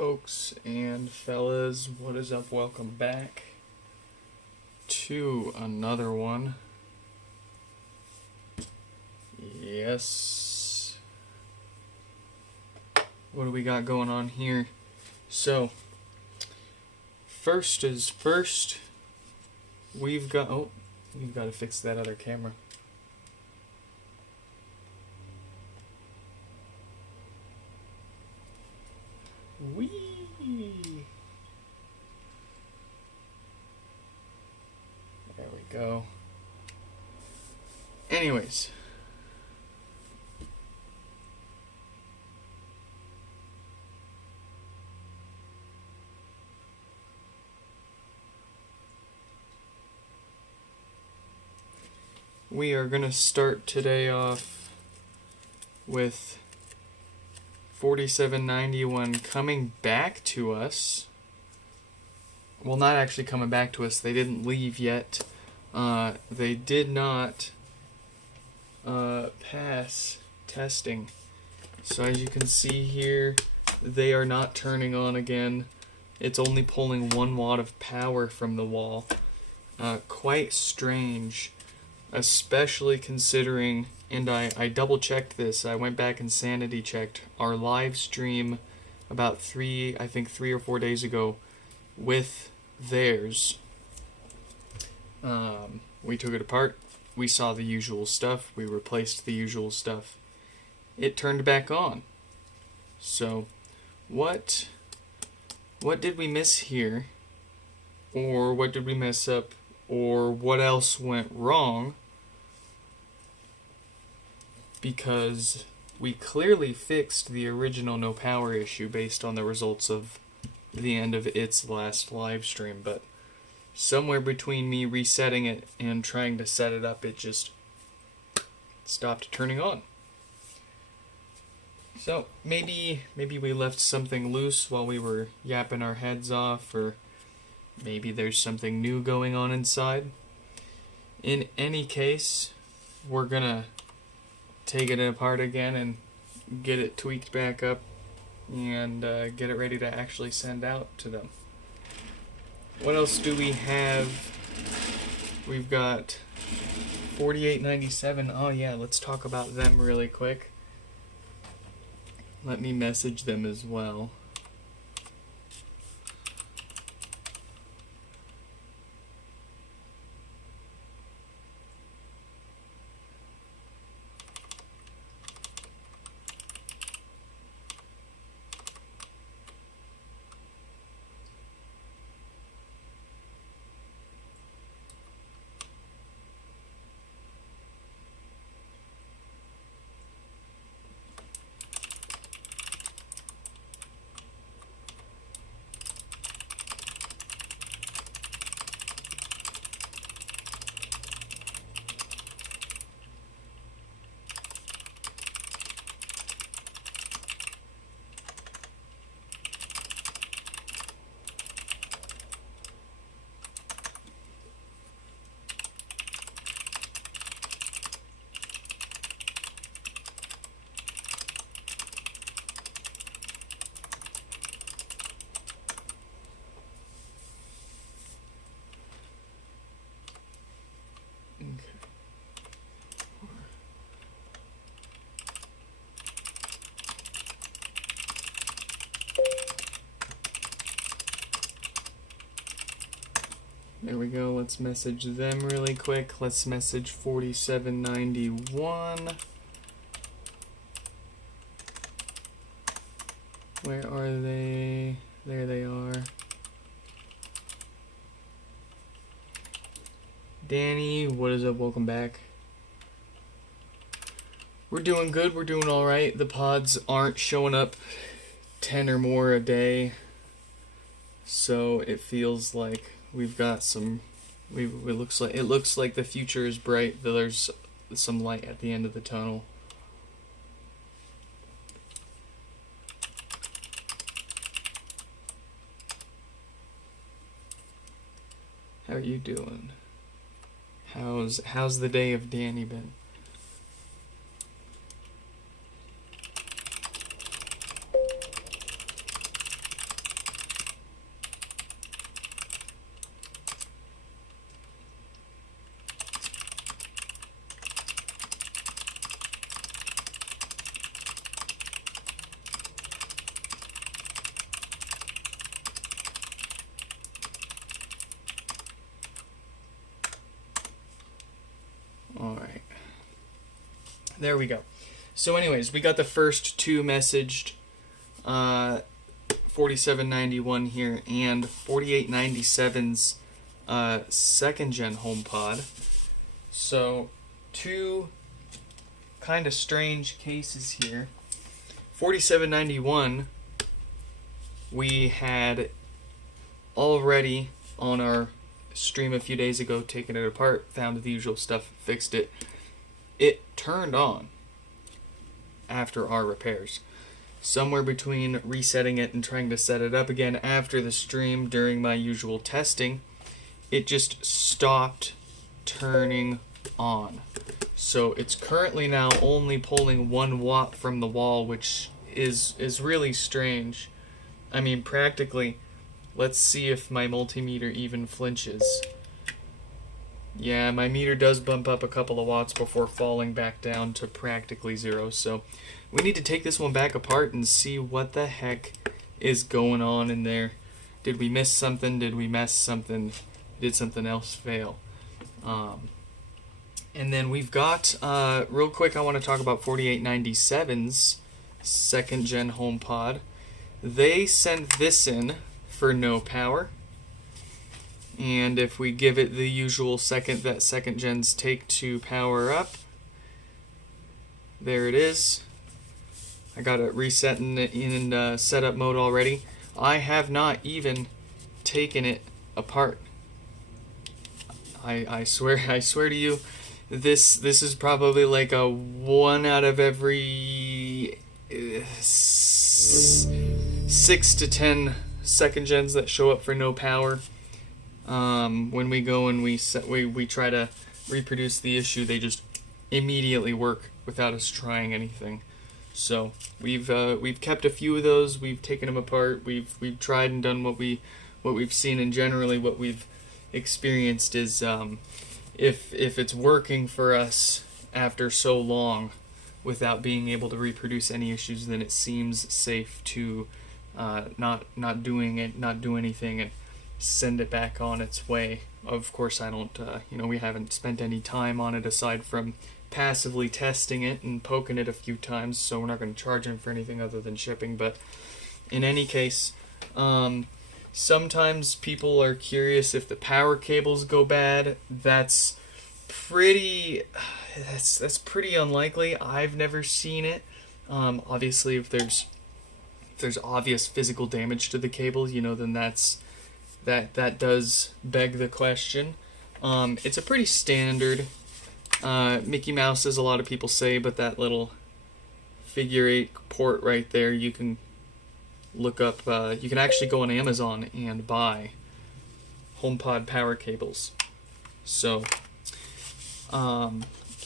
folks and fellas, what is up? Welcome back to another one. Yes. What do we got going on here? So, first is first, we've got to fix that other camera. Whee! There we go. Anyways. We are going to start today off with 4791 coming back to us. Well, not actually coming back to us. They didn't leave yet. They did not pass testing. So as you can see here, they are not turning on again. It's only pulling 1 watt of power from the wall. Quite strange, especially considering, and I double checked this, I went back and sanity checked our live stream about 3 or 4 days ago with theirs. We took it apart, we saw the usual stuff, we replaced the usual stuff. It turned back on. So, what did we miss here? Or what did we mess up? Or what else went wrong? Because we clearly fixed the original no power issue based on the results of the end of its last live stream, but somewhere between me resetting it and trying to set it up, it just stopped turning on. So maybe we left something loose while we were yapping our heads off, or maybe there's something new going on inside. In any case, we're gonna take it apart again and get it tweaked back up and get it ready to actually send out to them. What else do we have? We've got 4897. Oh yeah, let's talk about them really quick. Let me message them as well. There we go, let's message them really quick. Let's message 4791. Where are they? There they are. Danny, what is up? Welcome back. We're doing good, we're doing alright. The pods aren't showing up 10 or more a day, so it feels like we've got some. It looks like the future is bright. There's some light at the end of the tunnel. How are you doing? How's the day of Danny been? There we go. So anyways, we got the first two messaged 4791 here and 4897's second gen HomePod. So two kind of strange cases here. 4791, we had already on our stream a few days ago taken it apart, found the usual stuff, fixed it. It turned on after our repairs. Somewhere between resetting it and trying to set it up again after the stream during my usual testing, it just stopped turning on. So it's currently now only pulling 1 watt from the wall, which is really strange. I mean, practically, let's see if my multimeter even flinches. Yeah, my meter does bump up a couple of watts before falling back down to practically 0. So we need to take this one back apart and see what the heck is going on in there. Did we miss something? Did we mess something? Did something else fail? And then we've got, real quick, I want to talk about 4897's second gen HomePod. They sent this in for no power. And if we give it the usual second that second gens take to power up, there it is. I got it reset in setup mode already. I have not even taken it apart. I swear to you, this is probably like a 1 out of every 6 to 10 second gens that show up for no power. When we go and we try to reproduce the issue, they just immediately work without us trying anything. So we've kept a few of those. We've taken them apart. We've tried and done what we've seen, and generally what we've experienced is if it's working for us after so long without being able to reproduce any issues, then it seems safe to not do anything and send it back on its way. Of course, I don't, we haven't spent any time on it aside from passively testing it and poking it a few times, so we're not going to charge them for anything other than shipping. But in any case, sometimes people are curious if the power cables go bad. That's pretty unlikely. I've never seen it. Obviously, if there's obvious physical damage to the cable, then that does beg the question. It's a pretty standard Mickey Mouse, as a lot of people say, but that little figure 8 port right there, you can look up, you can actually go on Amazon and buy HomePod power cables. So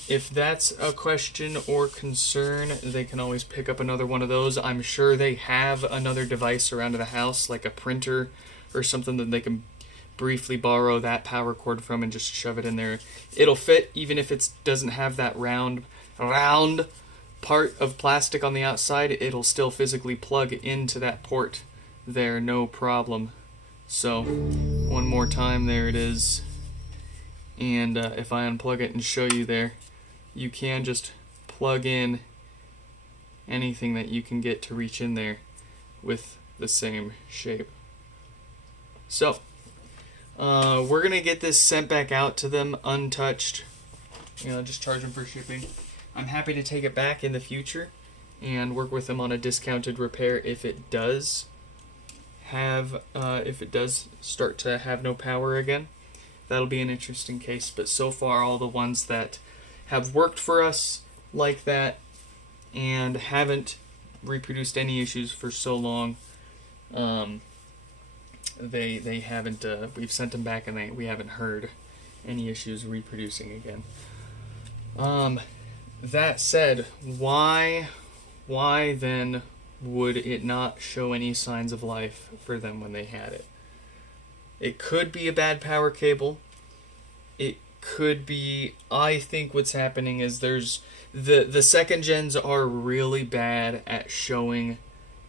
if that's a question or concern, they can always pick up another one of those. I'm sure they have another device around the house, like a printer or something, that they can briefly borrow that power cord from and just shove it in there. It'll fit even if it doesn't have that round part of plastic on the outside. It'll still physically plug into that port there, no problem. So one more time, there it is. And if I unplug it and show you there, you can just plug in anything that you can get to reach in there with the same shape. So we're going to get this sent back out to them untouched. Just charge them for shipping. I'm happy to take it back in the future and work with them on a discounted repair if it does start to have no power again. That'll be an interesting case. But so far, all the ones that have worked for us like that and haven't reproduced any issues for so long, they haven't, we've sent them back and we haven't heard any issues reproducing again. That said, why then would it not show any signs of life for them when they had it? It could be a bad power cable. It could be, I think what's happening is there's, the second gens are really bad at showing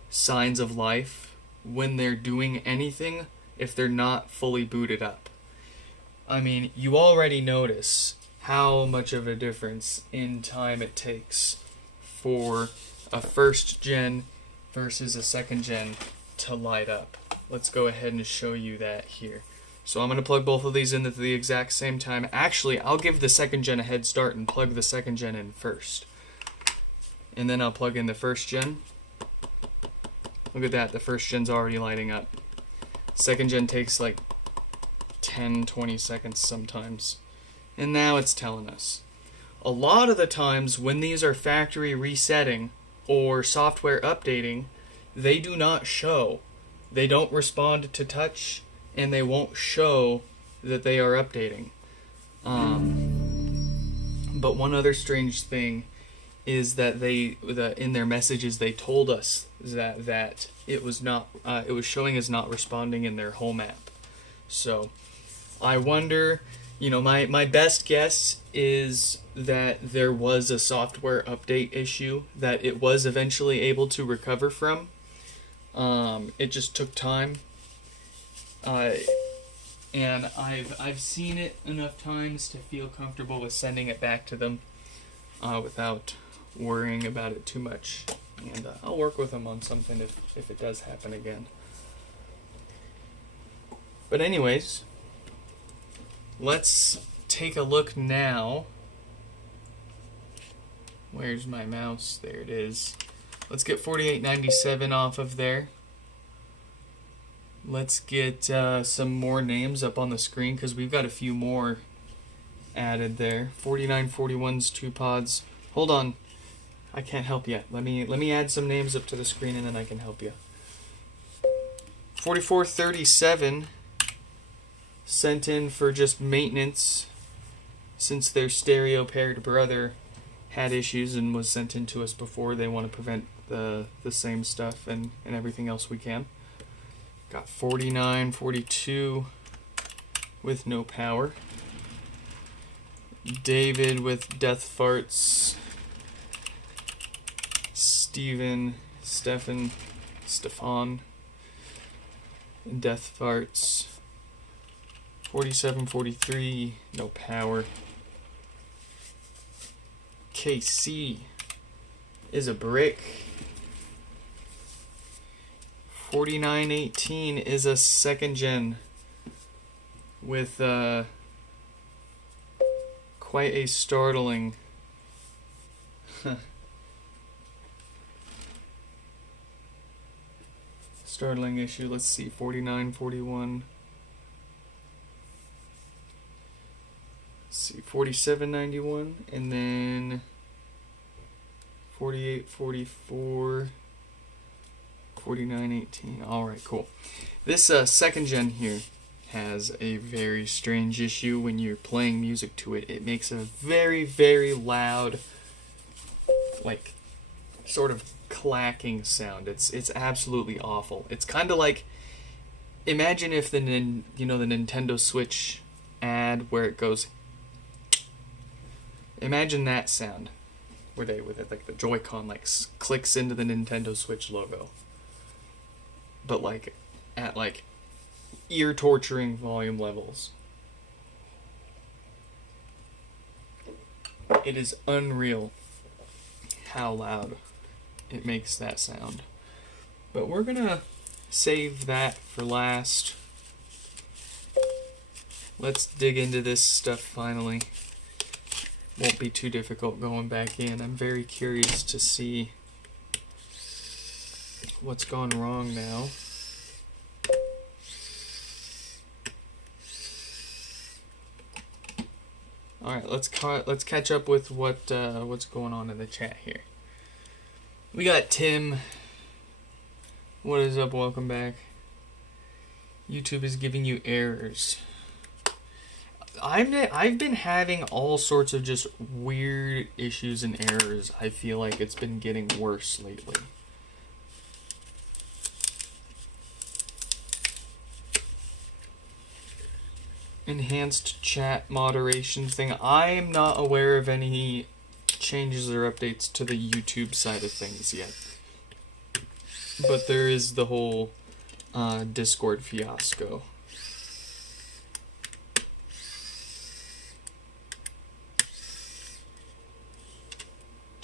signs of life when they're doing anything if they're not fully booted up. I mean, you already notice how much of a difference in time it takes for a first gen versus a second gen to light up. Let's go ahead and show you that here. So I'm going to plug both of these in at the exact same time. Actually, I'll give the second gen a head start and plug the second gen in first. And then I'll plug in the first gen. Look at that, the first gen's already lighting up. Second gen takes like 10-20 seconds sometimes. And now it's telling us. A lot of the times when these are factory resetting or software updating, they do not show. They don't respond to touch, and they won't show that they are updating. But one other strange thing is that in their messages they told us that it was showing as not responding in their home app. So I wonder, my best guess is that there was a software update issue that it was eventually able to recover from. It just took time. And I've seen it enough times to feel comfortable with sending it back to them without worrying about it too much. And I'll work with them on something if it does happen again. But anyways, let's take a look now. Where's my mouse? There it is. Let's get 4897 off of there. Let's get some more names up on the screen because we've got a few more added there. 4941's 2 pods. Hold on. I can't help yet. Let me add some names up to the screen and then I can help you. 4437 sent in for just maintenance since their stereo paired brother had issues and was sent in to us before. They want to prevent the same stuff and everything else we can. Got 4942 with no power. David with death farts. Stefan, death farts. 4743, no power. KC is a brick. 4918 is a second gen with quite a startling issue. Let's see, 4941. Let's see, 4791, and then 4844. 4918. Alright, cool. This second gen here has a very strange issue when you're playing music to it. It makes a very, very loud, like, sort of clacking sound. It's absolutely awful. It's kind of like, imagine if the Nintendo Switch ad where it goes, imagine that sound where like the Joy-Con clicks into the Nintendo Switch logo. But at ear-torturing volume levels. It is unreal how loud it makes that sound. But we're gonna save that for last. Let's dig into this stuff finally. Won't be too difficult going back in. I'm very curious to see what's gone wrong now. All right, let's catch up with what's going on in the chat here. We got Tim. What is up? Welcome back. YouTube is giving you errors. I've been having all sorts of just weird issues and errors. I feel like it's been getting worse lately. Enhanced chat moderation thing. I'm not aware of any changes or updates to the YouTube side of things yet. But there is the whole Discord fiasco.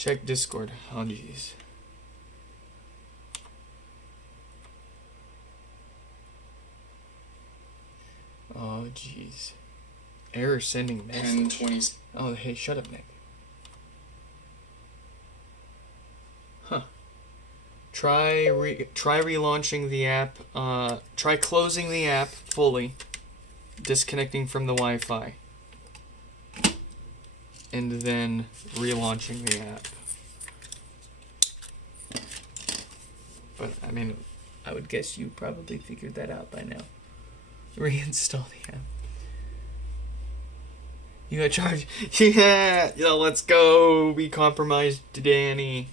Check Discord. Oh, jeez. Oh, jeez. Error sending message. 10:20. Oh, hey, shut up, Nick. Huh. Try relaunching the app. Try closing the app fully, disconnecting from the Wi-Fi, and then relaunching the app. But I mean, I would guess you probably figured that out by now. Reinstall the app. You got charged. Yeah, let's go. We compromised Danny.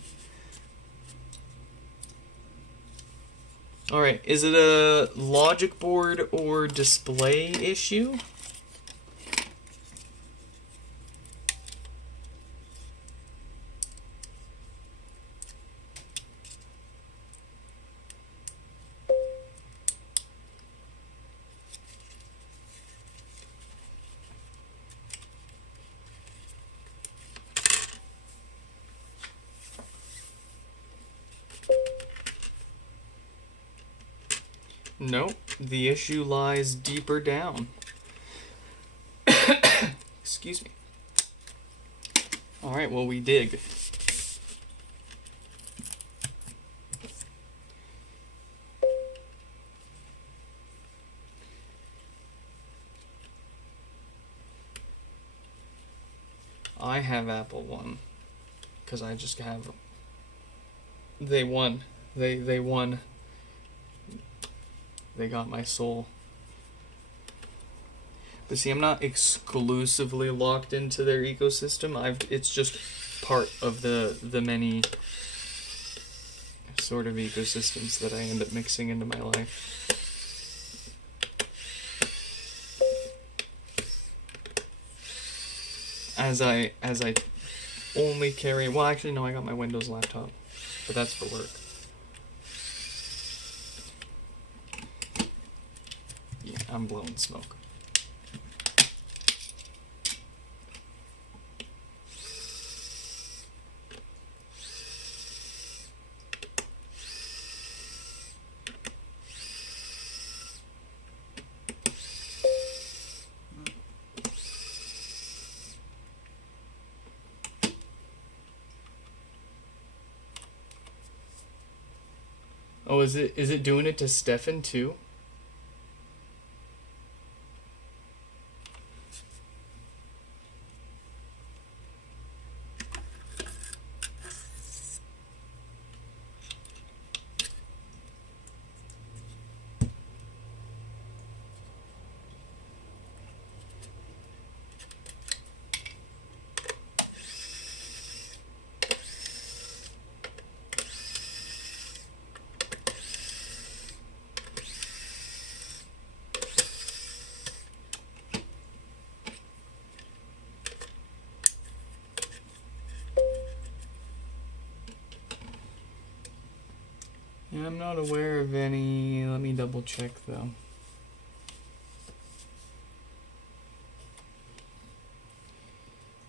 Alright, is it a logic board or display issue? Nope, the issue lies deeper down. Excuse me. Alright, well, we dig. I have Apple One, because I just have... They won. They won. They got my soul. But see, I'm not exclusively locked into their ecosystem. It's just part of the many sort of ecosystems that I end up mixing into my life. As I only carry... Well, actually, no, I got my Windows laptop. But that's for work. Yeah, I'm blowing smoke. Oh, is it doing it to Stefan too? Yeah, I'm not aware of any. Let me double check though.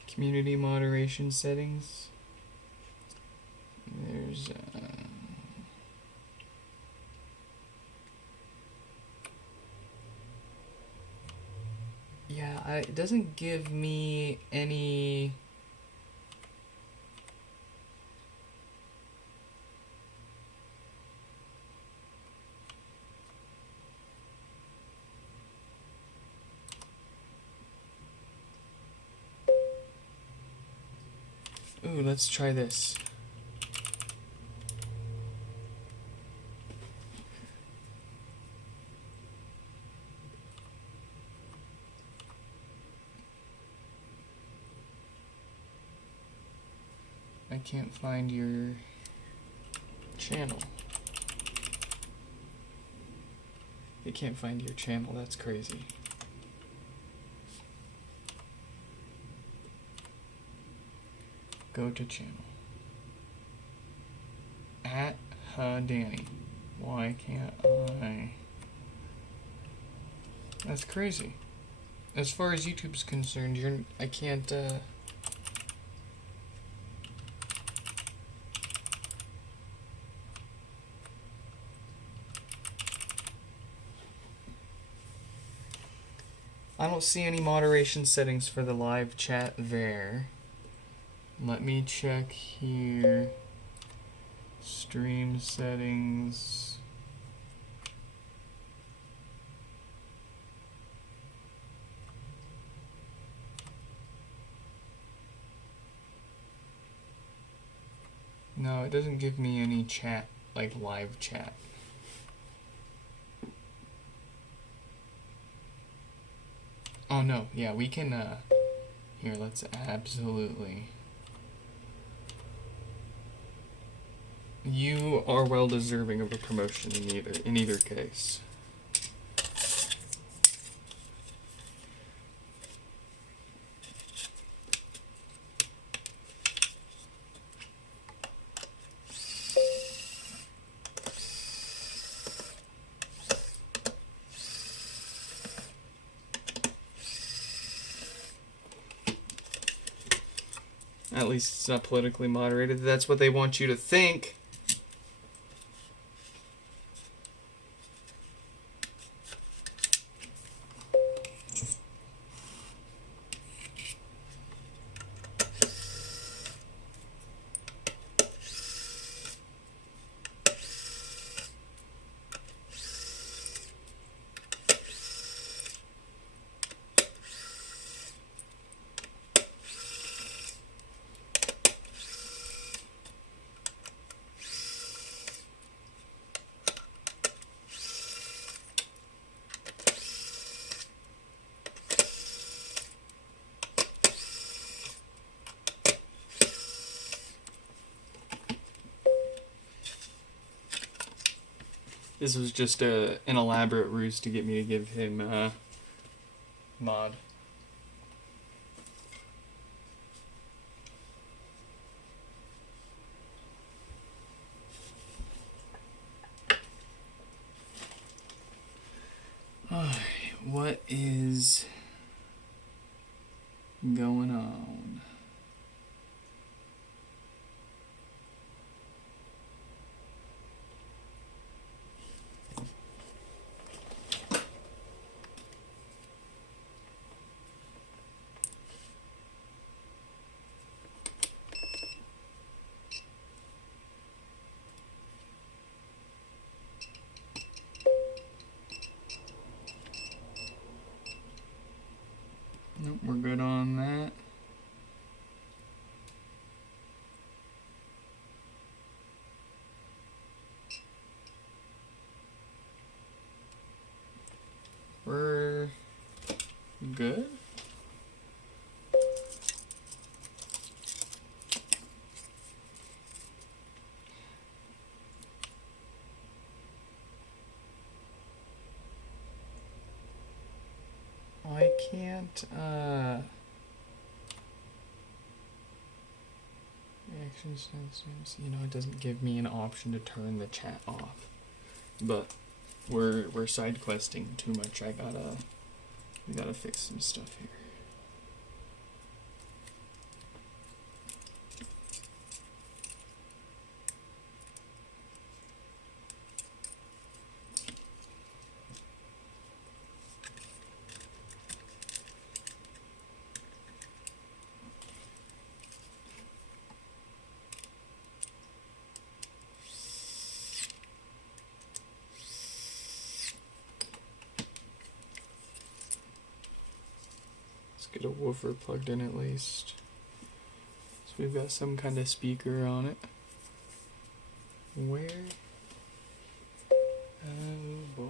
Community moderation settings. There's yeah, it doesn't give me any. Ooh, let's try this. I can't find your channel. You can't find your channel, that's crazy. Go to channel. At Danny. Why can't I? That's crazy. As far as YouTube's concerned, I can't I don't see any moderation settings for the live chat there. Let me check here. Stream settings. No, it doesn't give me any chat, like live chat. Oh no, yeah, we can, here, let's absolutely. You are well deserving of a promotion in either case. At least it's not politically moderated. That's what they want you to think. This was just an elaborate ruse to get me to give him mod. What is going on? Nope, we're good on that. We're good. I can't, action sense, you know, it doesn't give me an option to turn the chat off. But we're side questing too much. We gotta fix some stuff here. Get a woofer plugged in at least. So we've got some kind of speaker on it. Where? Oh boy.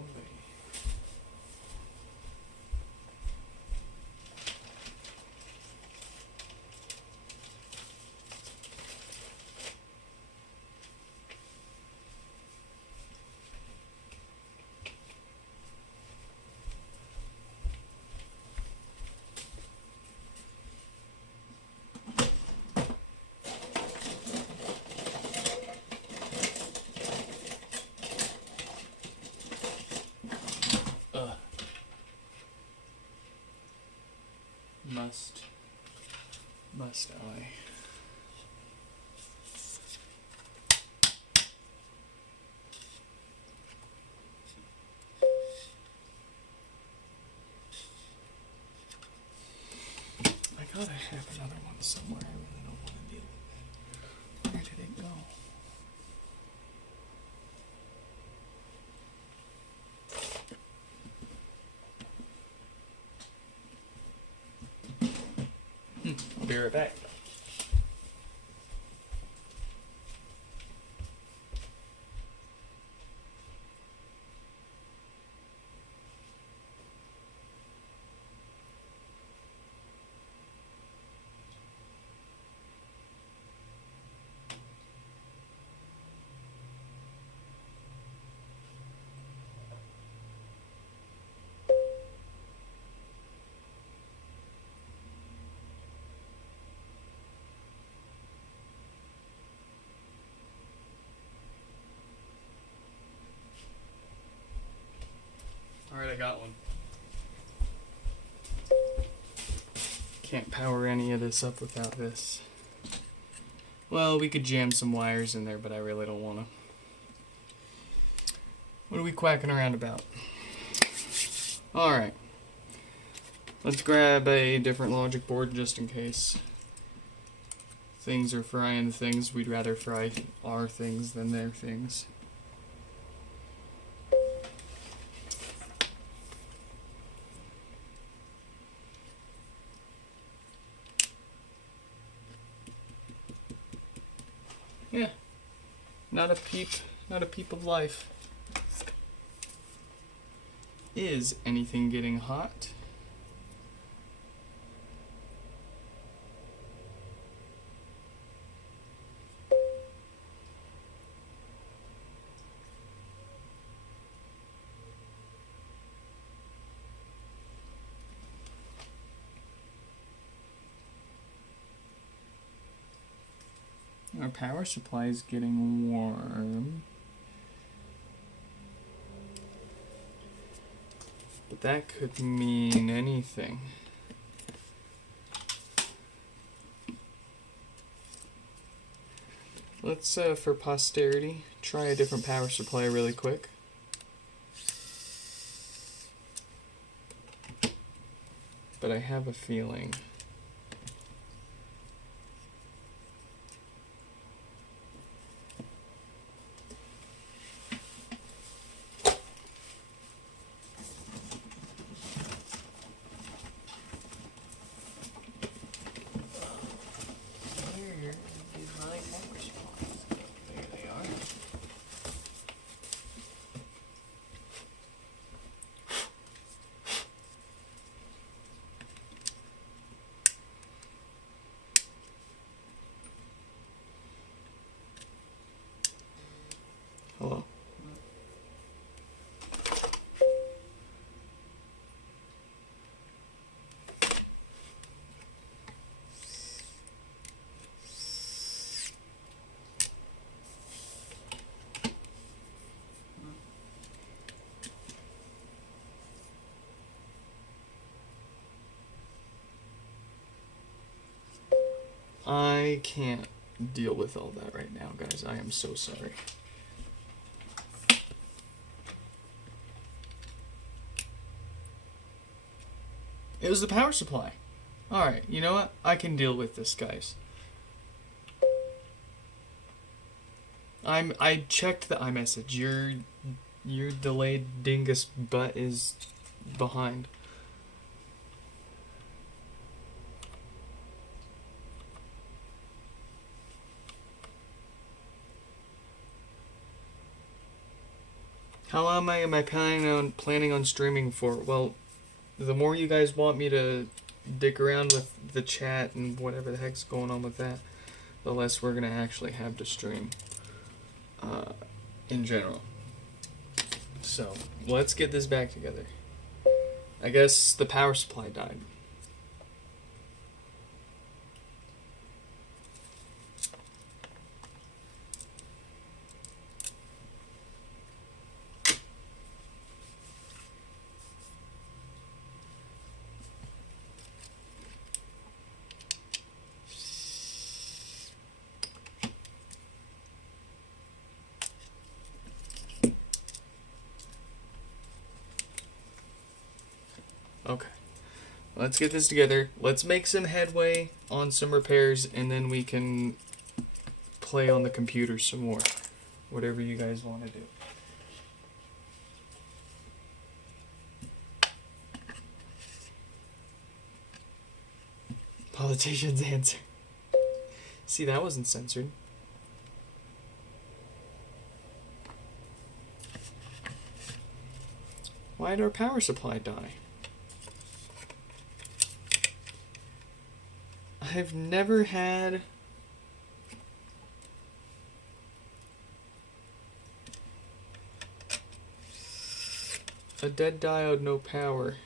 Must I? thought I have another one somewhere. I really don't want to deal with it. Where did it go? I'll be right back. Alright, I got one. Can't power any of this up without this. Well, we could jam some wires in there, but I really don't want to. What are we quacking around about? Alright. Let's grab a different logic board just in case things are frying things. We'd rather fry our things than their things. Yeah, not a peep of life. Is anything getting hot? Our power supply is getting warm. But that could mean anything. Let's, for posterity, try a different power supply really quick. But I have a feeling. Hello. I can't deal with all that right now, guys. I am so sorry. It was the power supply. Alright, you know what? I can deal with this, guys. I checked the iMessage. Your delayed dingus butt is behind. How long am I planning on streaming for? Well, the more you guys want me to dick around with the chat and whatever the heck's going on with that, the less we're gonna actually have to stream in general. So let's get this back together. I guess the power supply died. Okay. let's get this together. Let's make some headway on some repairs, and then we can play on the computer some more. Whatever you guys want to do. Politician's answer. See, that wasn't censored. Why did our power supply die? I've never had a dead diode, no power,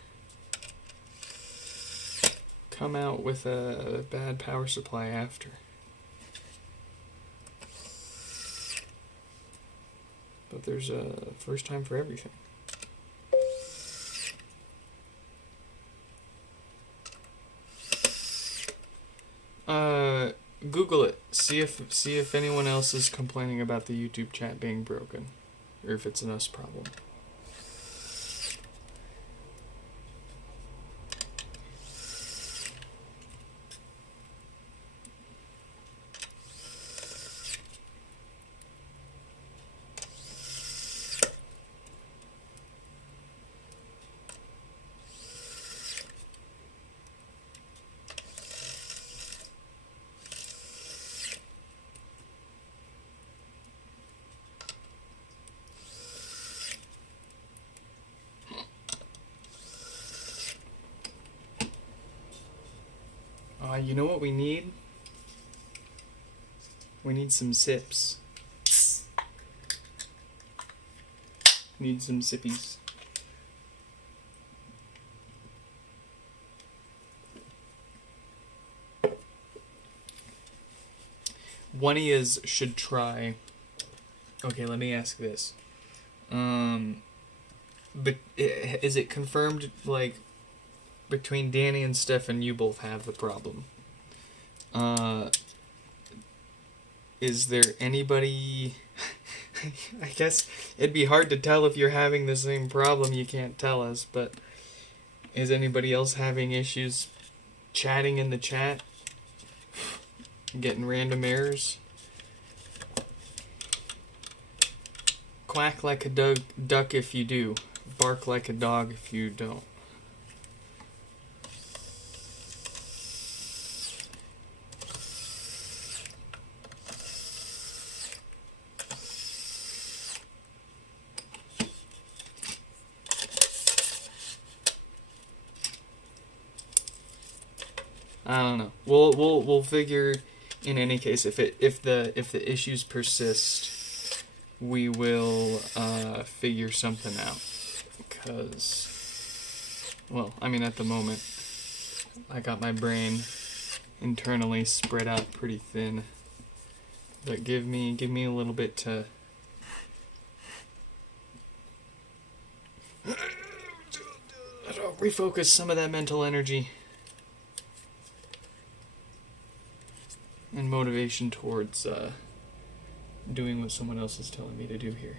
come out with a bad power supply after. But there's a first time for everything. Google it. See if anyone else is complaining about the YouTube chat being broken, or if it's an us problem. You know what we need? We need some sips. Need some sippies. One of yous should try. Okay, let me ask this. But is it confirmed, like, between Danny and Stefan, you both have the problem? Is there anybody... I guess it'd be hard to tell if you're having the same problem, you can't tell us, but is anybody else having issues chatting in the chat? Getting random errors? Quack like a duck if you do. Bark like a dog if you don't. I don't know. We'll figure. In any case, if the issues persist, we will figure something out. Because, well, I mean, at the moment, I got my brain internally spread out pretty thin. But give me a little bit to refocus some of that mental energy and motivation towards doing what someone else is telling me to do here.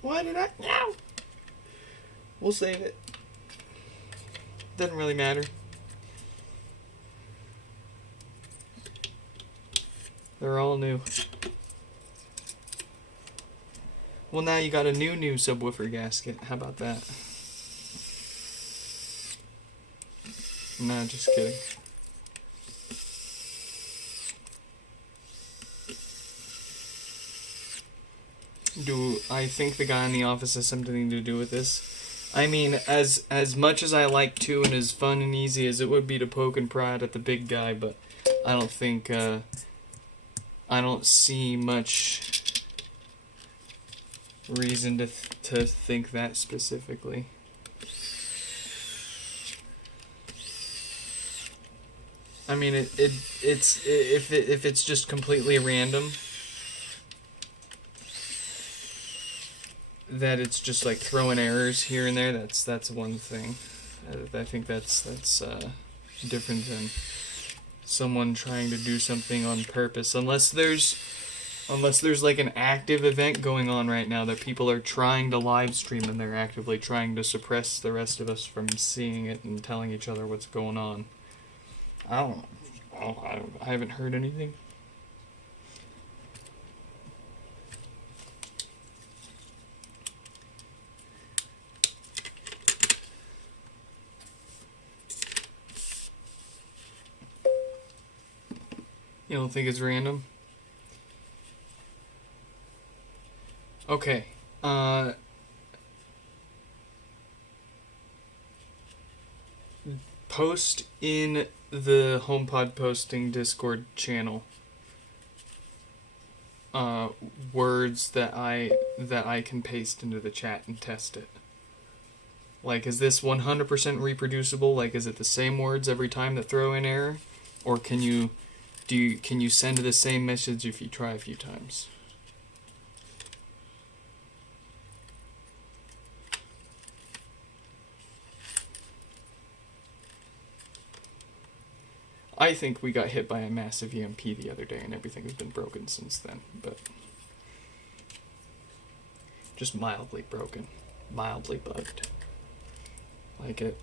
Why did I? No! We'll save it. Doesn't really matter. They're all new. Well, now you got a new subwoofer gasket. How about that? Nah, just kidding. Do I think the guy in the office has something to do with this? I mean, as much as I like to and as fun and easy as it would be to poke and prod at the big guy, but I don't think, I don't see much reason to think that specifically. I mean, it's if it's just completely random, that it's just like throwing errors here and there. That's one thing. I think that's different than someone trying to do something on purpose. Unless there's Unless there's like an active event going on right now that people are trying to live stream and they're actively trying to suppress the rest of us from seeing it and telling each other what's going on. I don't know. I haven't heard anything. You don't think it's random? Okay. Post in the HomePod posting Discord channel words that I can paste into the chat and test it. Like, is this 100% reproducible? Like, is it the same words every time that throw in error? Or can you send the same message if you try a few times? I think we got hit by a massive EMP the other day and everything has been broken since then, but just mildly broken, mildly bugged. Like it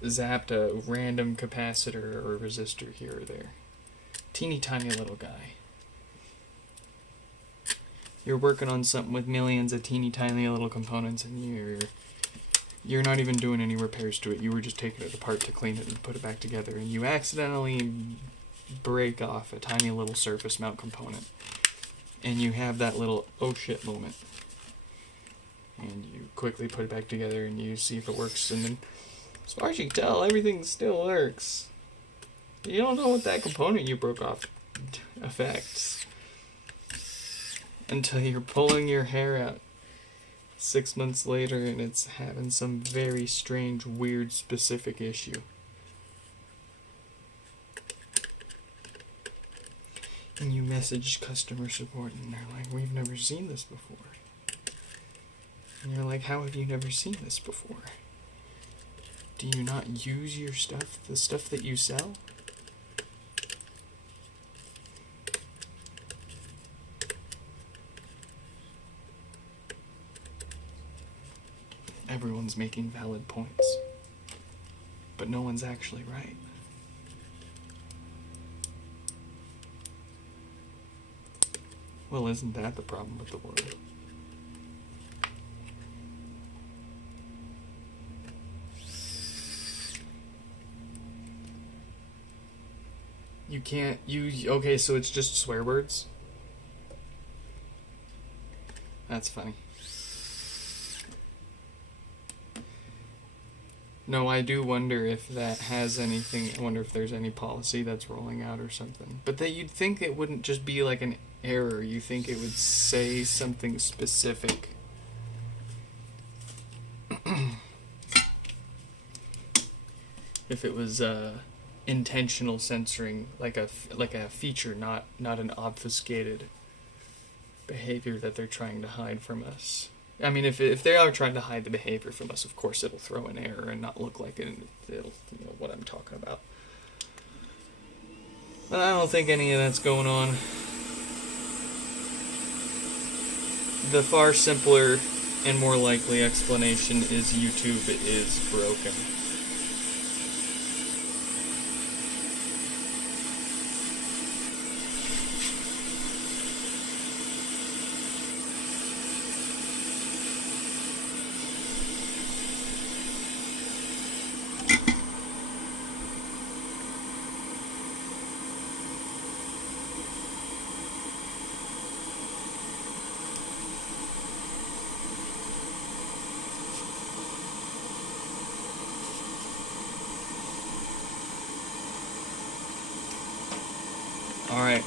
zapped a random capacitor or resistor here or there. Teeny tiny little guy. You're working on something with millions of teeny tiny little components and you're not even doing any repairs to it. You were just taking it apart to clean it and put it back together, and you accidentally break off a tiny little surface mount component. And you have that little oh shit moment. And you quickly put it back together and you see if it works, and then as far as you can tell, everything still works. You don't know what that component you broke off affects until you're pulling your hair out 6 months later and it's having some very strange, weird, specific issue. And you message customer support and they're like, we've never seen this before. And you're like, how have you never seen this before? Do you not use your stuff, the stuff that you sell? Everyone's making valid points, but no one's actually right. Well, isn't that the problem with the world? You can't use... Okay, so it's just swear words? That's funny. No, I do wonder if that has anything... I wonder if there's any policy that's rolling out or something. But that you'd think it wouldn't just be like an error. You think it would say something specific. If it was intentional censoring, like a feature, not an obfuscated behavior that they're trying to hide from us. I mean, if they are trying to hide the behavior from us, of course it'll throw an error and not look like it. It'll, you know what I'm talking about. But I don't think any of that's going on. The far simpler and more likely explanation is YouTube is broken. Alright,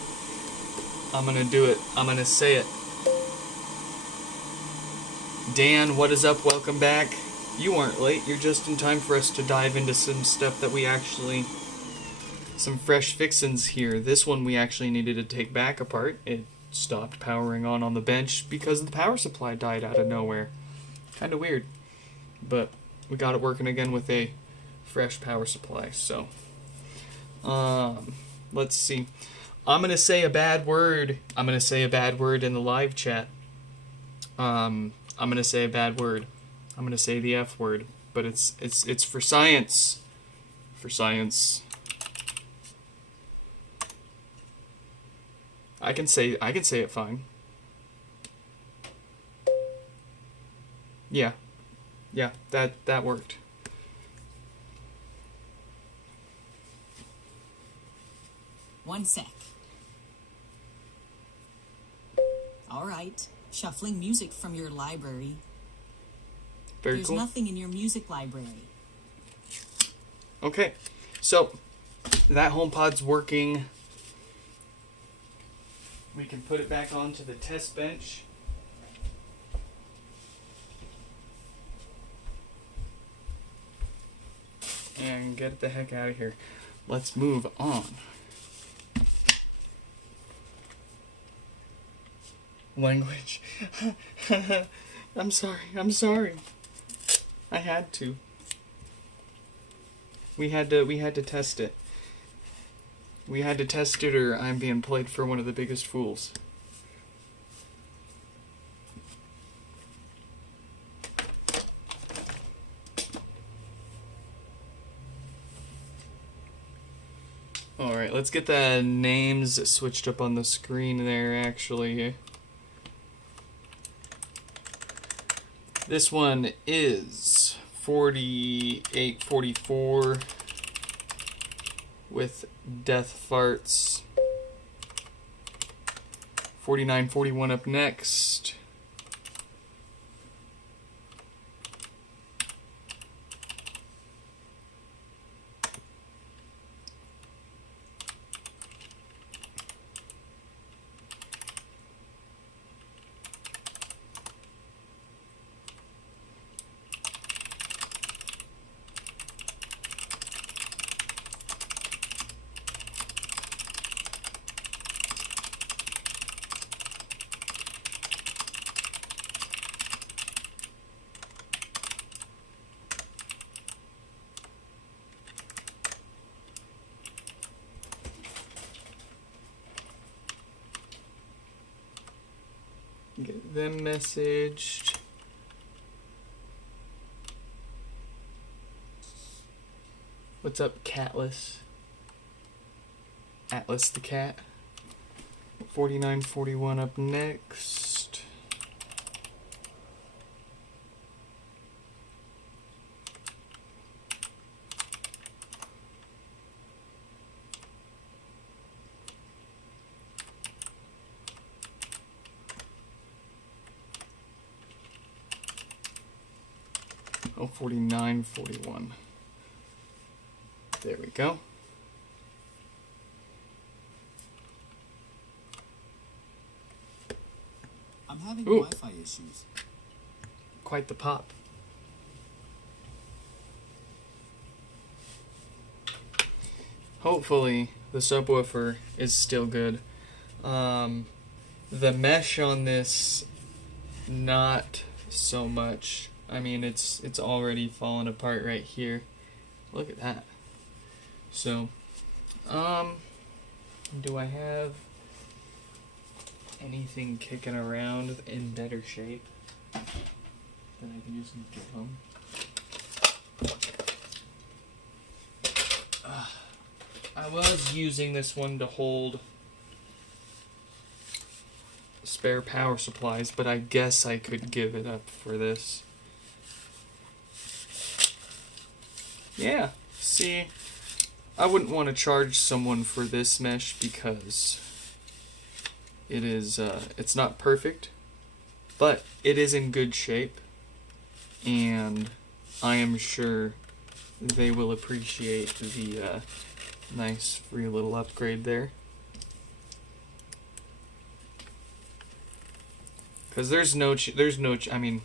I'm gonna do it. I'm gonna say it. Dan, what is up? Welcome back. You aren't late. You're just in time for us to dive into some stuff that we actually... some fresh fixins here. This one we actually needed to take back apart. It stopped powering on the bench because the power supply died out of nowhere. Kinda weird. But we got it working again with a fresh power supply, so... let's see. I'm gonna say a bad word. I'm gonna say a bad word in the live chat. I'm gonna say a bad word. I'm gonna say the F word, but it's for science. For science. I can say it fine. Yeah. Yeah, that worked. One sec. All right. Shuffling music from your library. Very There's cool. nothing in your music library. Okay. So, that HomePod's working. We can put it back onto the test bench. And get the heck out of here. Let's move on. Language. I'm sorry. I had to. We had to test it. We had to test it or I'm being played for one of the biggest fools. Alright, let's get the names switched up on the screen there, actually. This one is 4844 with death farts. 4941 up next. Get them messaged. What's up, Catless? Atlas the cat. 4941 up next. Oh, 4941. There we go. I'm having Wi-Fi issues. Quite the pop. Hopefully the subwoofer is still good. The mesh on this, not so much. I mean, it's already fallen apart right here. Look at that. So, do I have anything kicking around in better shape that I can just give them? I was using this one to hold spare power supplies, but I guess I could give it up for this. Yeah, see, I wouldn't want to charge someone for this mesh because it is, it's not perfect, but it is in good shape, and I am sure they will appreciate the nice free little upgrade there. Because I mean,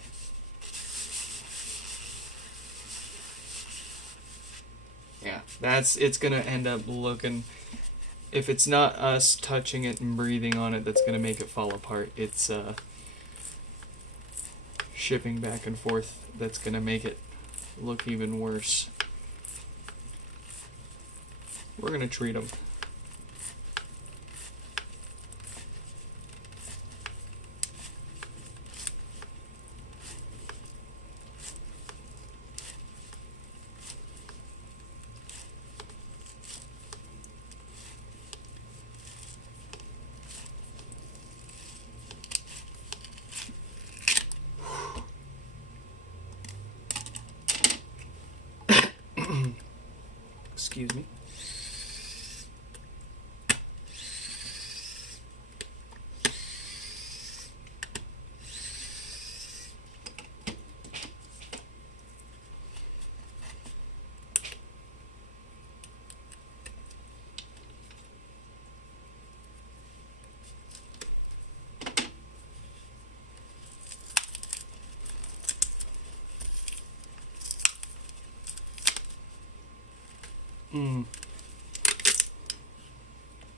yeah, it's gonna end up looking, if it's not us touching it and breathing on it that's gonna make it fall apart, it's shipping back and forth that's gonna make it look even worse. We're gonna treat them.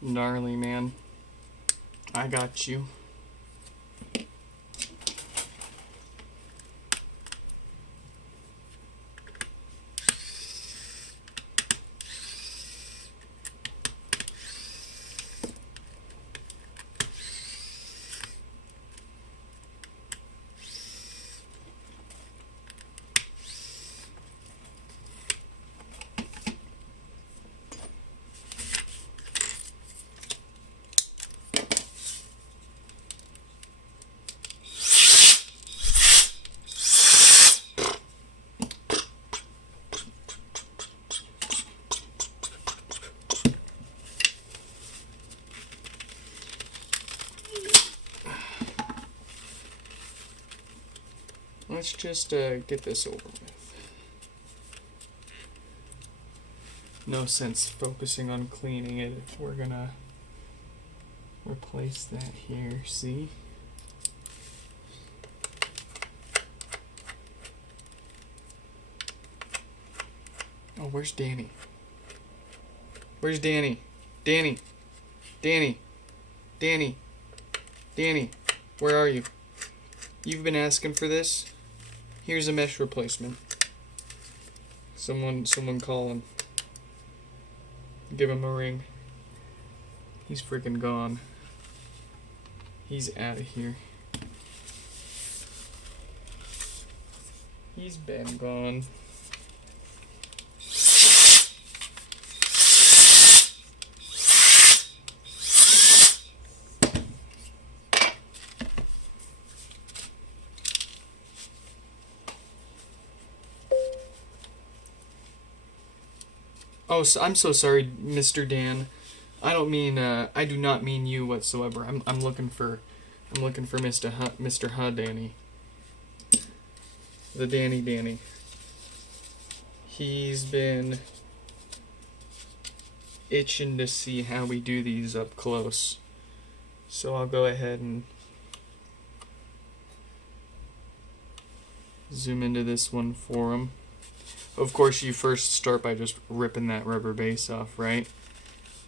Gnarly, man. I got you. Let's just get this over with. No sense focusing on cleaning it if we're gonna replace that here, see? Oh, where's Danny? Where's Danny? Danny! Danny! Danny! Danny! Where are you? You've been asking for this? Here's a mesh replacement. Someone call him. Give him a ring. He's freaking gone. He's out of here. He's been gone. Oh, so I'm so sorry, Mr. Dan. I don't mean. I do not mean you whatsoever. I'm looking for Mr. Danny. The Danny. He's been itching to see how we do these up close. So I'll go ahead and zoom into this one for him. Of course, you first start by just ripping that rubber base off, right?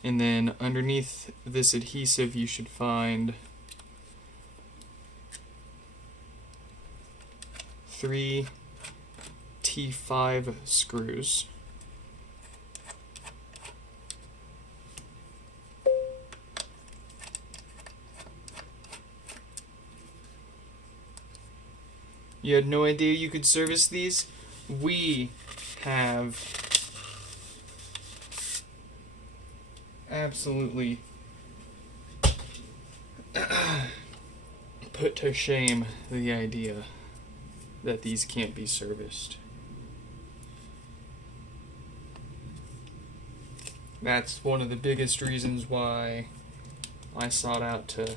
And then underneath this adhesive, you should find 3 T5 screws. You had no idea you could service these? We have absolutely put to shame the idea that these can't be serviced. That's one of the biggest reasons why I sought out to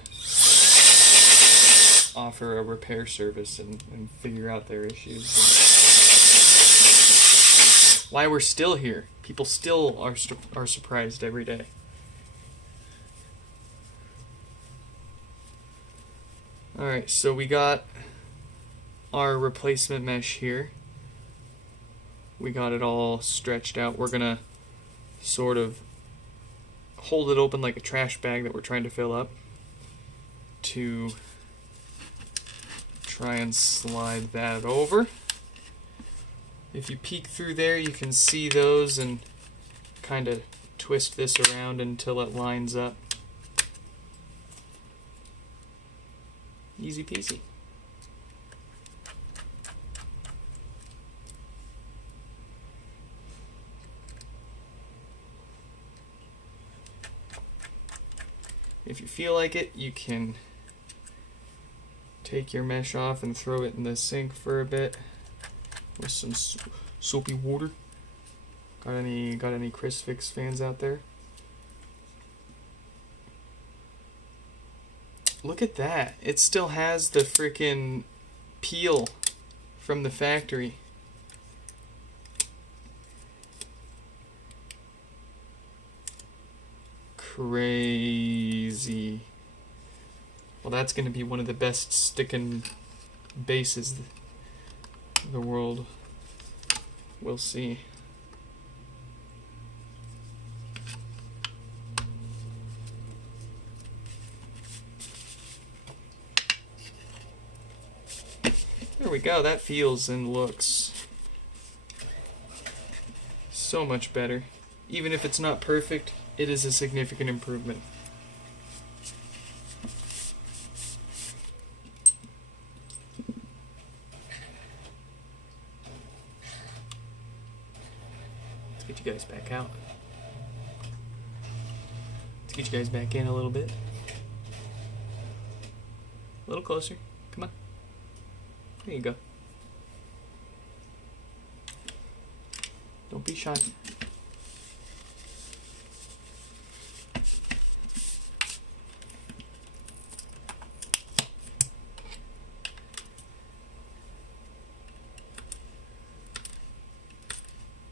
offer a repair service and figure out their issues. And why we're still here. People still are surprised every day. Alright, so we got our replacement mesh here. We got it all stretched out. We're gonna sort of hold it open like a trash bag that we're trying to fill up to try and slide that over. If you peek through there, you can see those and kind of twist this around until it lines up. Easy peasy. If you feel like it, you can take your mesh off and throw it in the sink for a bit with some soapy water. Got any Chris Fix fans out there? Look at that. It still has the freaking peel from the factory. Crazy. Well, that's going to be one of the best sticking bases the world will see. There we go. That feels and looks so much better. Even if it's not perfect, it is a significant improvement. Let's get you guys back out. Let's get you guys back in a little bit. A little closer. Come on. There you go. Don't be shy.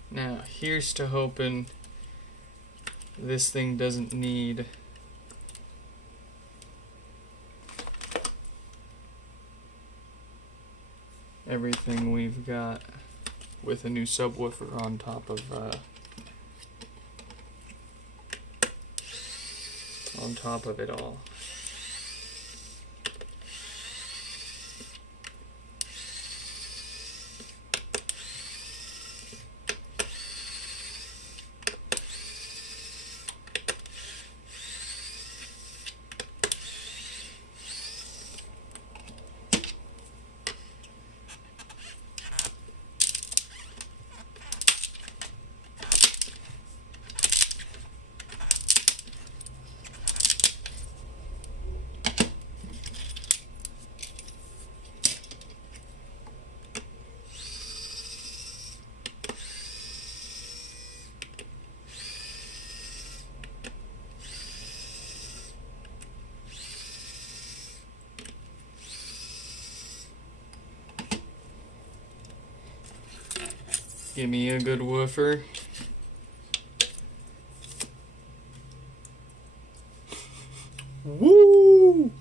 Now, here's to hoping this thing doesn't need everything we've got with a new subwoofer on top of it all. Give me a good woofer. Woo!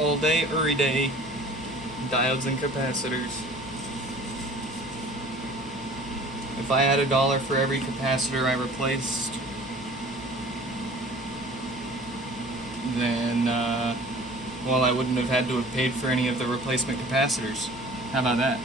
all day, every day. Diodes and capacitors. If I had $1 for every capacitor I replaced, then, well, I wouldn't have had to have paid for any of the replacement capacitors. How about that?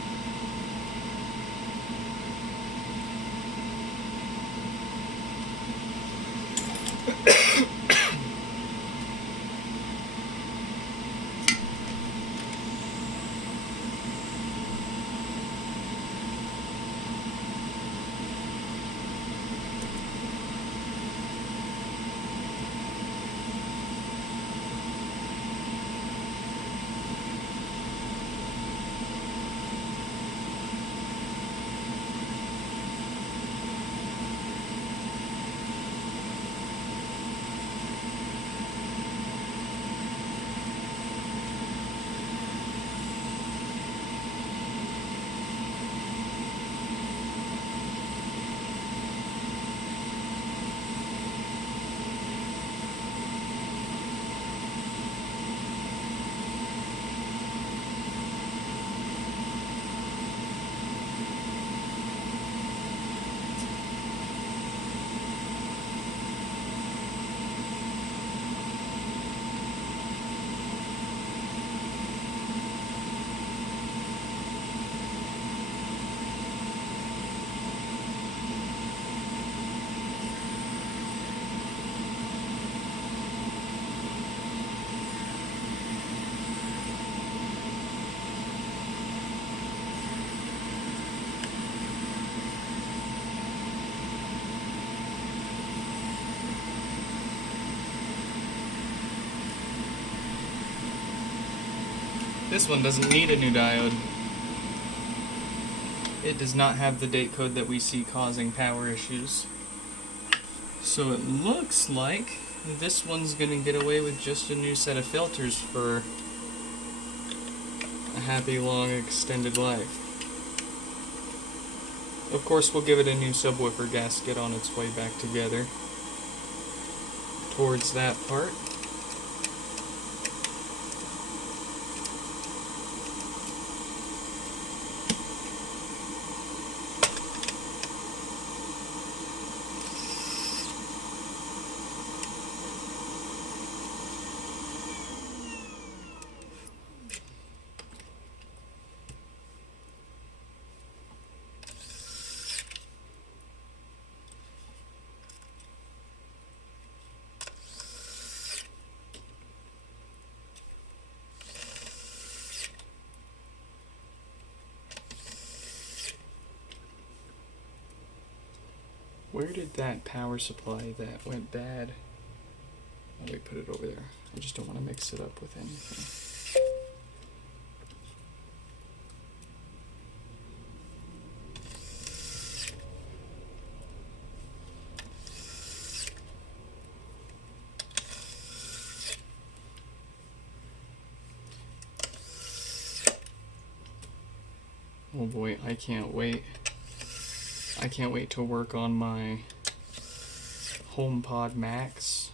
This one doesn't need a new diode. It does not have the date code that we see causing power issues. So it looks like this one's gonna get away with just a new set of filters for a happy, long, extended life. Of course, we'll give it a new subwoofer gasket on its way back together towards that part. Where did that power supply that went bad? Oh, we put it over there. I just don't want to mix it up with anything. Oh boy, I can't wait. I can't wait to work on my HomePod Max.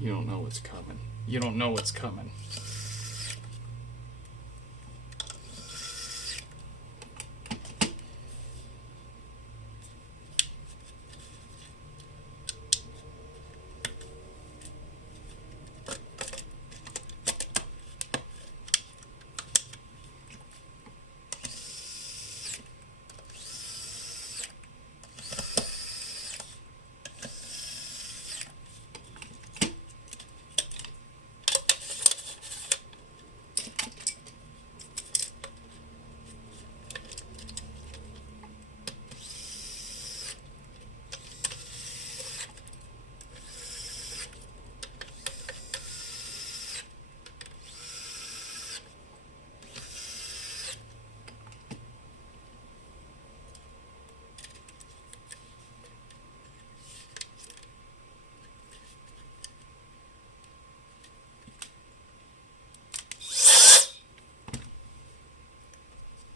You don't know what's coming. You don't know what's coming.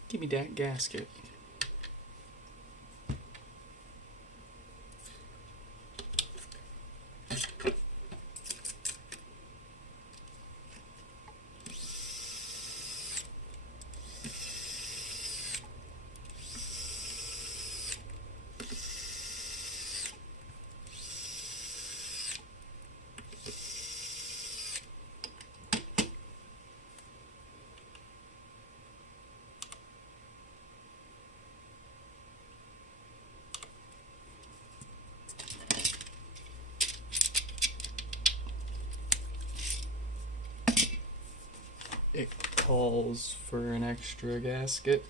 Give me that gasket. calls for an extra gasket.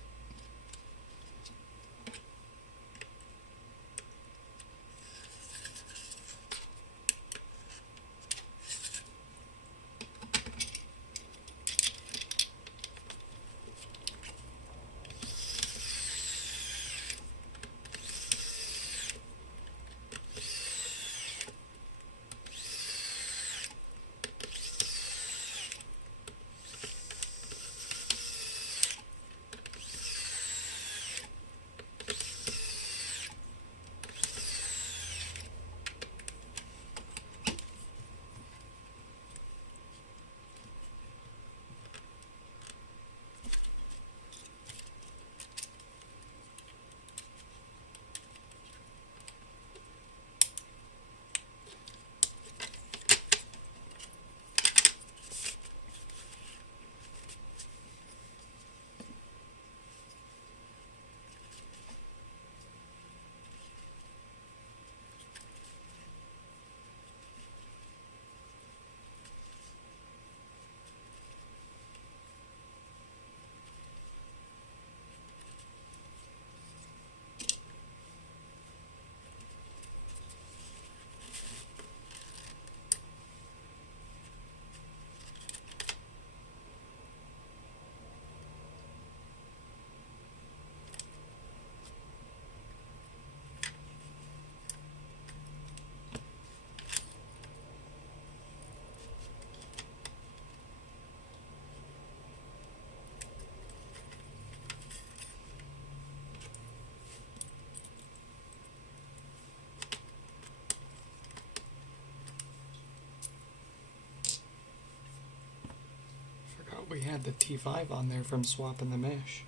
Forgot we had the T5 on there from swapping the mesh.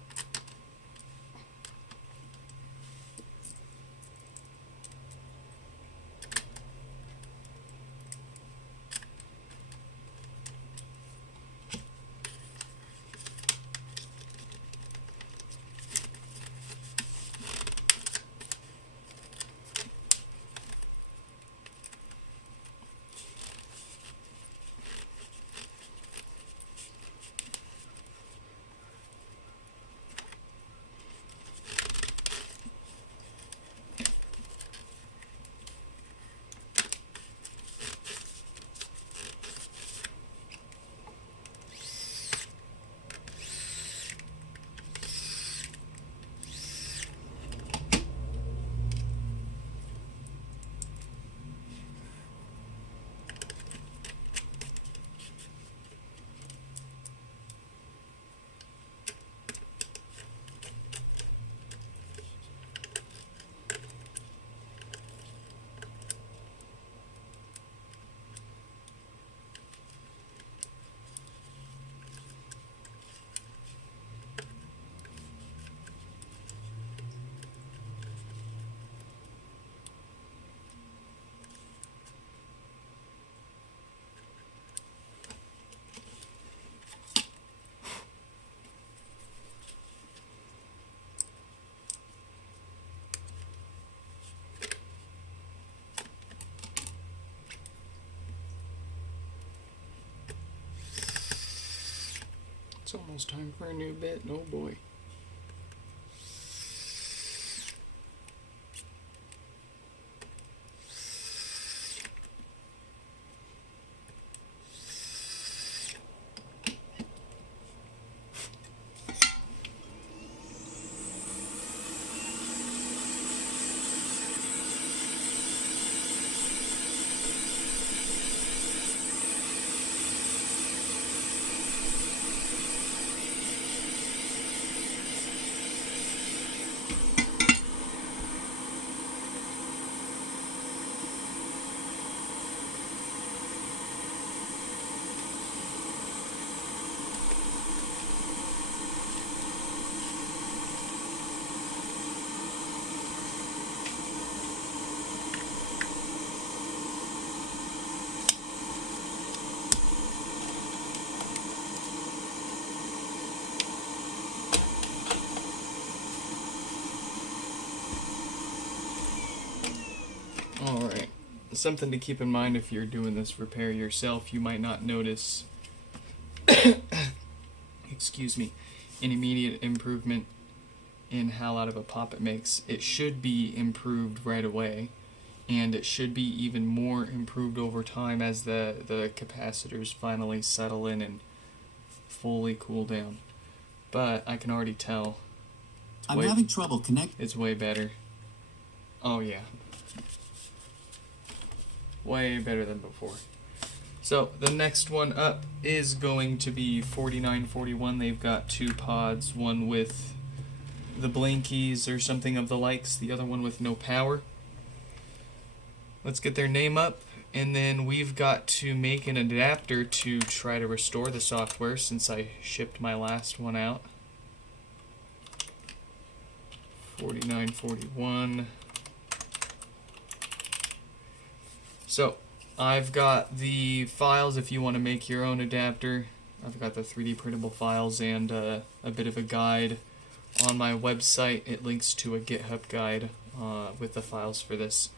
It's almost time for a new bit. Oh boy. Alright, something to keep in mind if you're doing this repair yourself, you might not notice excuse me, an immediate improvement in how loud of a pop it makes. It should be improved right away, and it should be even more improved over time as the capacitors finally settle in and fully cool down. But I can already tell I'm having trouble it's way better. Oh yeah. Way better than before. So the next one up is going to be 4941. They've got two pods, one with the blinkies or something of the likes, the other one with no power. Let's get their name up, and then we've got to make an adapter to try to restore the software since I shipped my last one out. 4941. So, I've got the files if you want to make your own adapter. I've got the 3D printable files and a bit of a guide on my website. It links to a GitHub guide with the files for this.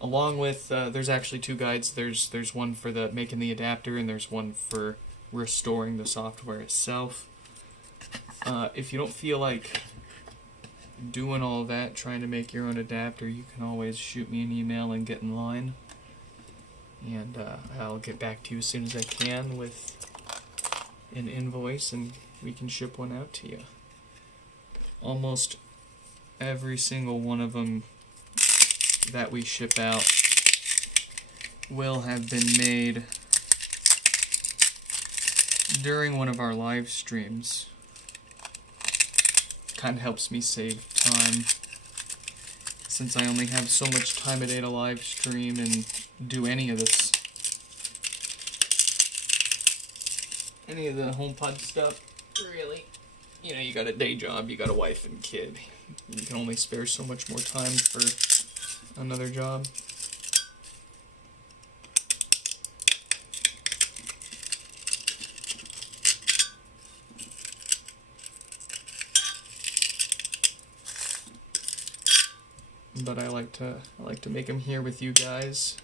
Along with, there's actually two guides. There's one for the making the adapter, and there's one for restoring the software itself. If you don't feel like doing all that, trying to make your own adapter, you can always shoot me an email and get in line. And I'll get back to you as soon as I can with an invoice, and we can ship one out to you. Almost every single one of them that we ship out will have been made during one of our live streams. Kind of helps me save time, since I only have so much time a day to live stream and do any of this. Any of the HomePod stuff, really. You know, you got a day job, you got a wife and kid. You can only spare so much more time for another job. But I like to make them here with you guys.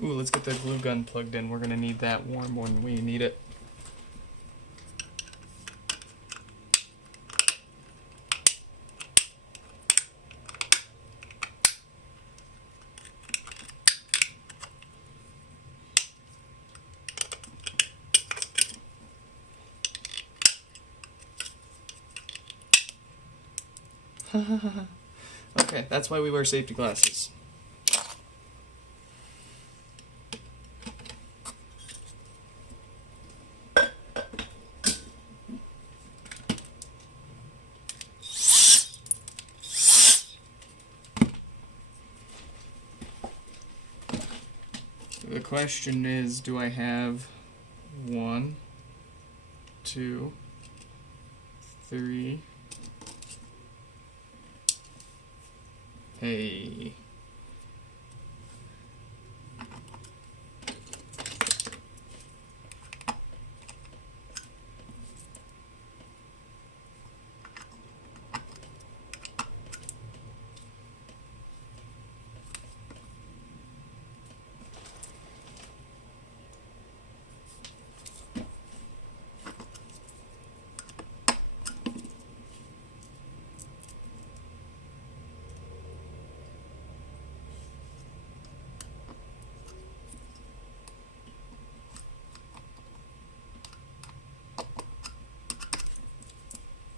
Ooh, let's get the glue gun plugged in. We're gonna need that warm when we need it. Okay, that's why we wear safety glasses. The question is, do I have 1, 2, 3... Hey.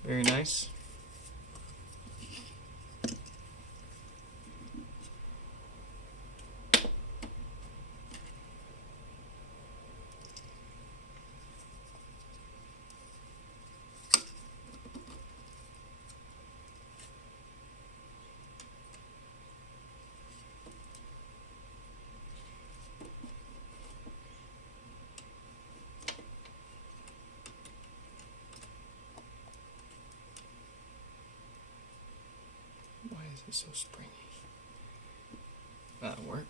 Very nice. Why is it so springy? That'll work.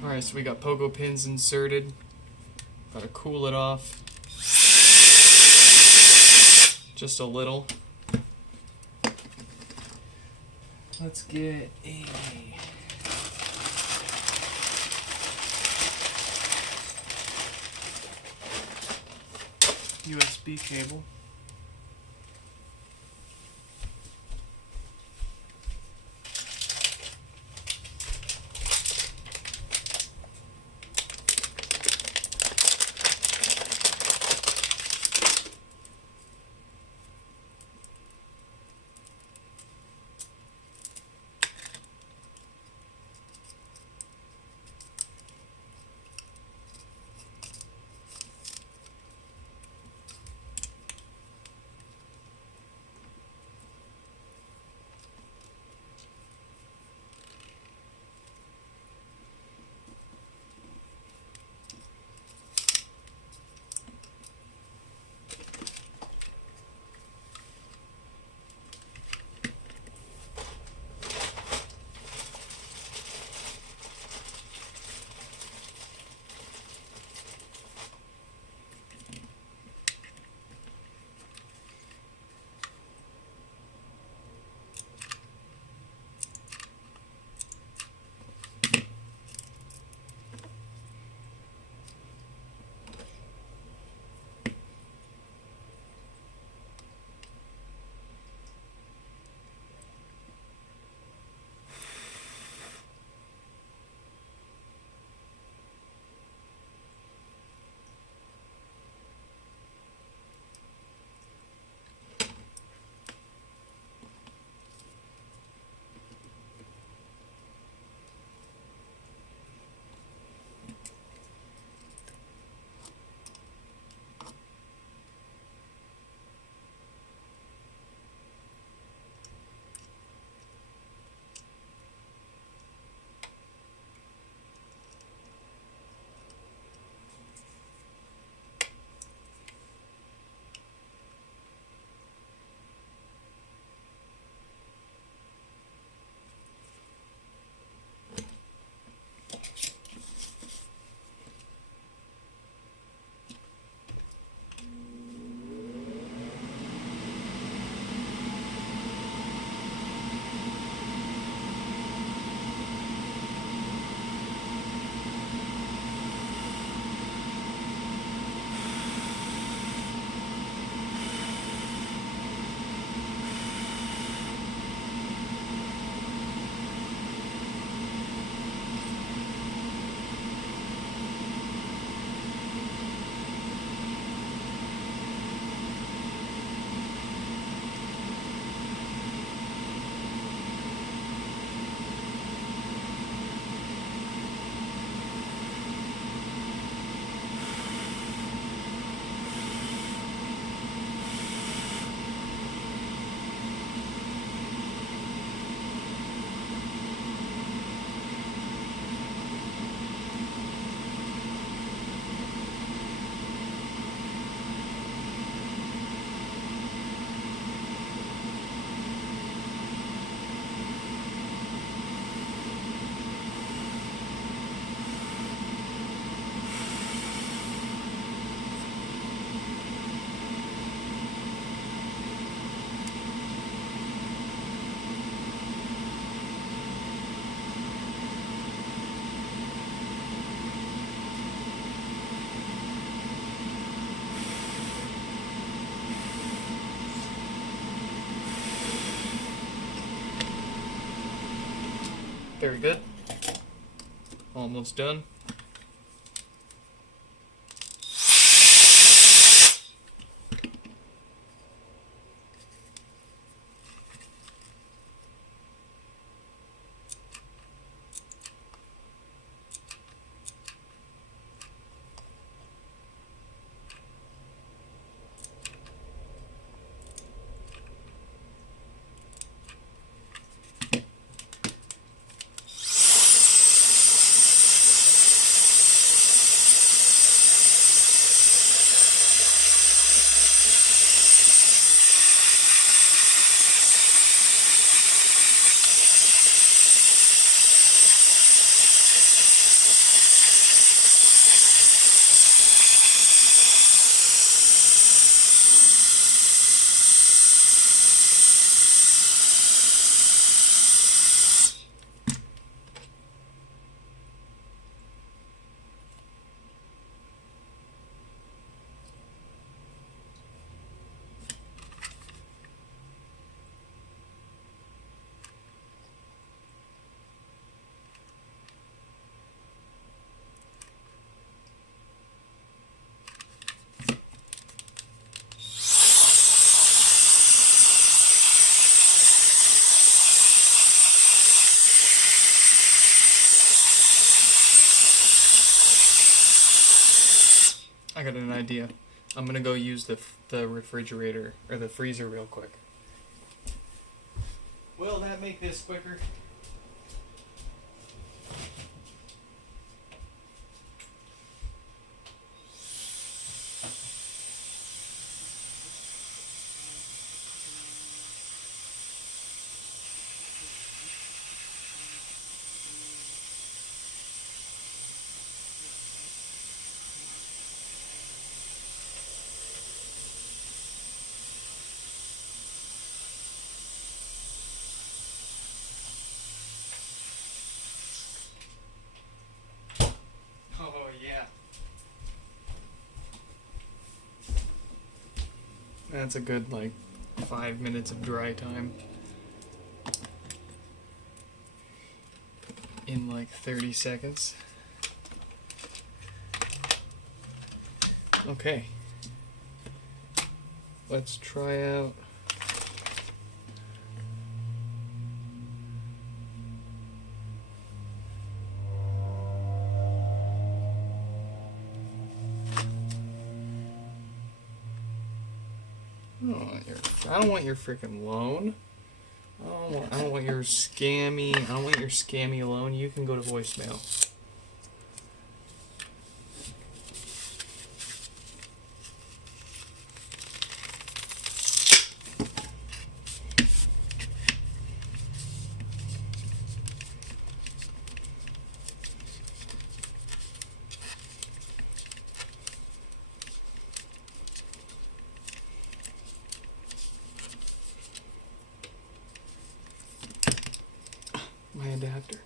Alright, so we got pogo pins inserted. Gotta cool it off. Just a little. Let's get a USB cable. Very good. Almost done. I got an idea. I'm gonna go use the refrigerator or the freezer real quick. Will that make this quicker? Oh, yeah. That's a good, 5 minutes of dry time. In 30 seconds. Okay. Let's try out. I don't want your freaking loan. I don't want your scammy. I don't want your scammy loan. You can go to voicemail. My adapter.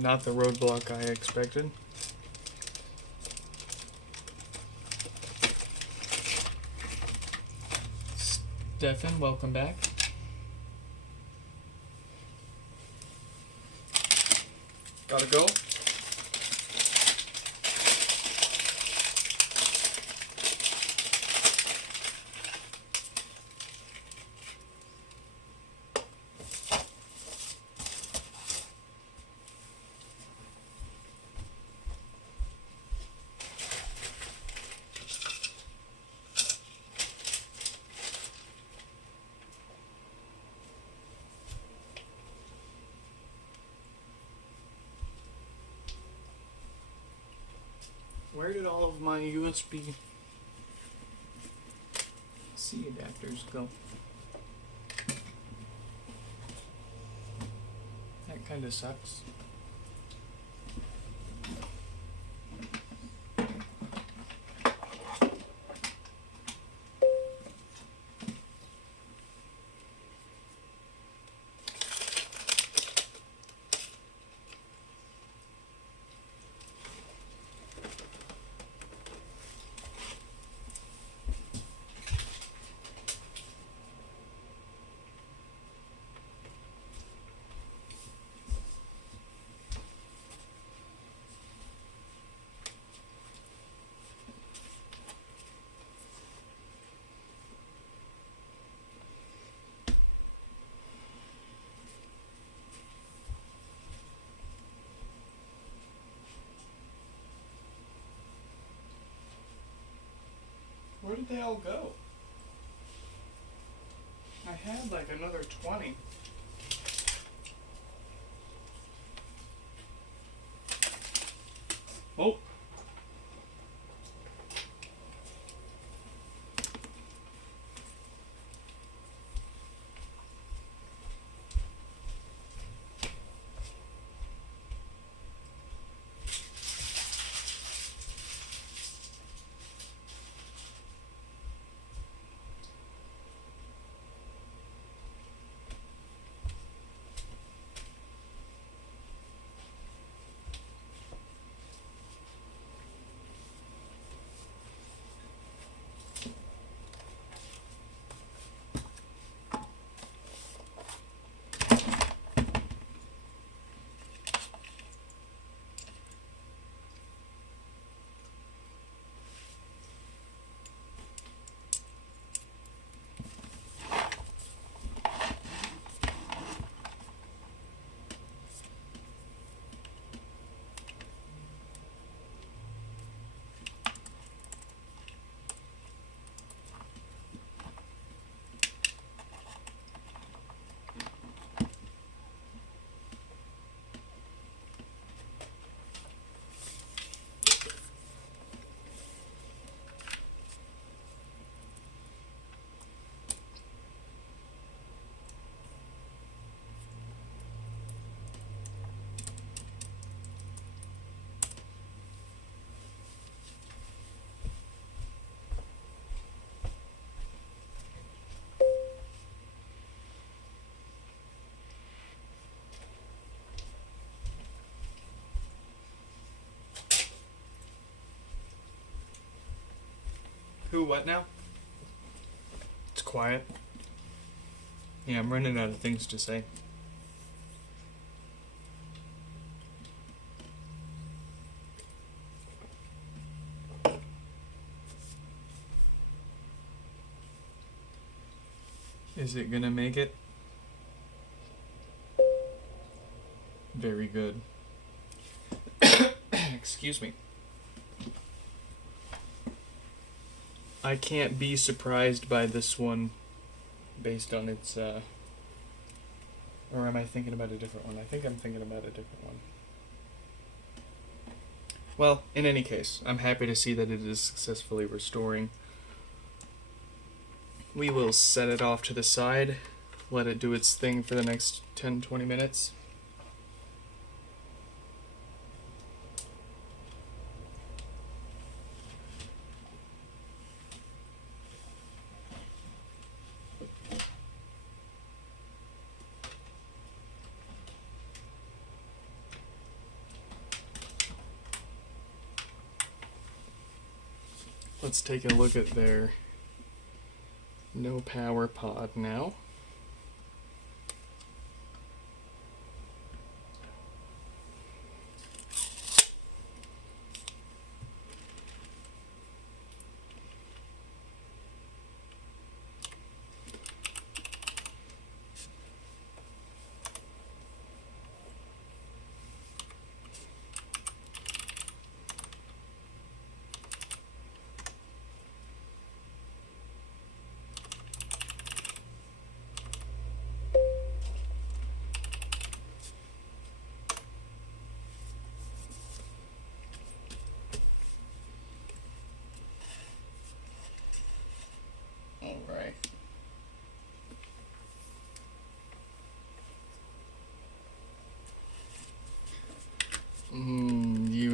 Not the roadblock I expected. Stefan, welcome back. Gotta go. Where did all of my USB C adapters go? That kind of sucks. Where did they all go? I had like another 20. Oh! Who, what now? It's quiet. Yeah, I'm running out of things to say. Is it gonna make it? Very good. Excuse me. I can't be surprised by this one based on its, or am I thinking about a different one? I think I'm thinking about a different one. Well, in any case, I'm happy to see that it is successfully restoring. We will set it off to the side, let it do its thing for the next 10-20 minutes. Let's take a look at their no power pod now.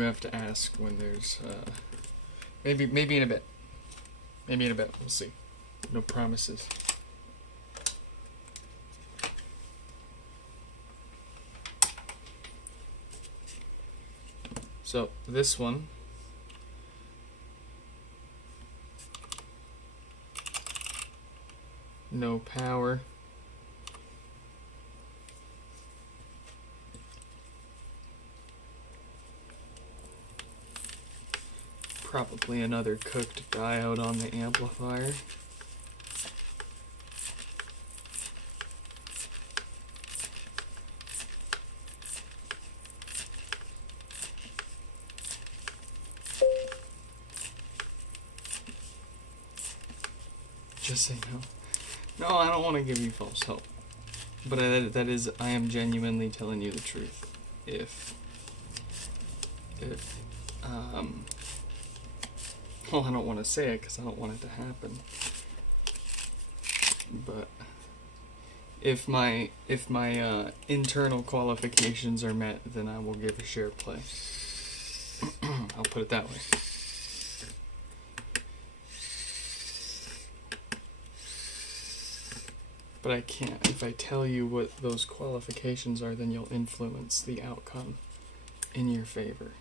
have to ask when there's maybe in a bit. Maybe in a bit. We'll see. No promises. So this one no power. Probably another cooked diode on the amplifier. Just say no. No, I don't want to give you false hope. But I am genuinely telling you the truth. Well, I don't want to say it because I don't want it to happen. But if my internal qualifications are met, then I will give a share play. I'll put it that way. But I can't. If I tell you what those qualifications are, then you'll influence the outcome in your favor.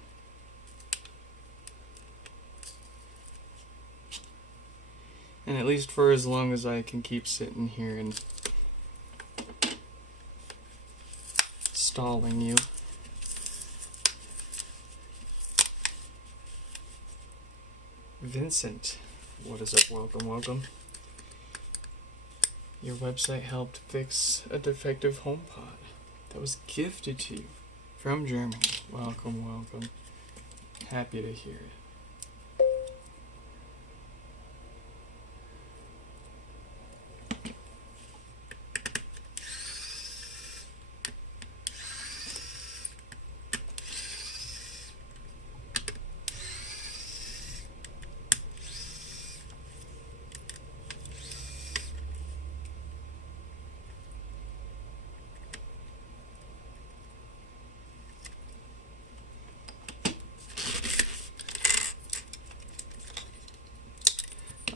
And at least for as long as I can keep sitting here and stalling you. Vincent, what is up? Welcome, welcome. Your website helped fix a defective HomePod that was gifted to you from Germany. Welcome, welcome. Happy to hear it.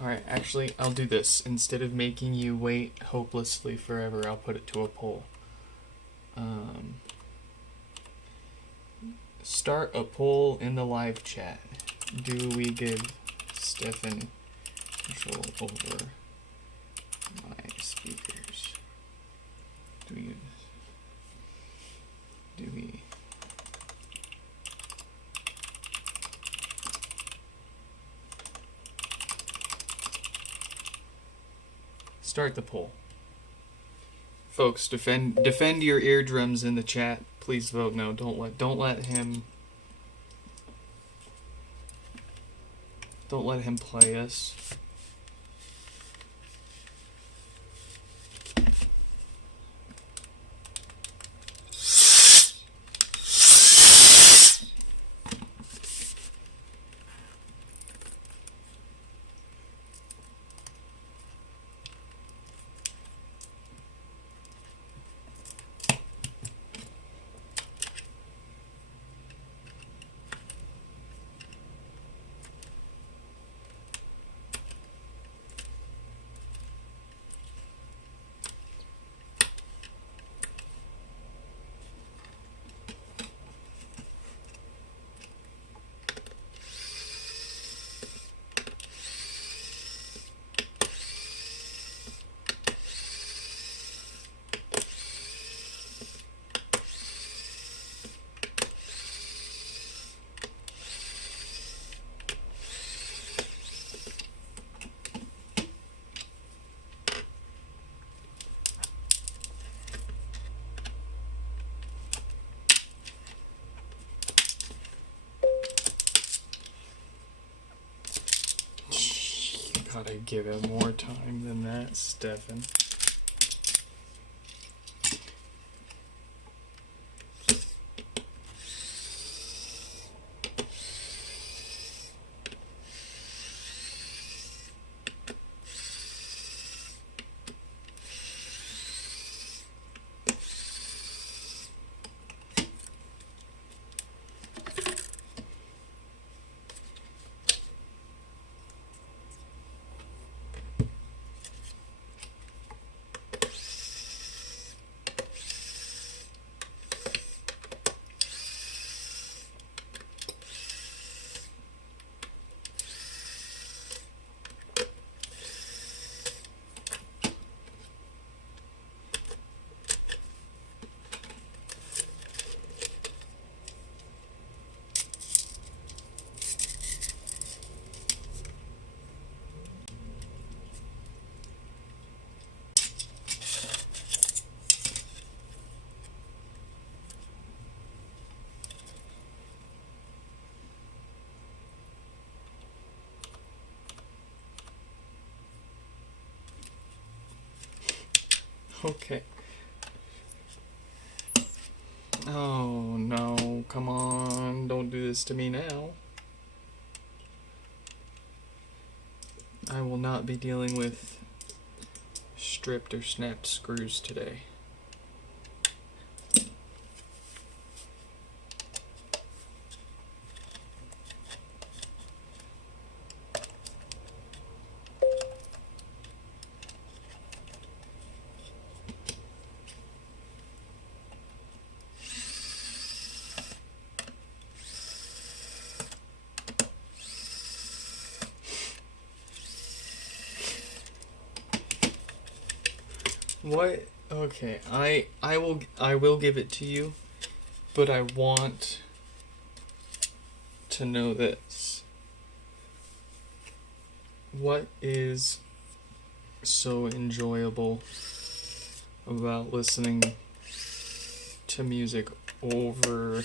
Alright, actually, I'll do this. Instead of making you wait hopelessly forever, I'll put it to a poll. Start a poll in the live chat. Do we give Stefan control over my speakers? Do we... Start the poll. Folks, defend your eardrums in the chat. Please vote no. Don't let him play us. Gotta give it more time than that, Stefan. Okay. Oh no, come on, don't do this to me now. I will not be dealing with stripped or snapped screws today. What? Okay, I will give it to you, but I want to know this. What is so enjoyable about listening to music over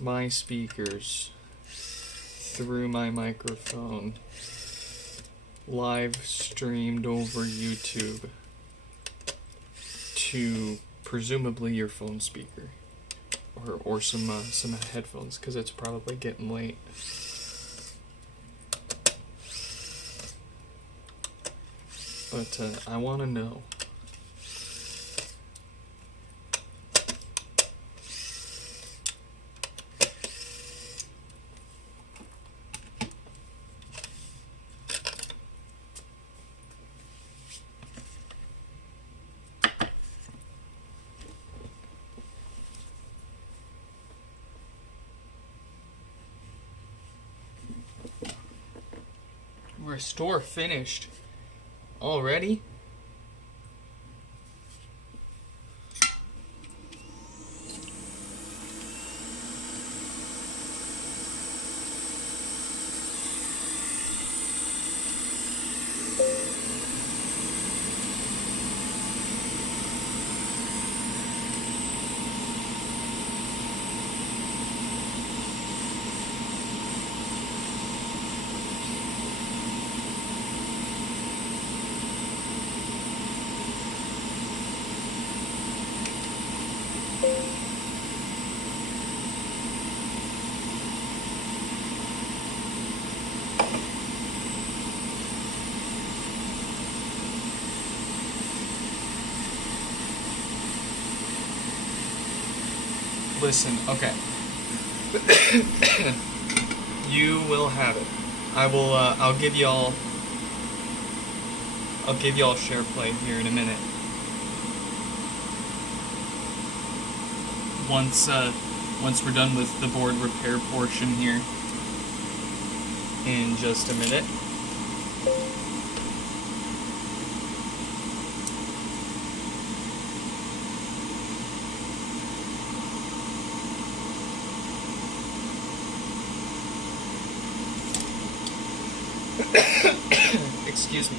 my speakers through my microphone, live streamed over YouTube to presumably your phone speaker or some headphones, because it's probably getting late. But I want to know. Restore finished. Already? Listen, okay. You will have it. I'll give y'all share play here in a minute. Once we're done with the board repair portion here in just a minute. Excuse me.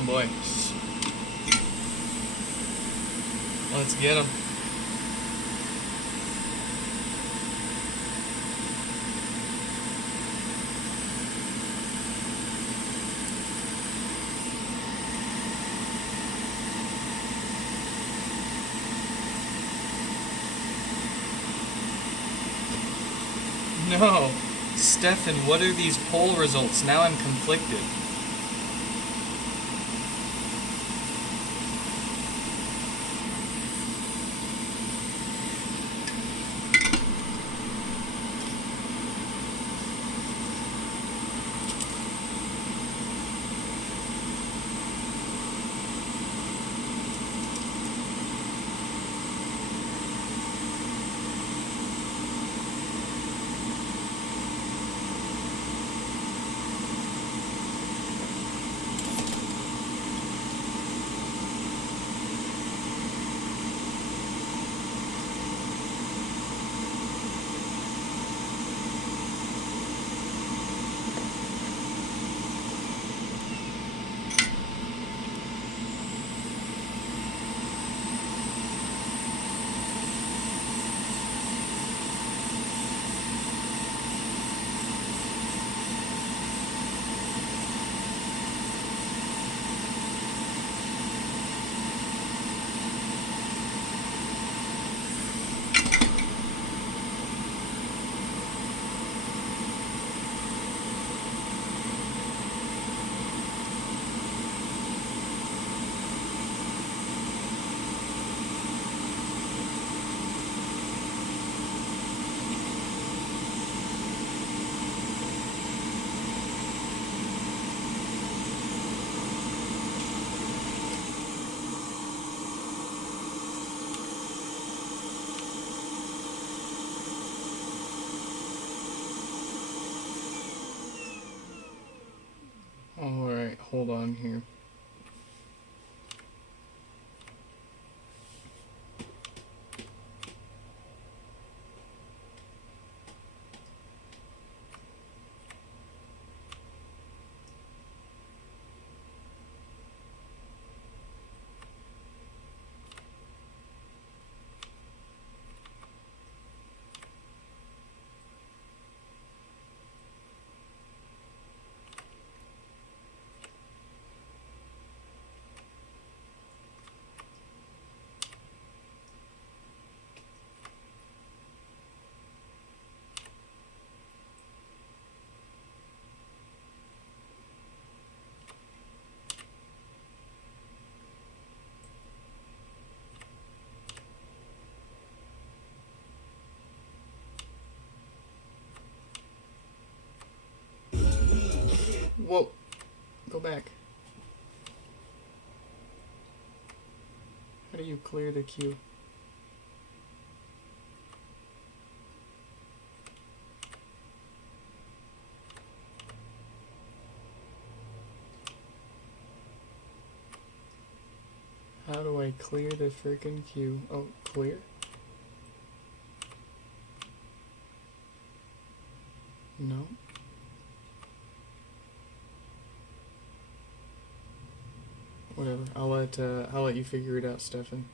Oh boy. Let's get him. No. Stefan, what are these poll results? Now I'm conflicted. Alright, hold on here. Whoa. Go back. How do you clear the queue? How do I clear the frickin' queue? Oh, clear? No. Whatever. I'll let you figure it out, Stefan.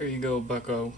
There you go, bucko.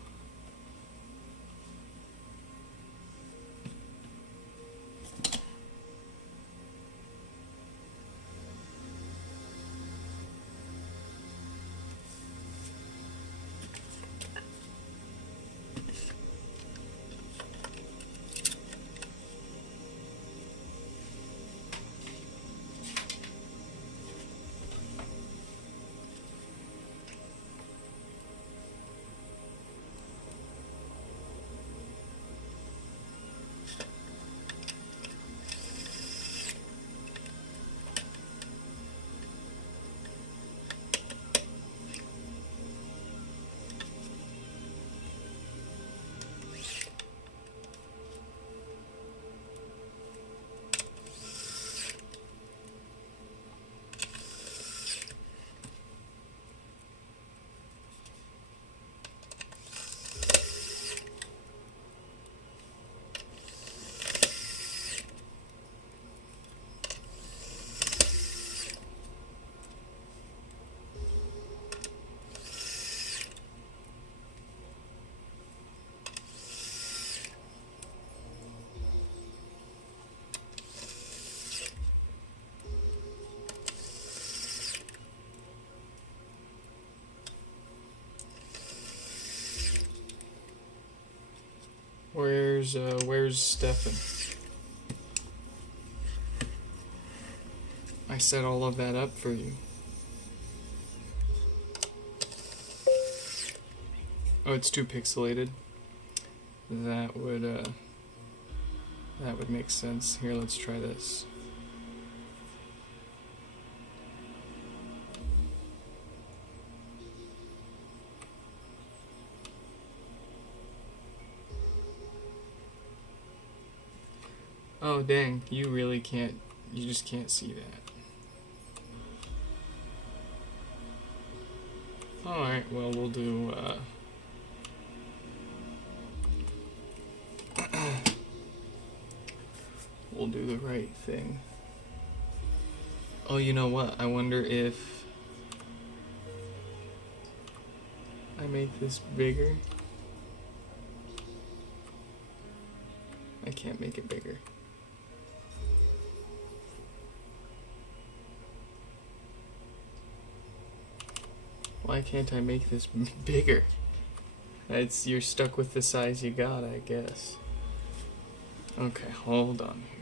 Where's Stefan? I set all of that up for you. Oh, it's too pixelated. That would make sense. Here, let's try this. Oh, dang, you really can't, you just can't see that. Alright, well, we'll do, we'll do the right thing. Oh, you know what? I wonder if I make this bigger. I can't make it bigger. Why can't I make this bigger? You're stuck with the size you got, I guess. Okay, hold on here.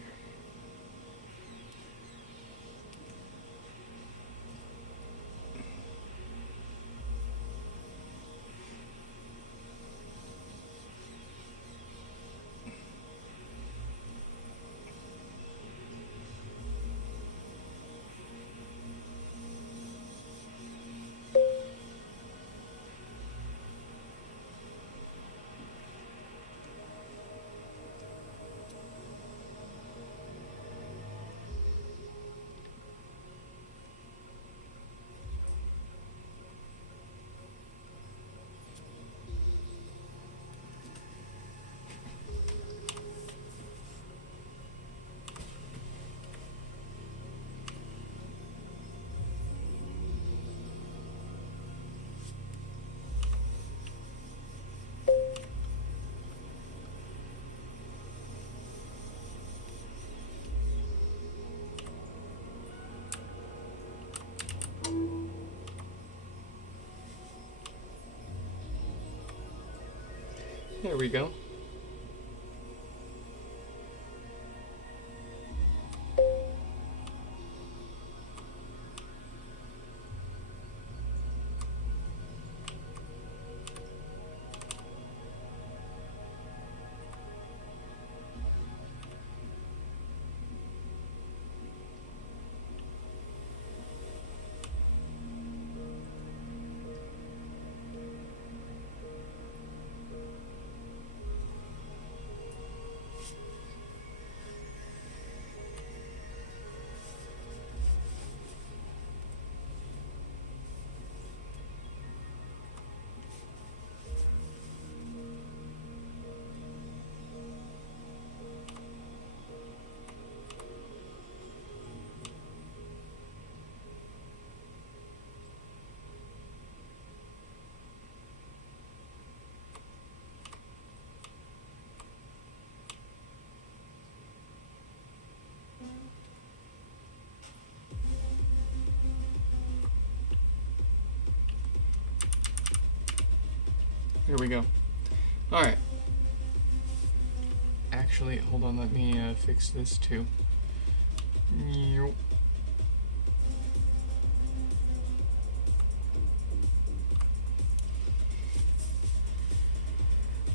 There we go. Here we go. Alright. Actually, hold on, let me fix this too.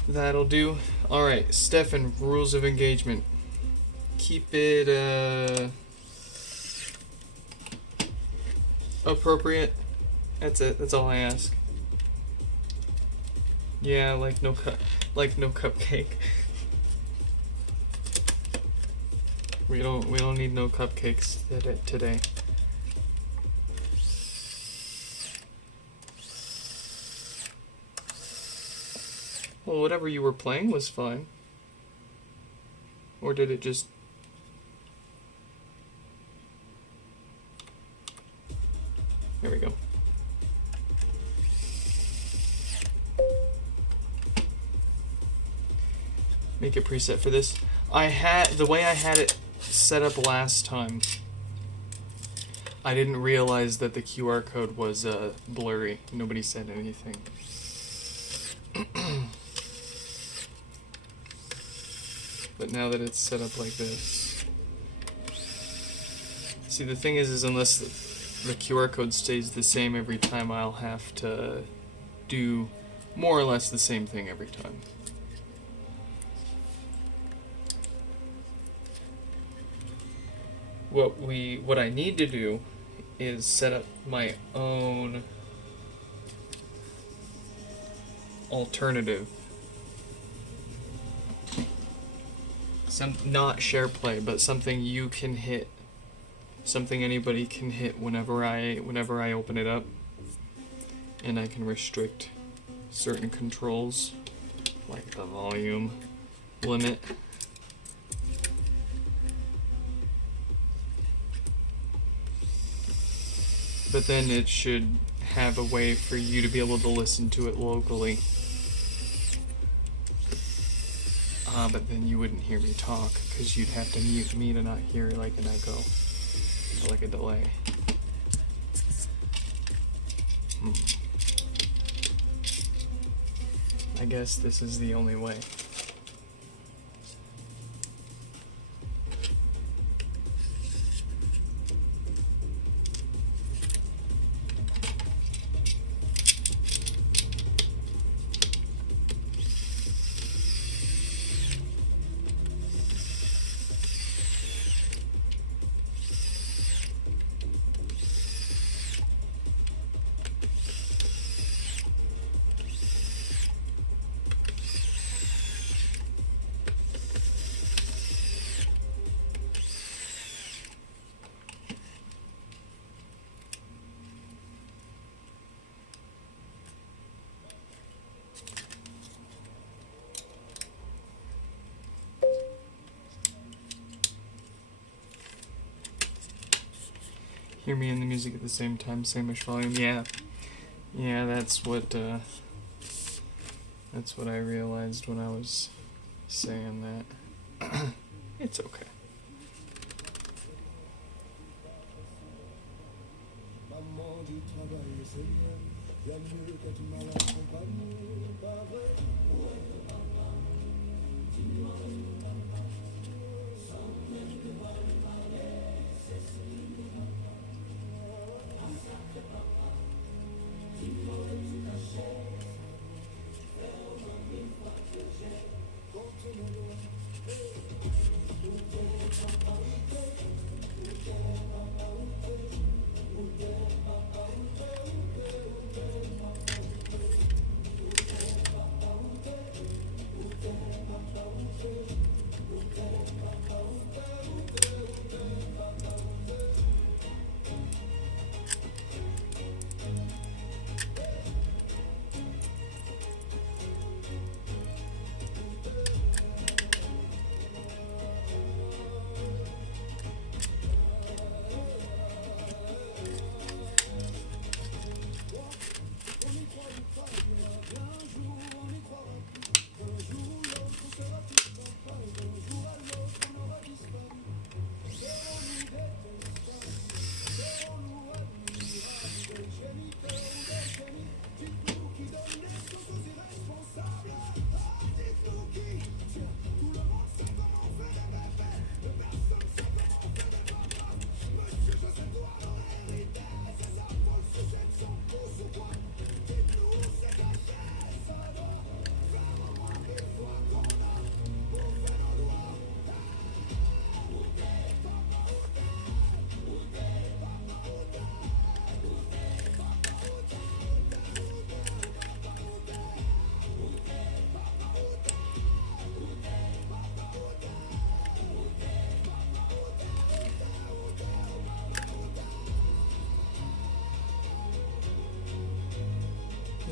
That'll do. Alright, Stefan, rules of engagement. Keep it appropriate. That's it. That's all I ask. Yeah, like no cupcake. We don't need no cupcakes today. Well, whatever you were playing was fine. Or did it just... There we go. Make a preset for this. The way I had it set up last time, I didn't realize that the QR code was blurry. Nobody said anything. But now that it's set up like this... See, the thing is unless the QR code stays the same every time, I'll have to do more or less the same thing every time. What I need to do is set up my own alternative. Not share play, but something you can hit. Something anybody can hit whenever I open it up. And I can restrict certain controls, like the volume limit. But then it should have a way for you to be able to listen to it locally. But then you wouldn't hear me talk, because you'd have to mute me to not hear like an echo, or like a delay. I guess this is the only way. Hear me and the music at the same time, same-ish volume. Yeah, that's what I realized when I was saying that. It's okay.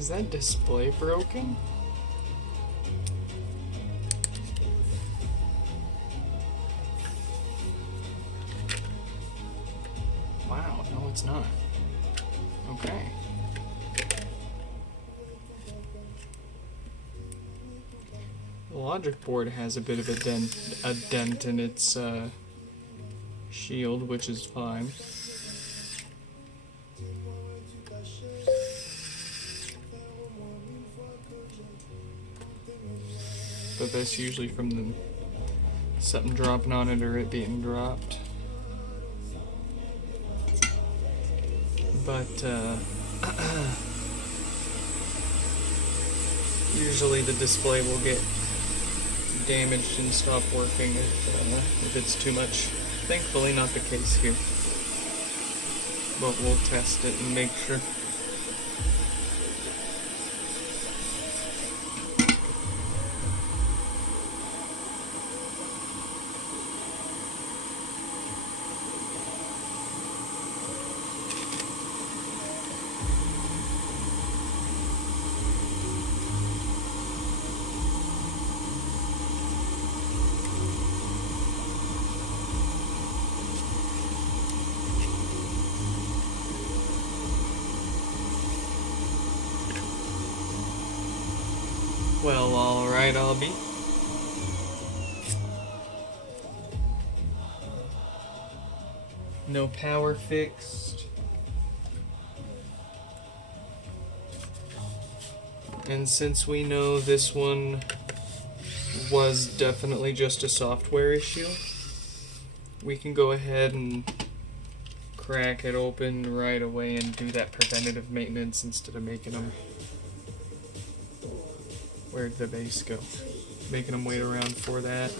Is that display broken? Wow, no it's not. Okay. The logic board has a bit of a dent in its shield, which is fine. But that's usually from something dropping on it or it being dropped. But usually the display will get damaged and stop working if it's too much. Thankfully not the case here. But we'll test it and make sure. Well, alright, I'll be. No power fixed. And since we know this one was definitely just a software issue, we can go ahead and crack it open right away and do that preventative maintenance instead of making them... Where'd the base go? Making them wait around for that.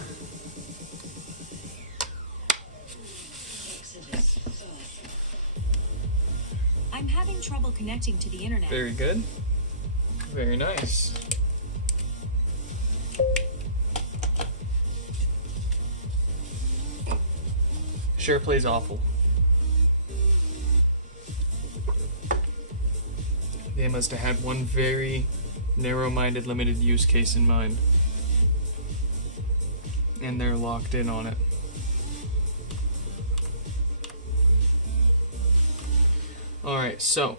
I'm having trouble connecting to the internet. Very good. Very nice. Sure plays awful. They must have had one very narrow-minded, limited use case in mind. And they're locked in on it. Alright, so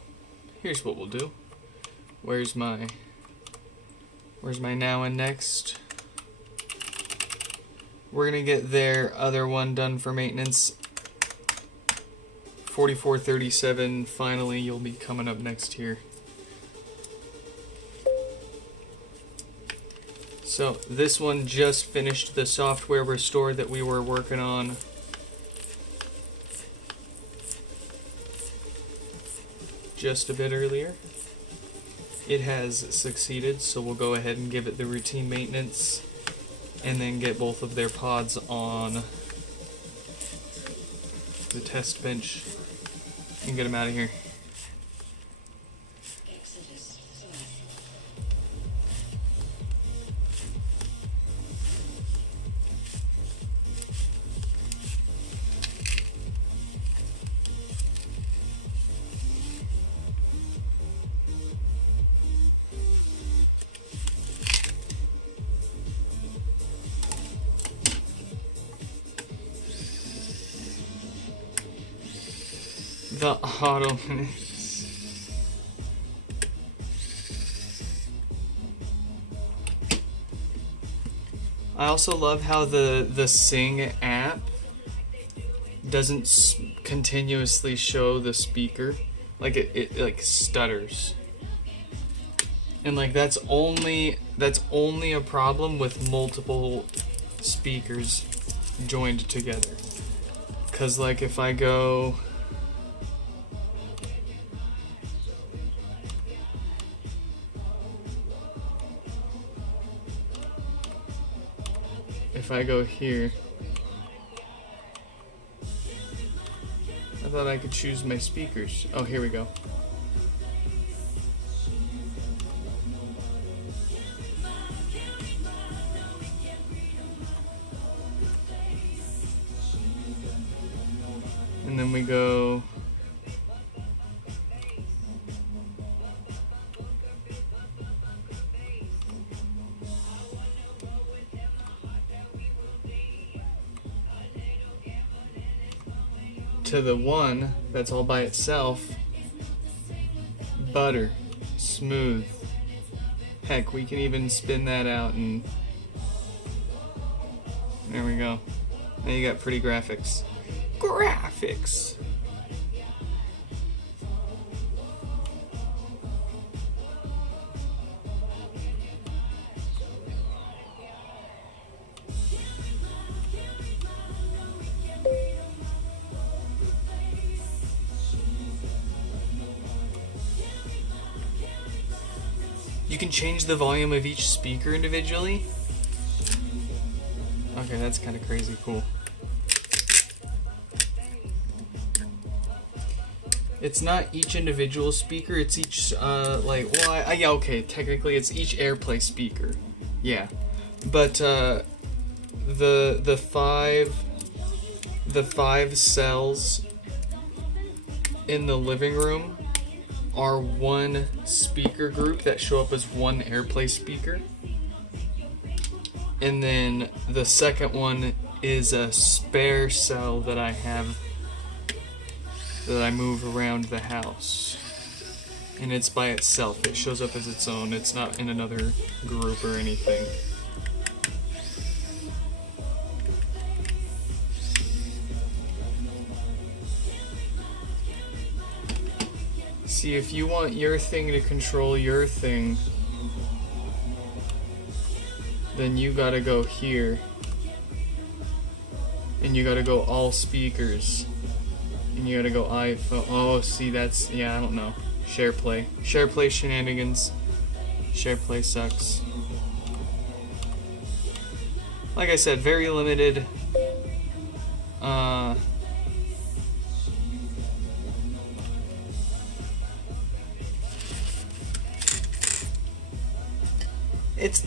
here's what we'll do. Where's my now and next? We're gonna get their other one done for maintenance. 4437, finally you'll be coming up next here. So this one just finished the software restore that we were working on. Just a bit earlier. It has succeeded, so we'll go ahead and give it the routine maintenance and then get both of their pods on the test bench and get them out of here. The auto minutes. I also love how the Sing app doesn't continuously show the speaker. Like it like stutters. And like that's only a problem with multiple speakers joined together. 'Cause like if I go here, I thought I could choose my speakers. Oh, here we go. And then we go to the one that's all by itself, butter, smooth. Heck, we can even spin that out and there we go. Now you got pretty graphics. Graphics! You can change the volume of each speaker individually? Okay, that's kind of crazy cool. It's not each individual speaker, it's each, yeah, okay, technically it's each AirPlay speaker. Yeah. But, the five cells in the living room are one speaker group that show up as one AirPlay speaker. And then the second one is a spare cell that I have that I move around the house. And it's by itself. It shows up as its own. It's not in another group or anything. See, if you want your thing to control your thing, then you gotta go here. And you gotta go all speakers. And you gotta go iPhone. Oh, see, that's, yeah, I don't know. SharePlay. SharePlay shenanigans. SharePlay sucks. Like I said, very limited.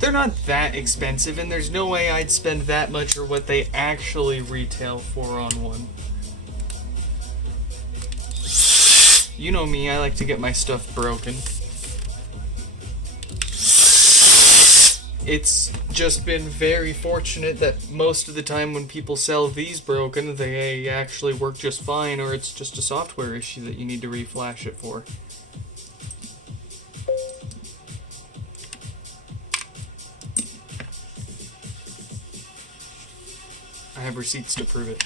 They're not that expensive, and there's no way I'd spend that much or what they actually retail for on one. You know me, I like to get my stuff broken. It's just been very fortunate that most of the time when people sell these broken, they actually work just fine, or it's just a software issue that you need to reflash it for. I have receipts to prove it.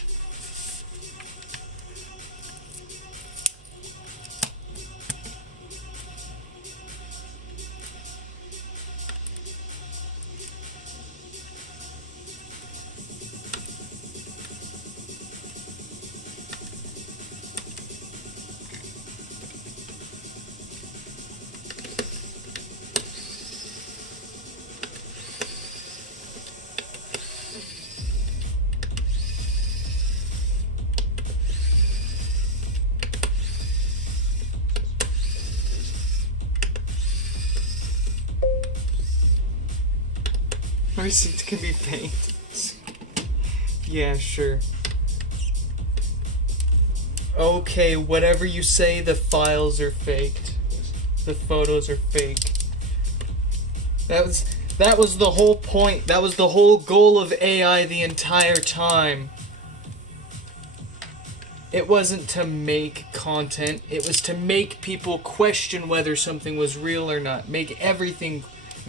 Receipts can be faked. Yeah, sure. Okay, whatever you say, the files are faked. The photos are fake. That was the whole point. That was the whole goal of AI the entire time. It wasn't to make content. It was to make people question whether something was real or not. Make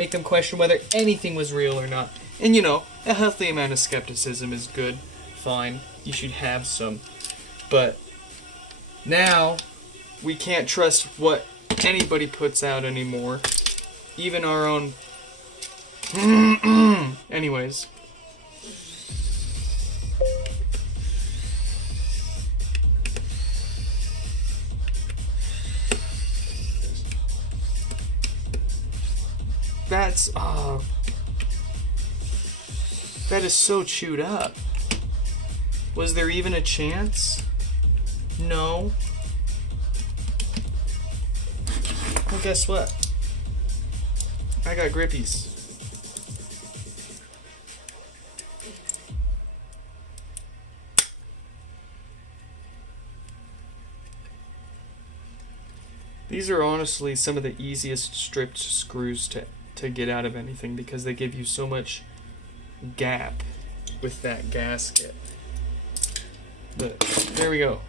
them question whether anything was real or not. And you know, a healthy amount of skepticism is good. Fine. You should have some. But now, we can't trust what anybody puts out anymore. Even our own... Anyways. That's, that is so chewed up. Was there even a chance? No. Well, guess what? I got grippies. These are honestly some of the easiest stripped screws to get out of anything because they give you so much gap with that gasket. But there we go.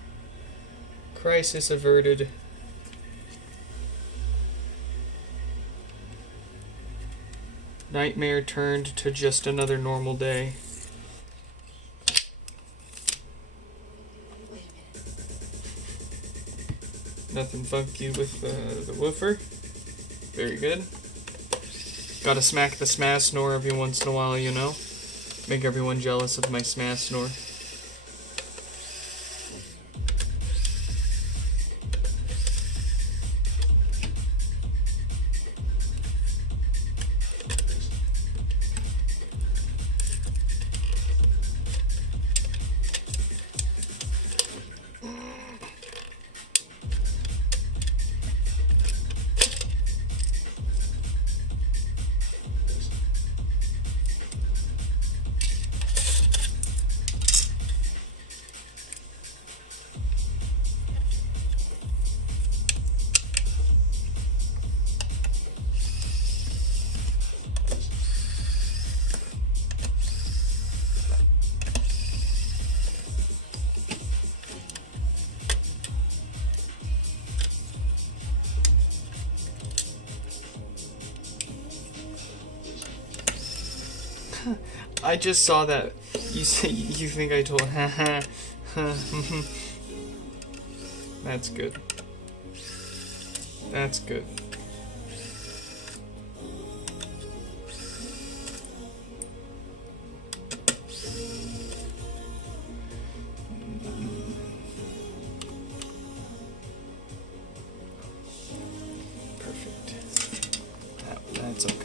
Crisis averted. Nightmare turned to just another normal day. Nothing funky with the woofer. Very good. Gotta smack the smash snore every once in a while, you know. Make everyone jealous of my smash snore. I just saw that. You think I told? That's good. That's good. Perfect. That's okay.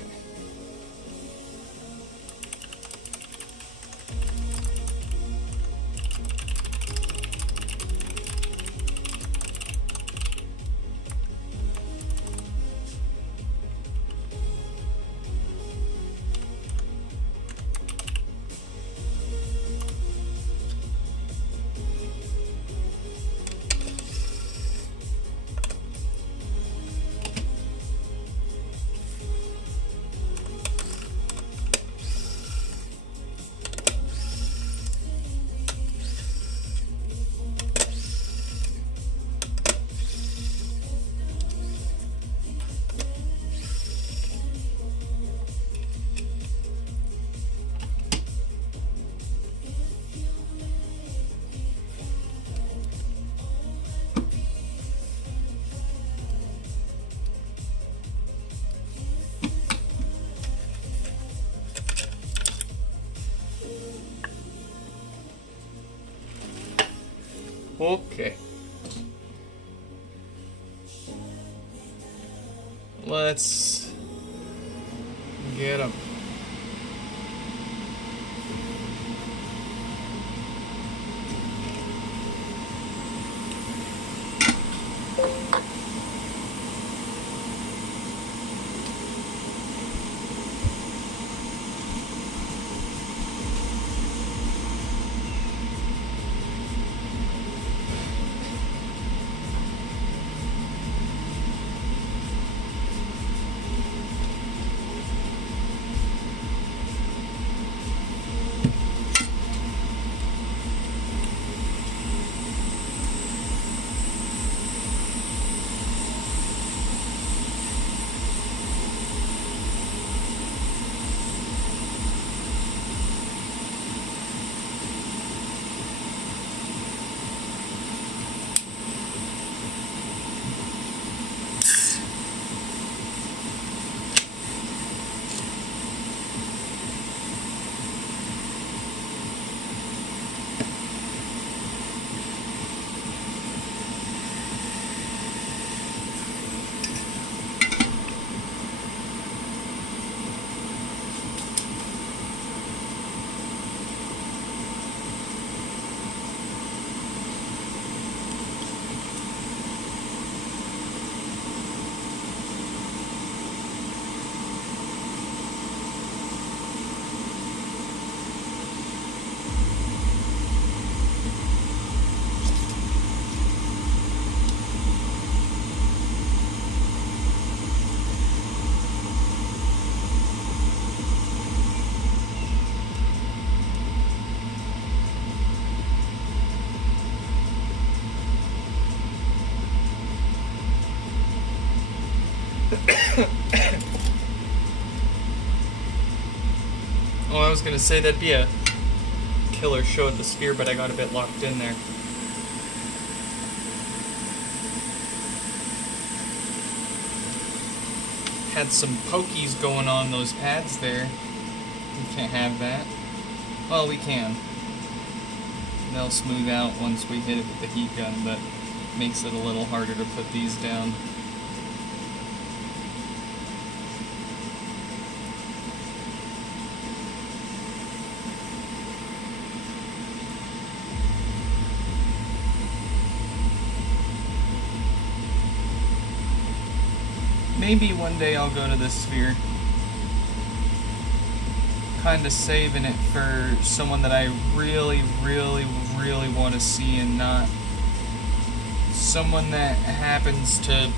Okay. Let's get 'em. Oh, I was gonna say that'd be a killer show at the Sphere, but I got a bit locked in there. Had some pokies going on those pads there. We can't have that. Well, we can. They'll smooth out once we hit it with the heat gun, but makes it a little harder to put these down. Maybe one day I'll go to the Sphere. Kinda saving it for someone that I really, really, really want to see, and not someone that happens to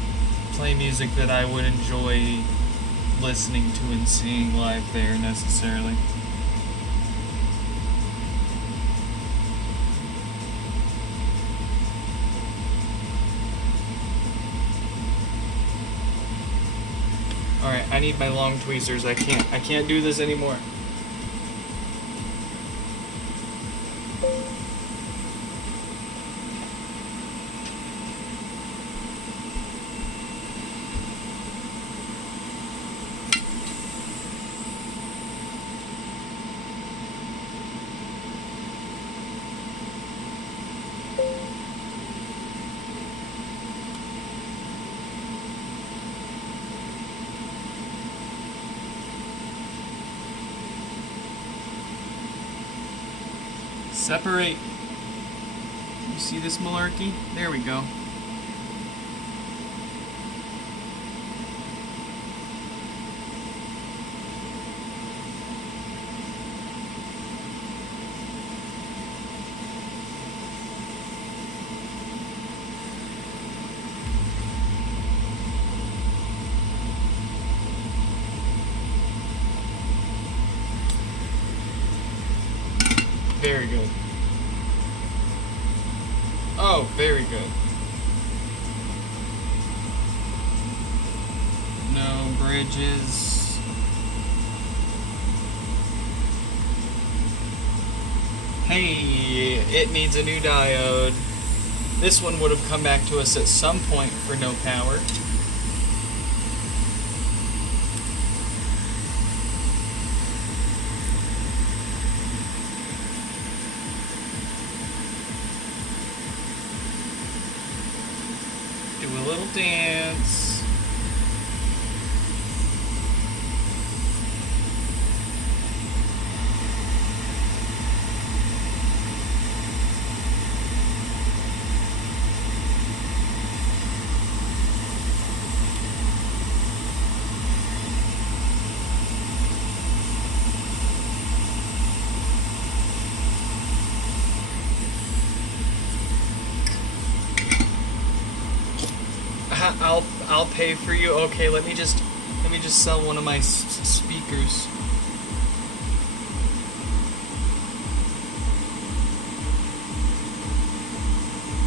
play music that I would enjoy listening to and seeing live there necessarily. Alright, I need my long tweezers. I can't do this anymore. Separate. You see this malarkey? There we go. Very good. Oh, very good. No bridges. Hey, it needs a new diode. This one would have come back to us at some point for no power. Do a little dance. I'll pay for you. Okay, let me just sell one of my speakers.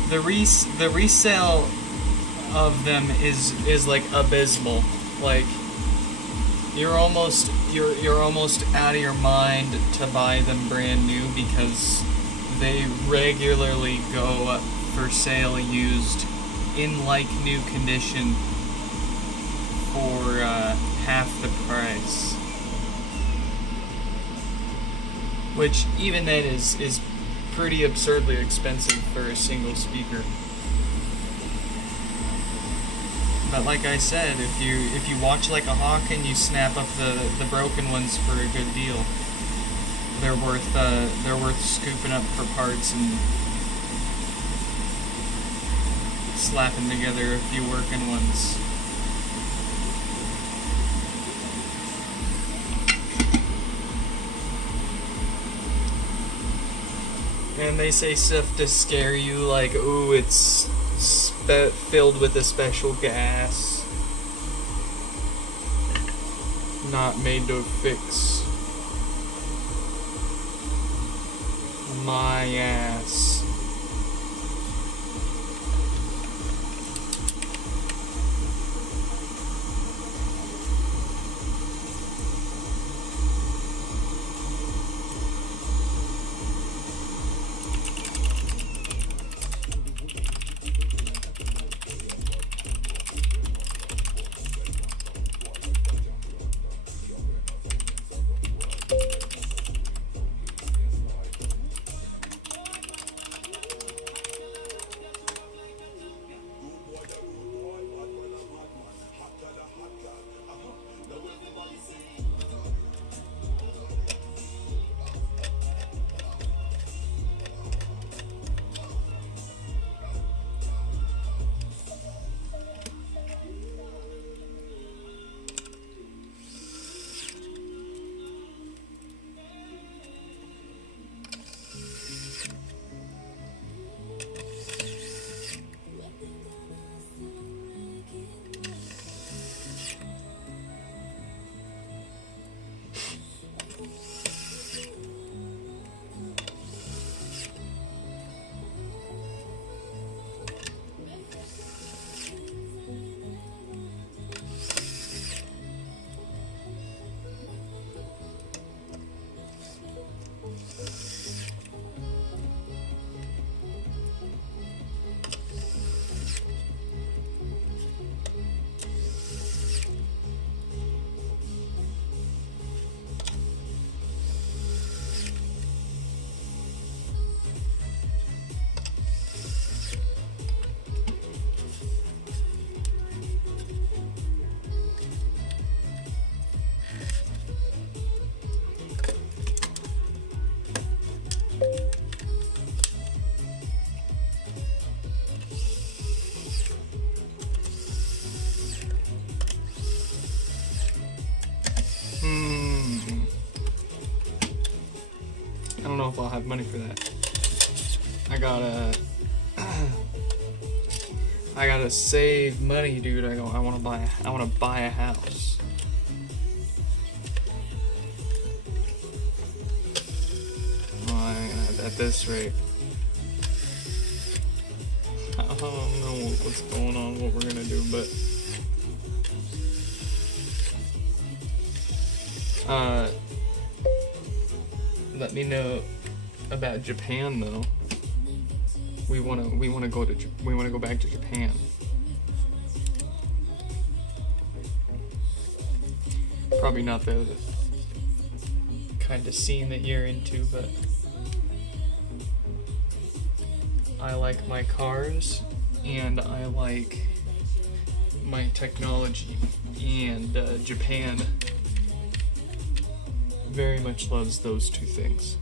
The resale of them is like abysmal. Like you're almost out of your mind to buy them brand new, because they regularly go up for sale used in like new condition for half the price, which even then is pretty absurdly expensive for a single speaker. But like I said, if you watch like a hawk and you snap up the broken ones for a good deal, they're worth scooping up for parts and slapping together a few working ones. And they say stuff to scare you, like, ooh, it's filled with a special gas. Not made to fix my ass. don't know if I'll have money for that. I gotta save money, dude. I wanna buy a house. At this rate, I don't know what's going on, what we're gonna do, but let me know about Japan though. We wanna go back to Japan. Probably not the kind of scene that you're into, but I like my cars and I like my technology, and Japan very much loves those two things.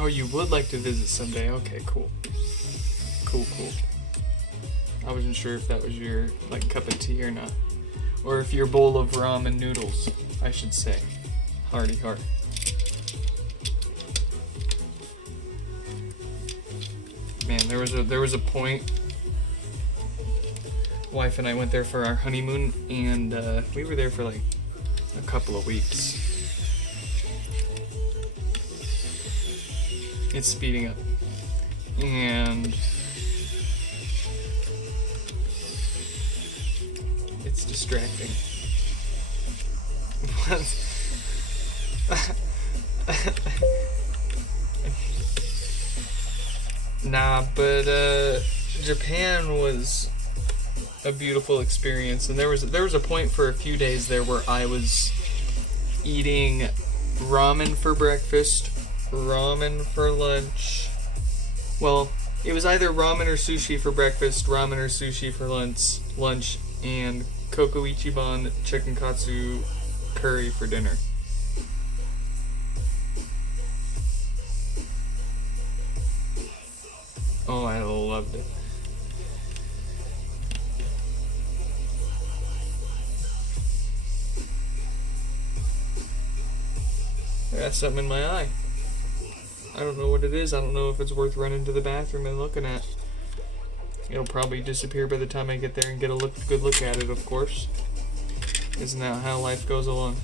Oh, you would like to visit someday? Okay, cool. Cool. I wasn't sure if that was your, like, cup of tea or not. Or if your bowl of ramen noodles, I should say. Hearty heart. Man, there was a point, wife and I went there for our honeymoon, and we were there for like a couple of weeks. It's speeding up, and it's distracting. Nah, but Japan was a beautiful experience, and there was a point for a few days there where I was eating ramen for breakfast, ramen for lunch. Well, it was either ramen or sushi for breakfast, ramen or sushi for lunch, and Koko Ichiban chicken katsu curry for dinner. Oh, I loved it. I got something in my eye. I don't know what it is. I don't know if it's worth running to the bathroom and looking at. It'll probably disappear by the time I get there and get a good look at it, of course. Isn't that how life goes along?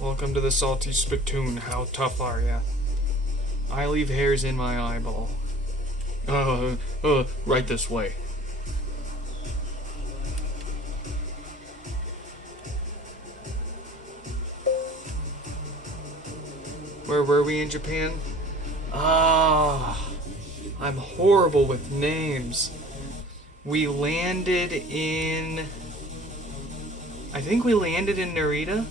Welcome to the Salty Spittoon. How tough are ya? I leave hairs in my eyeball. Right this way. Where were we in Japan? I'm horrible with names. We landed in... I think we landed in Narita.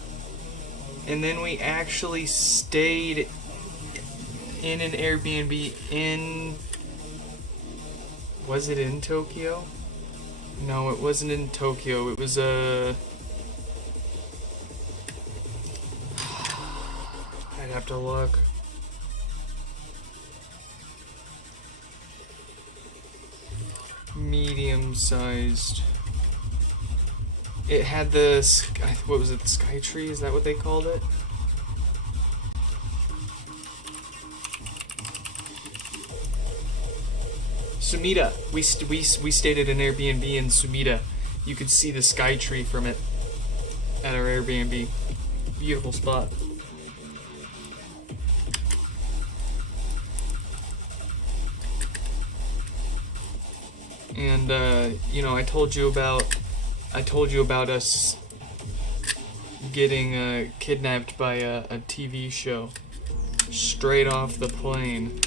And then we actually stayed in an Airbnb in... Was it in Tokyo? No, it wasn't in Tokyo. It was I'd have to look. Medium-sized. It had the, what was it, the Sky Tree? Is that what they called it? Sumida. We stayed at an Airbnb in Sumida. You could see the Sky Tree from it at our Airbnb. Beautiful spot. And you know, I told you about us getting kidnapped by a TV show straight off the plane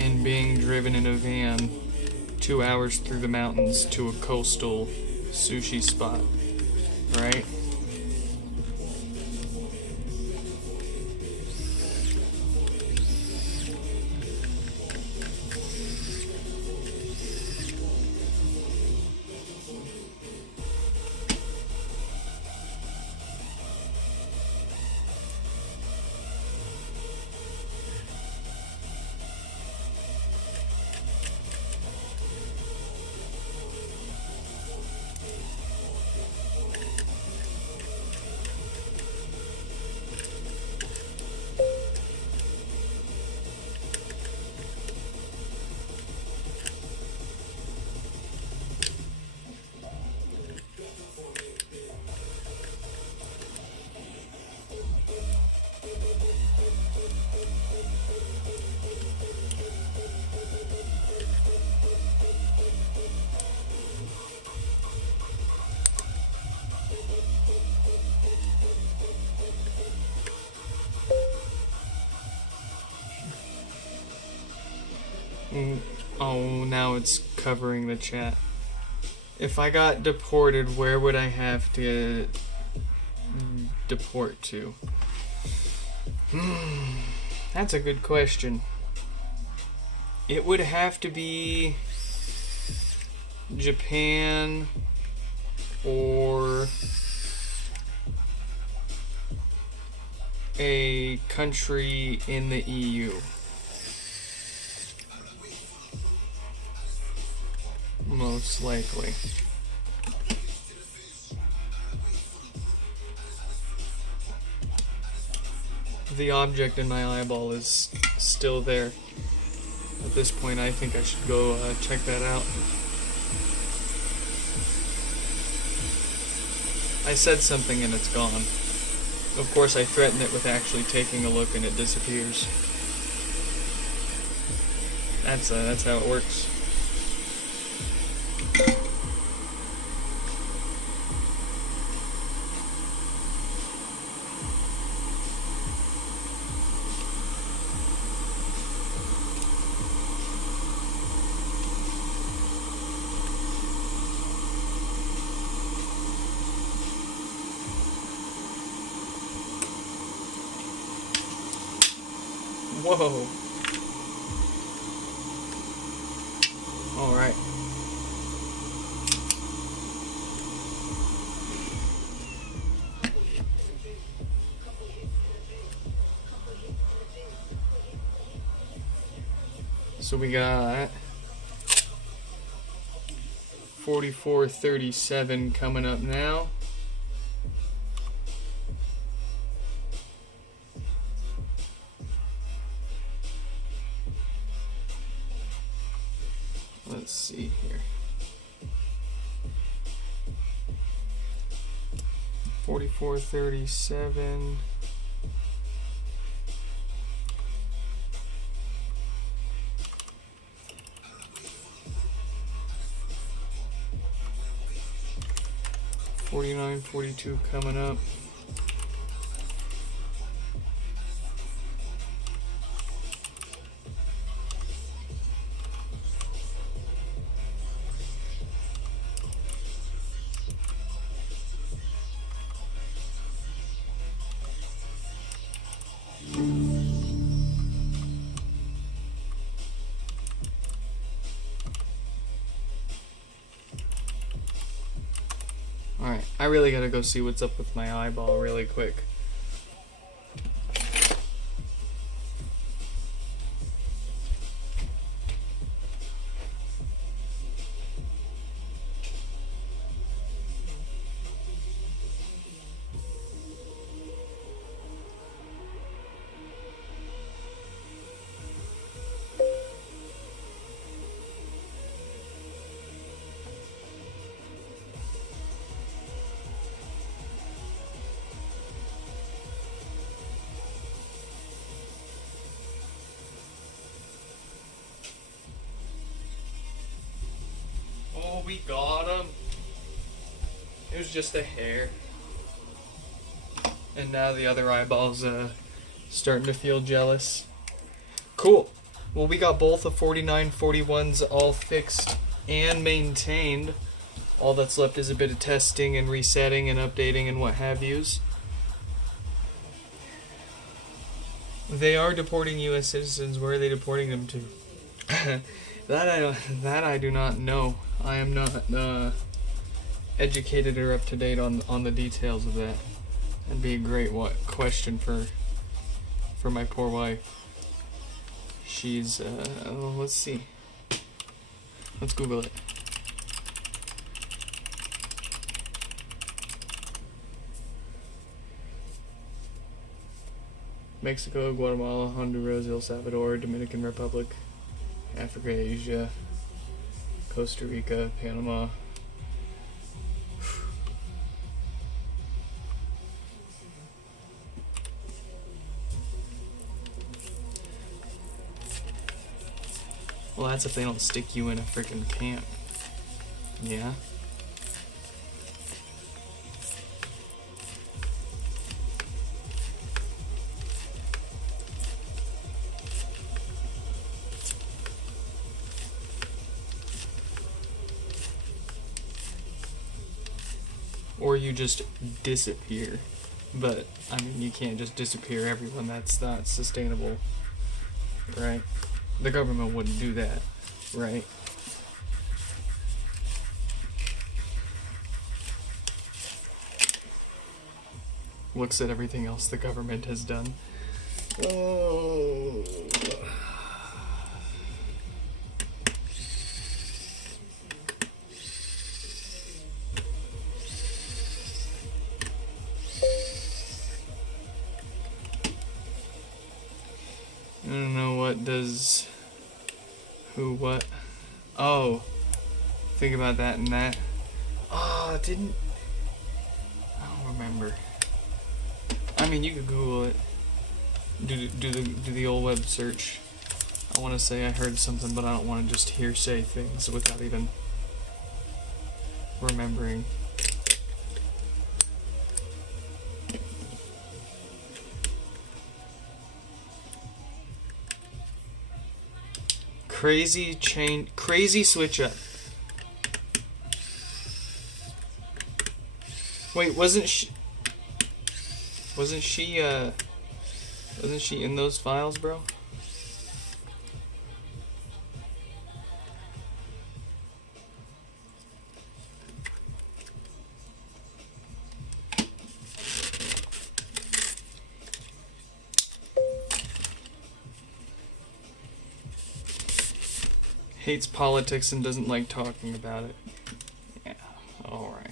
and being driven in a van 2 hours through the mountains to a coastal sushi spot, right? Oh, now it's covering the chat. If I got deported, where would I have to deport to? That's a good question. It would have to be Japan or a country in the EU. Most likely. The object in my eyeball is still there. At this point, I think I should go check that out. I said something and it's gone. Of course, I threaten it with actually taking a look and it disappears. That's how it works. Whoa. All right. So we got 44:37 coming up now. Let's see here. 44:37. $49.42 coming up. Alright, I really gotta go see what's up with my eyeball really quick. Oh, we got him. It was just a hair. And now the other eyeball's starting to feel jealous. Cool. Well, we got both the 4941s all fixed and maintained. All that's left is a bit of testing and resetting and updating and what have yous. They are deporting U.S. citizens. Where are they deporting them to? That I do not know. I am not educated or up to date on the details of that. That'd be a great question for my poor wife. She's let's see. Let's Google it. Mexico, Guatemala, Honduras, El Salvador, Dominican Republic, Africa, Asia, Costa Rica, Panama. Well, that's if they don't stick you in a freaking camp. Yeah. or you just disappear. But, I mean, you can't just disappear everyone. That's not sustainable, right? The government wouldn't do that, right? Looks at everything else the government has done. Oh. I don't know what does who what. Oh, think about that and that. Oh, I don't remember. I mean, you could Google it. Do the old web search. I want to say I heard something, but I don't want to just hearsay things without even remembering. Crazy switch up. Wait, wasn't she in those files, bro? Hates politics and doesn't like talking about it. Yeah, alright.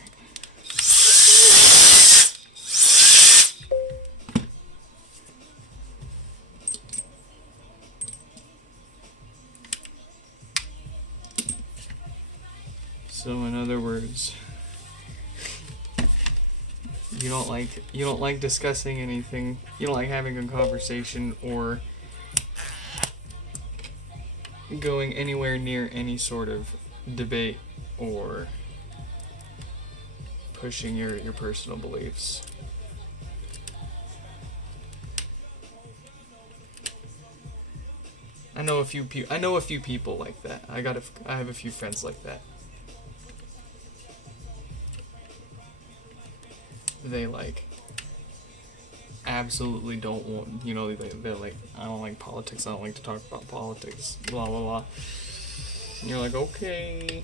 So in other words, you don't like discussing anything, you don't like having a conversation or going anywhere near any sort of debate or pushing your personal beliefs. I know a few people like that. I have a few friends like that. They like absolutely don't want, they're like, I don't like politics, I don't like to talk about politics, blah blah blah. And you're like, okay.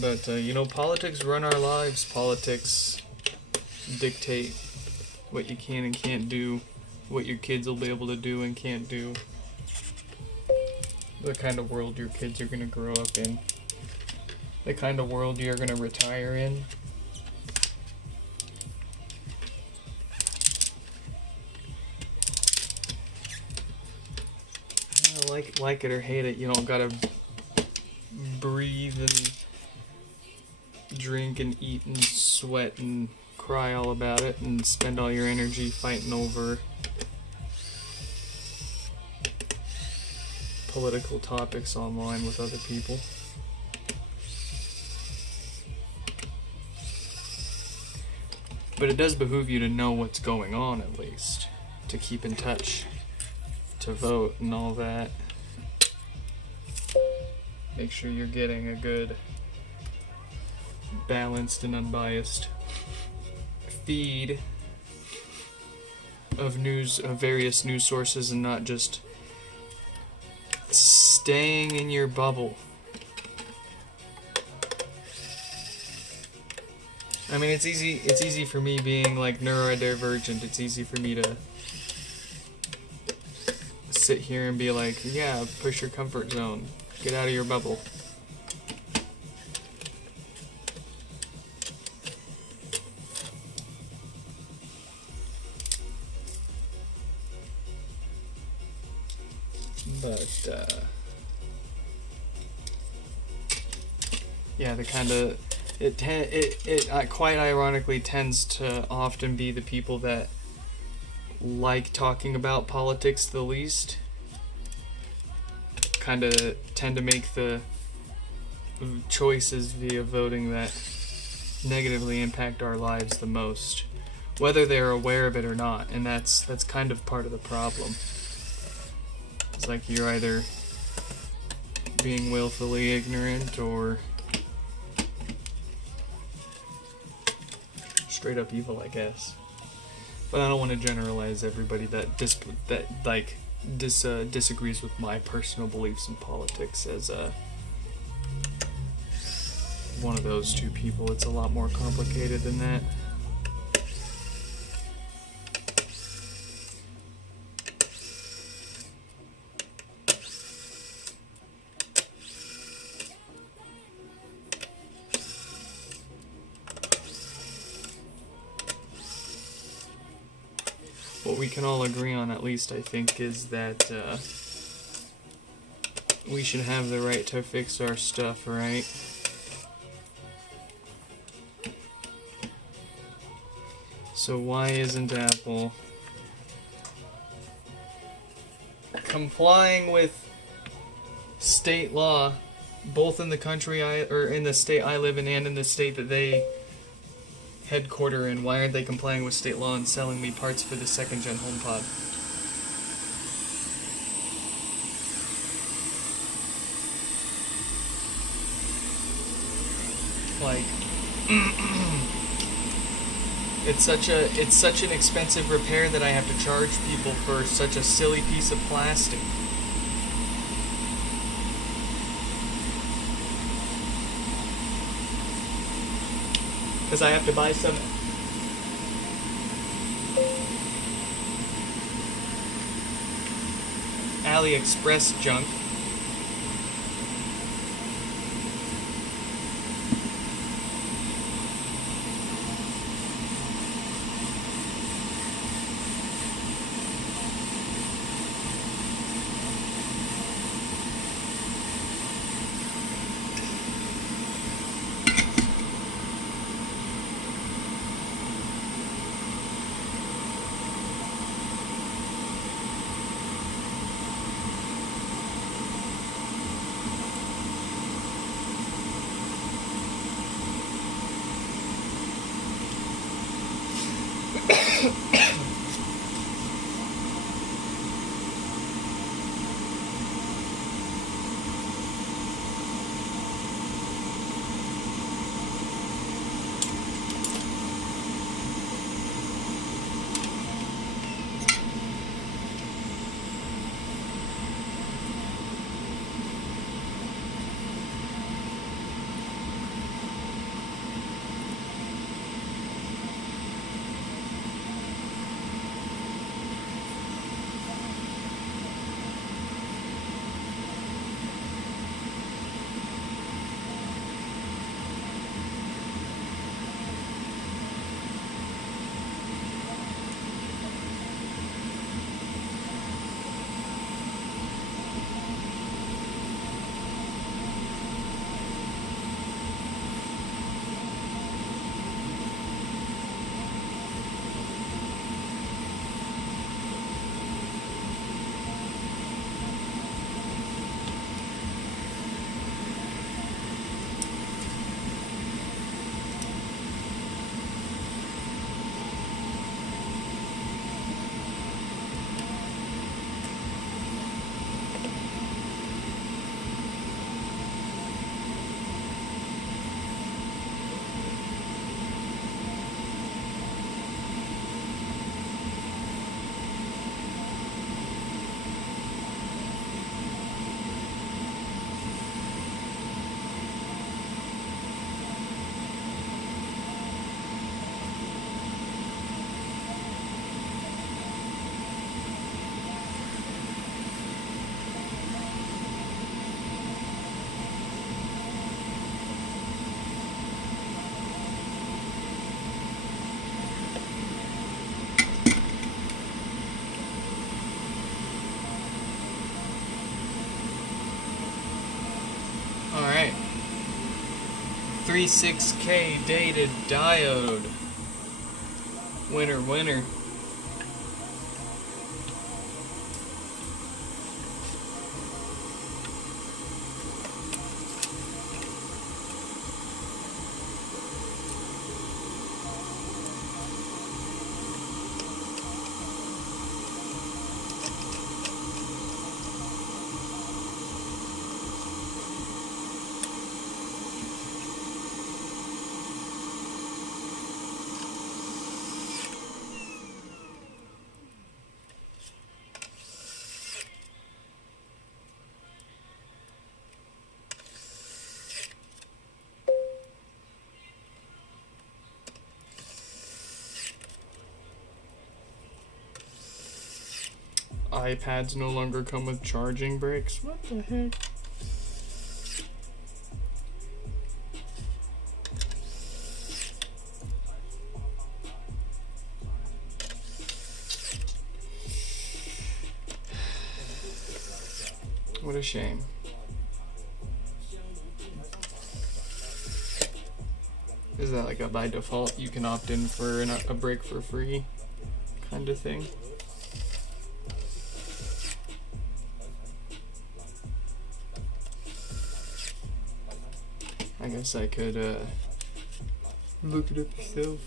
But politics run our lives. Politics dictate what you can and can't do, what your kids will be able to do and can't do, the kind of world your kids are going to grow up in, the kind of world you're going to retire in. Like it or hate it, you don't gotta breathe and drink and eat and sweat and cry all about it and spend all your energy fighting over political topics online with other people. But it does behoove you to know what's going on, at least, to keep in touch, to vote and all that. Make sure you're getting a good, balanced and unbiased feed of news, of various news sources, and not just staying in your bubble. I mean, it's easy for me being like neurodivergent. It's easy for me to sit here and be like, yeah, push your comfort zone. Get out of your bubble. But, yeah, the kind of, it quite ironically tends to often be the people that like talking about politics the least kind of tend to make the choices via voting that negatively impact our lives the most, whether they're aware of it or not, and that's kind of part of the problem. It's like you're either being willfully ignorant or straight up evil, I guess. But I don't want to generalize everybody that disagrees with my personal beliefs in politics as one of those two people. It's a lot more complicated than that. What we can all agree on, at least, I think, is that we should have the right to fix our stuff, right? So why isn't Apple complying with state law, both in the country or in the state I live in and in the state that they headquarter in? Why aren't they complying with state law and selling me parts for the second-gen HomePod? Like, it's such an expensive repair that I have to charge people for such a silly piece of plastic. Because I have to buy some AliExpress junk. Alright. 36K dated diode. Winner, winner. iPads no longer come with charging bricks. What the heck? What a shame. Is that like a by default you can opt in for a break for free kind of thing? I guess I could look it up myself.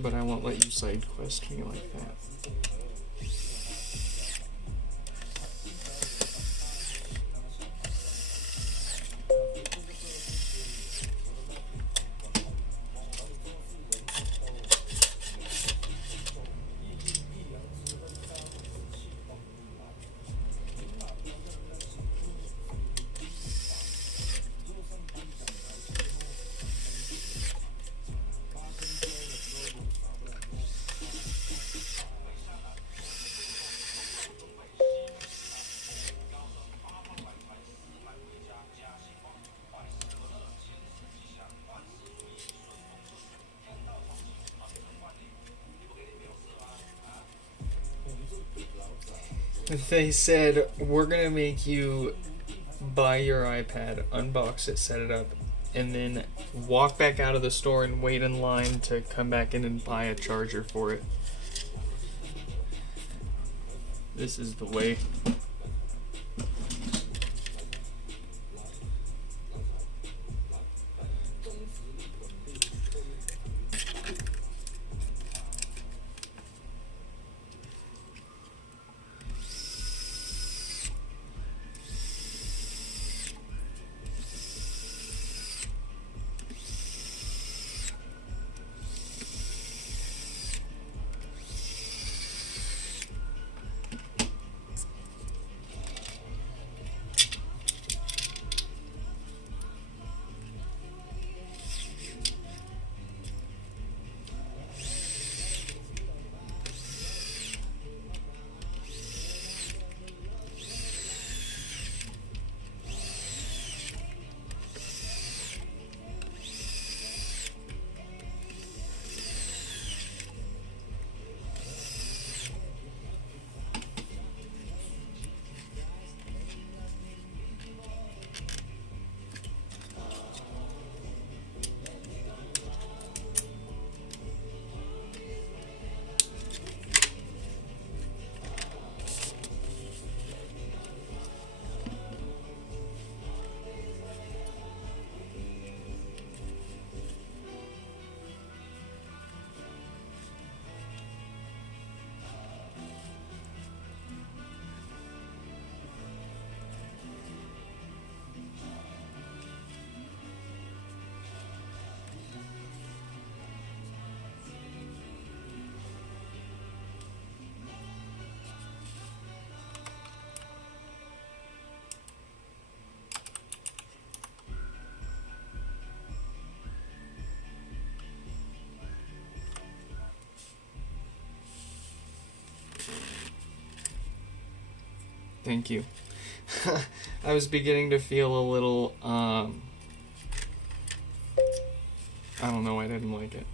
But I won't let you side quest me like that. They said, we're gonna make you buy your iPad, unbox it, set it up, and then walk back out of the store and wait in line to come back in and buy a charger for it. This is the way. Thank you. I was beginning to feel a little, I don't know, I didn't like it.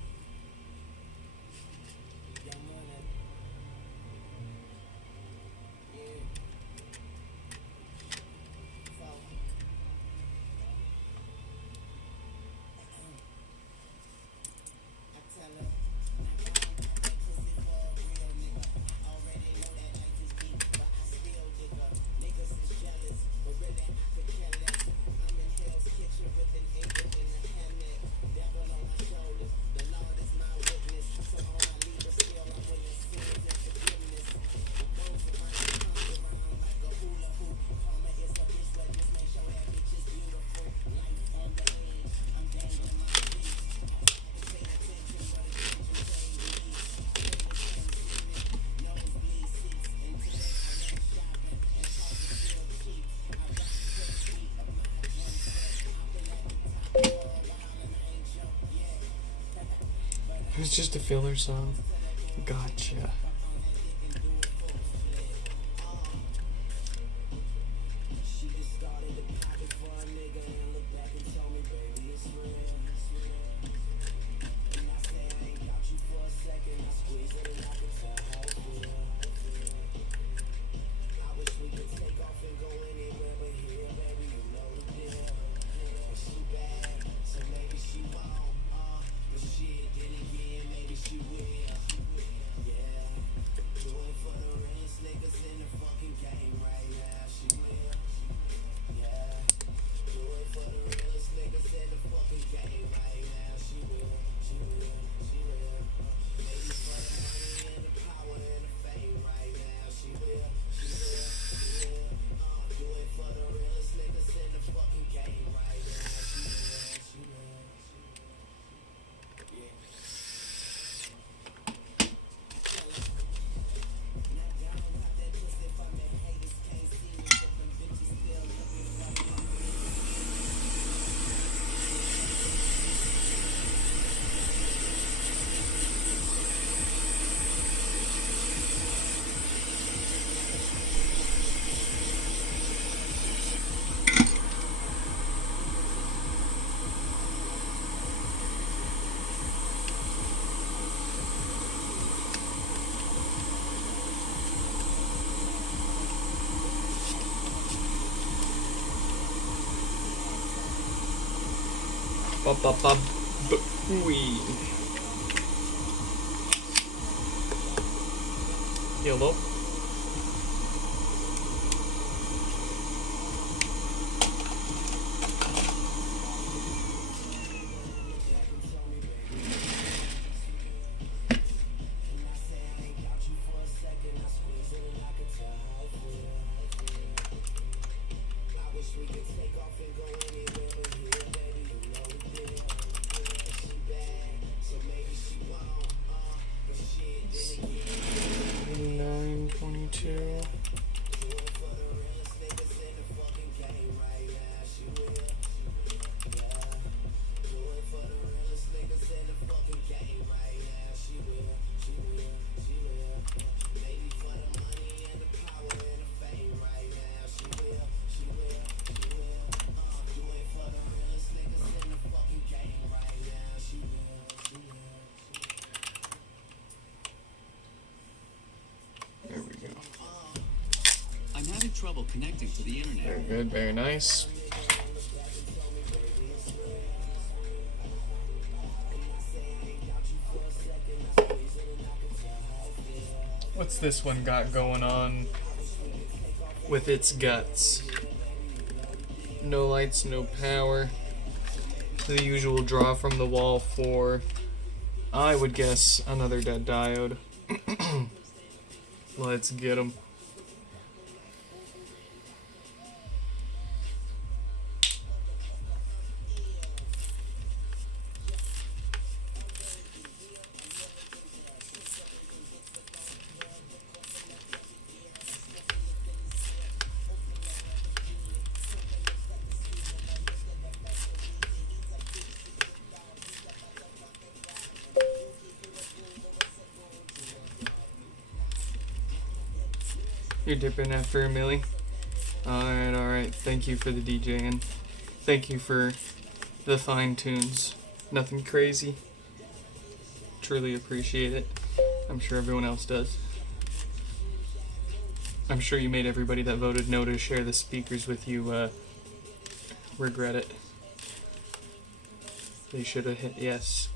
It was just a filler song. Gotcha. Wee. Hello. I'm having trouble connecting to the internet. Very good, very nice. What's this one got going on with its guts? No lights, no power. The usual draw from the wall for, I would guess, another dead diode. Let's get them. You're dipping after a milli? Alright. Thank you for the DJing. Thank you for the fine tunes. Nothing crazy. Truly appreciate it. I'm sure everyone else does. I'm sure you made everybody that voted no to share the speakers with you regret it. They should have hit yes.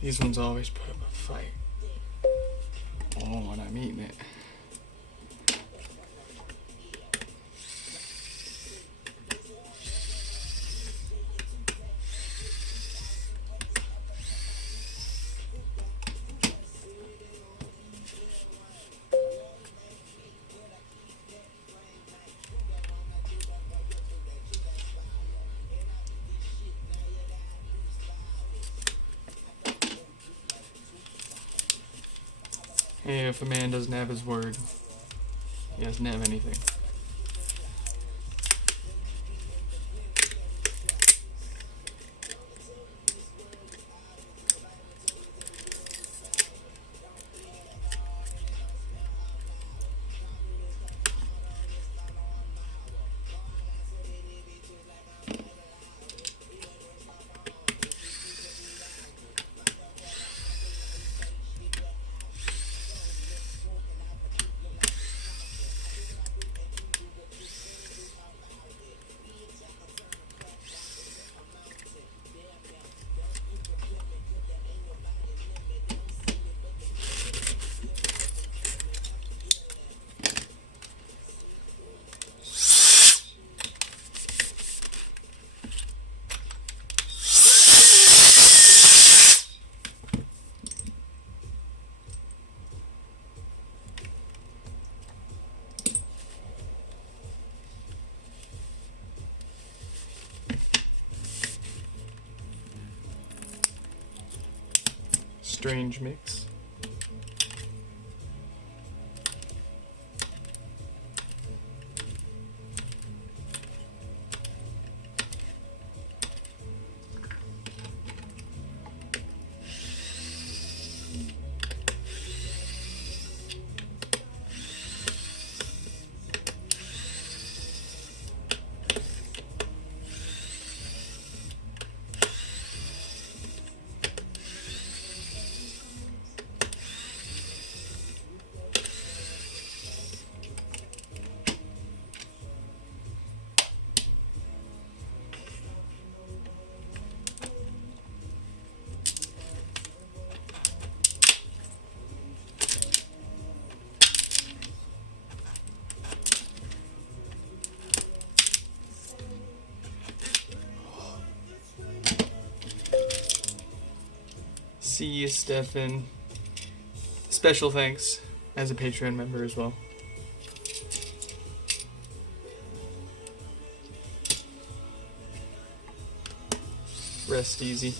These ones always put up a fight. Oh, when I'm eating it. Hey, if a man doesn't have his word, he doesn't have anything. Strange mix. See you, Stefan. Special thanks as a Patreon member as well. Rest easy.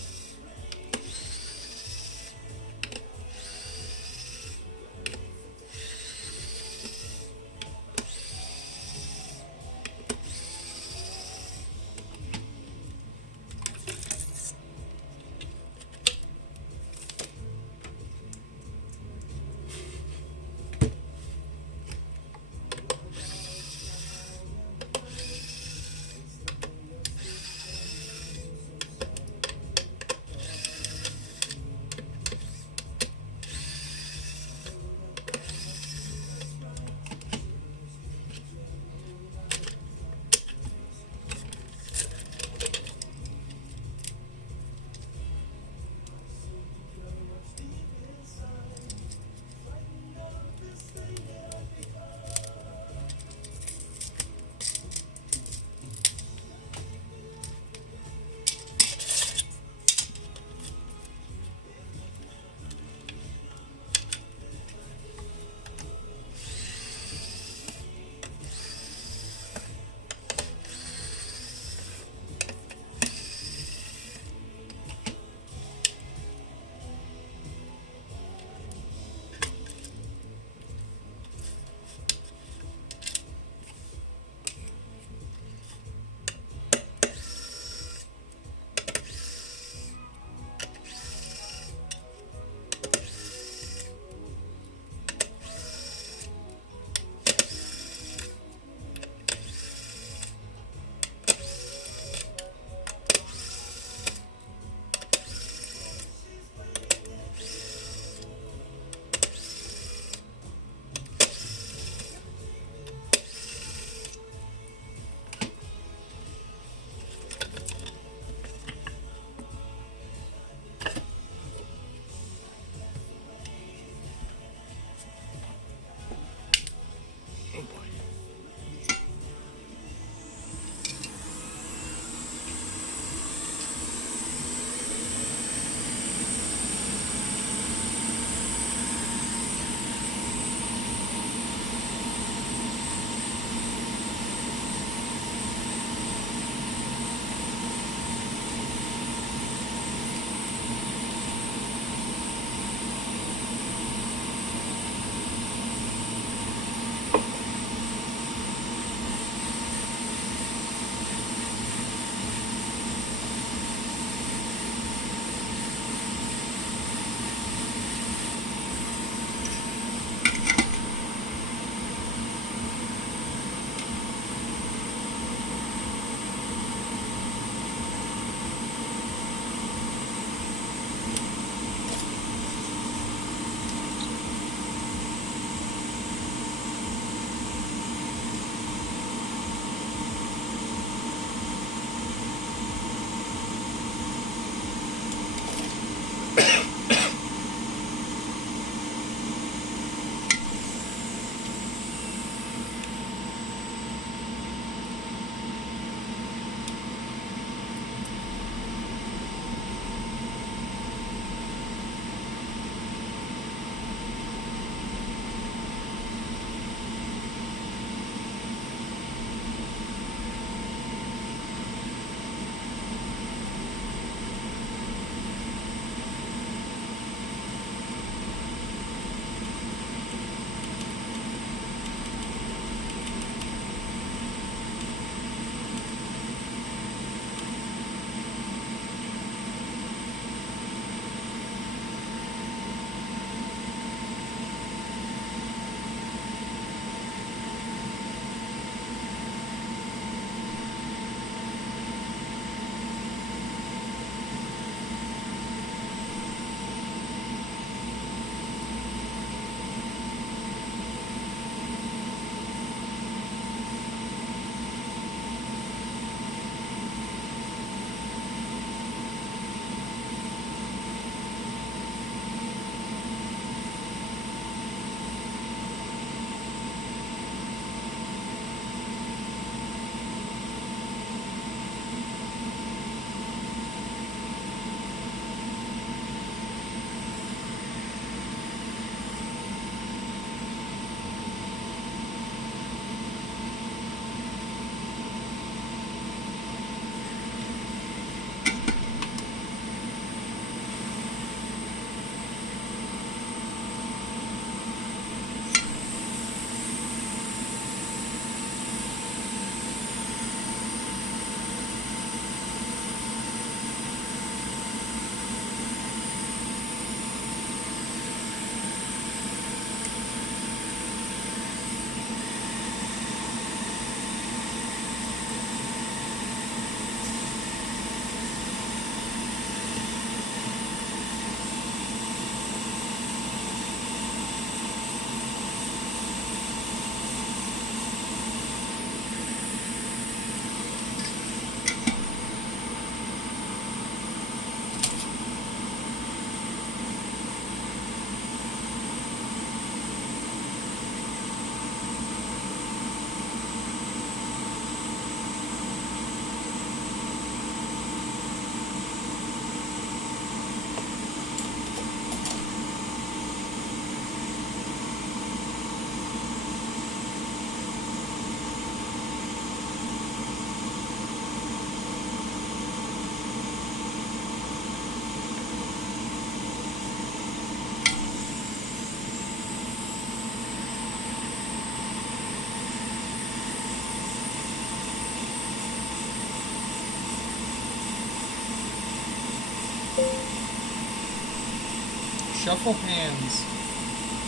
shuffle hands.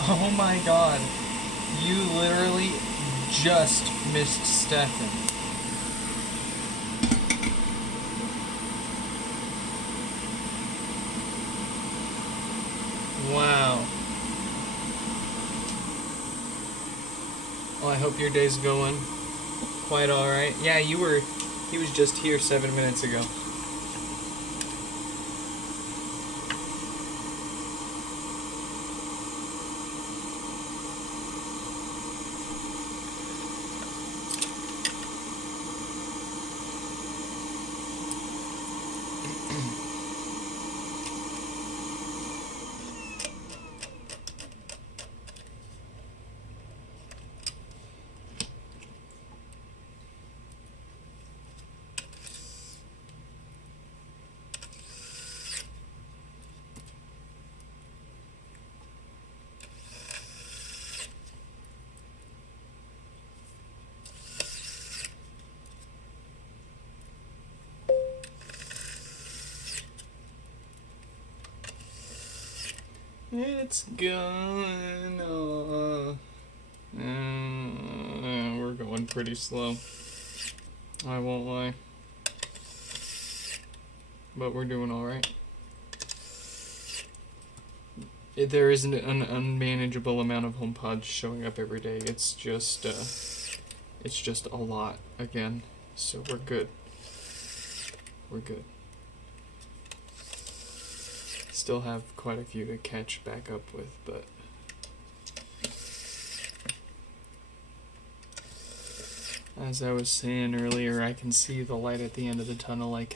Oh my god. You literally just missed Stefan. Wow. Well, I hope your day's going quite alright. Yeah, he was just here 7 minutes ago. It's gone. We're going pretty slow. I won't lie. But we're doing alright. There isn't an unmanageable amount of HomePods showing up every day. It's just a lot again. So we're good. We're good. Still have quite a few to catch back up with, but as I was saying earlier, I can see the light at the end of the tunnel. I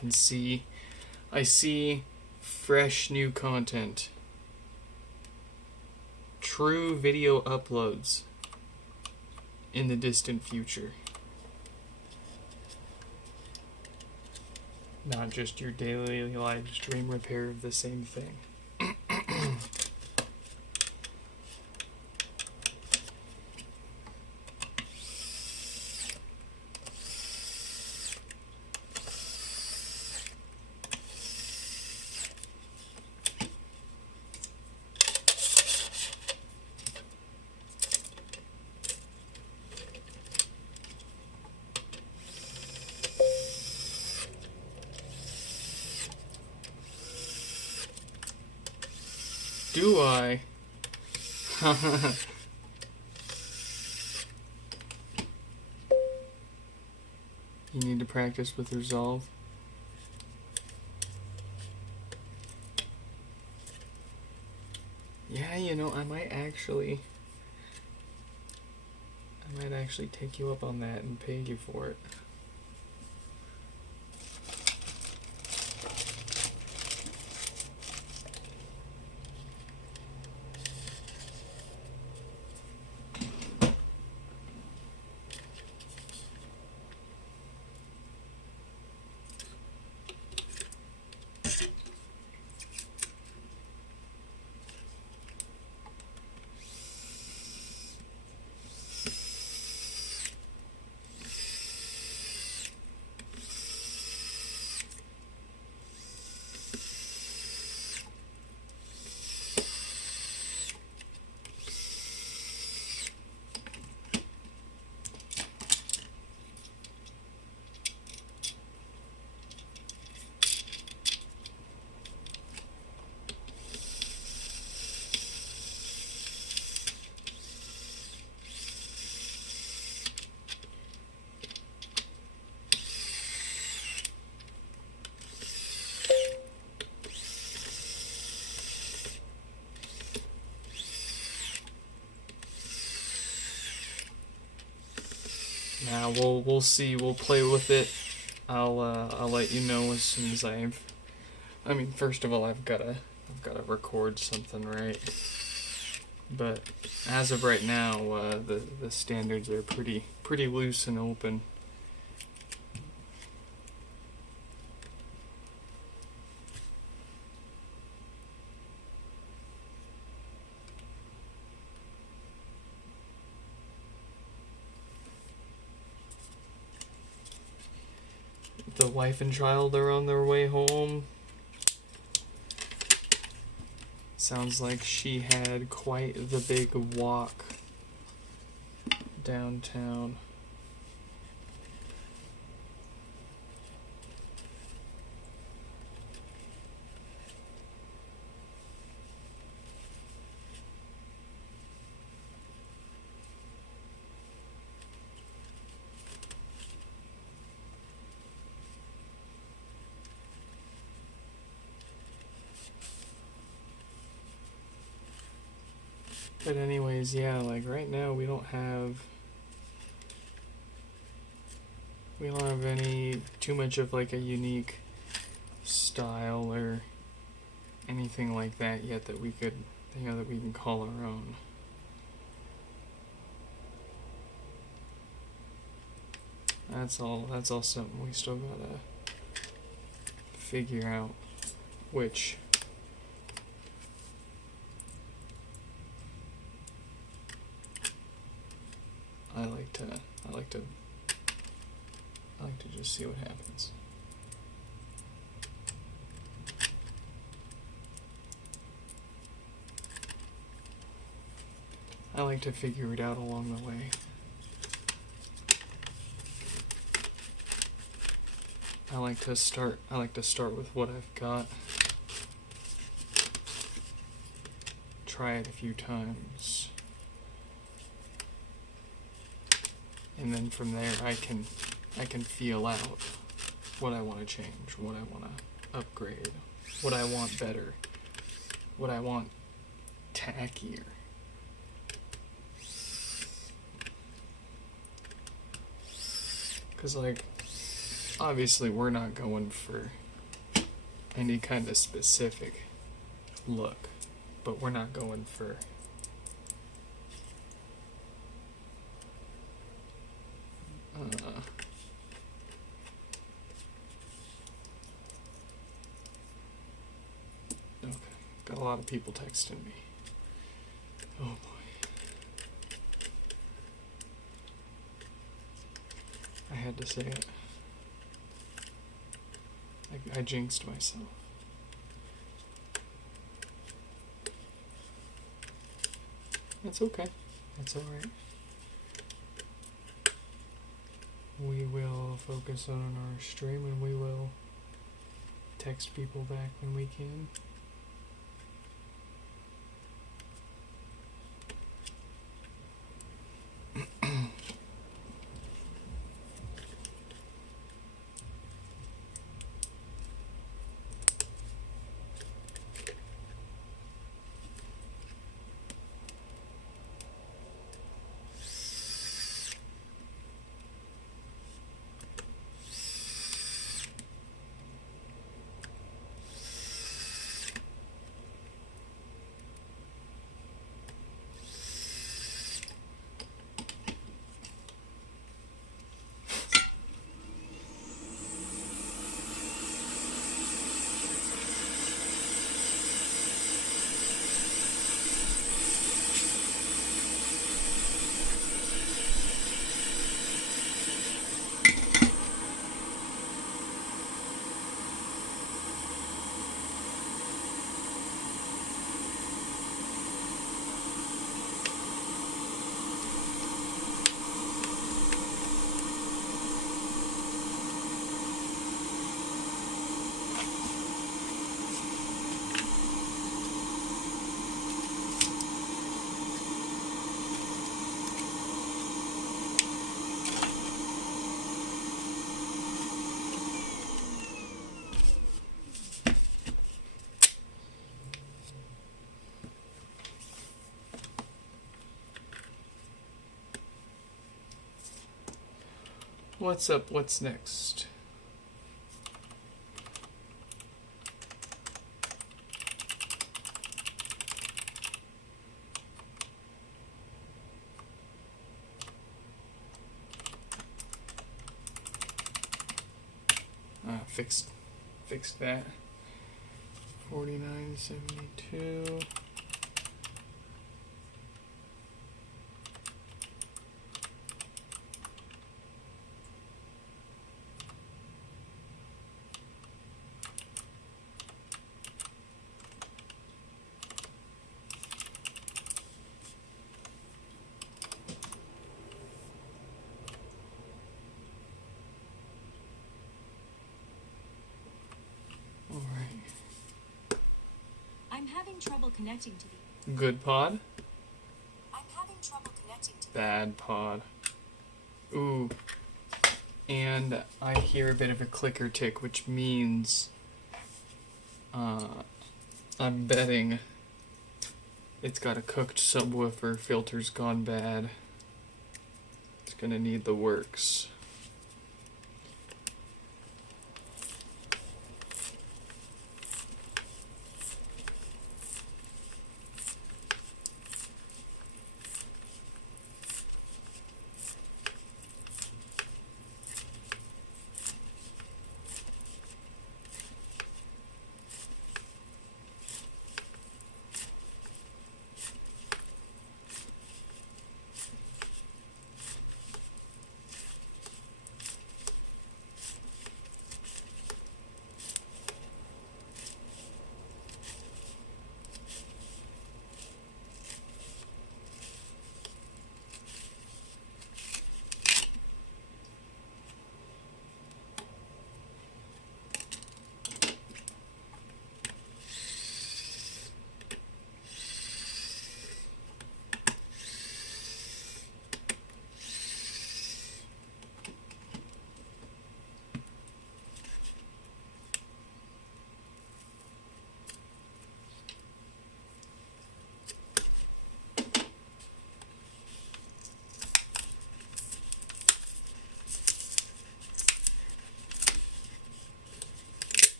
see fresh new content. True video uploads in the distant future. Not just your daily live stream repair of the same thing. Do I? You need to practice with resolve. Yeah, you know, I might actually take you up on that and pay you for it. Now we'll see. We'll play with it. I'll let you know as soon as first of all, I've gotta record something, right? But as of right now, the standards are pretty loose and open. The wife and child are on their way home. Sounds like she had quite the big walk downtown. But anyways, yeah, like right now we don't have any too much of like a unique style or anything like that yet that we could, that we can call our own. That's all something we still gotta figure out, which I like to just see what happens. I like to figure it out along the way. I like to start with what I've got. Try it a few times. And then from there I can feel out what I want to change, what I want to upgrade, what I want better, what I want tackier. Because, like, obviously we're not going for any kind of specific look, but we're not going for okay, got a lot of people texting me. Oh boy. I had to say it. I jinxed myself. That's okay. That's alright. We will focus on our stream and we will text people back when we can. What's up? What's next? Fixed that. 49.72. I'm having trouble connecting to the. Good pod. I'm having trouble connecting to the. Bad pod. Ooh. And I hear a bit of a clicker tick, which means I'm betting it's got a cooked subwoofer, filter's gone bad. It's gonna need the works.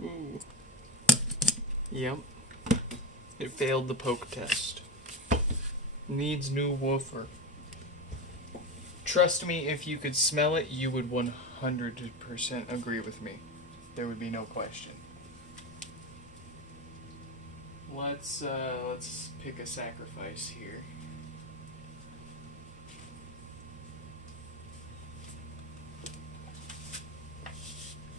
Ooh. Yep. It failed the poke test. Needs new woofer. Trust me, if you could smell it, you would 100% agree with me. There would be no question. Let's pick a sacrifice here.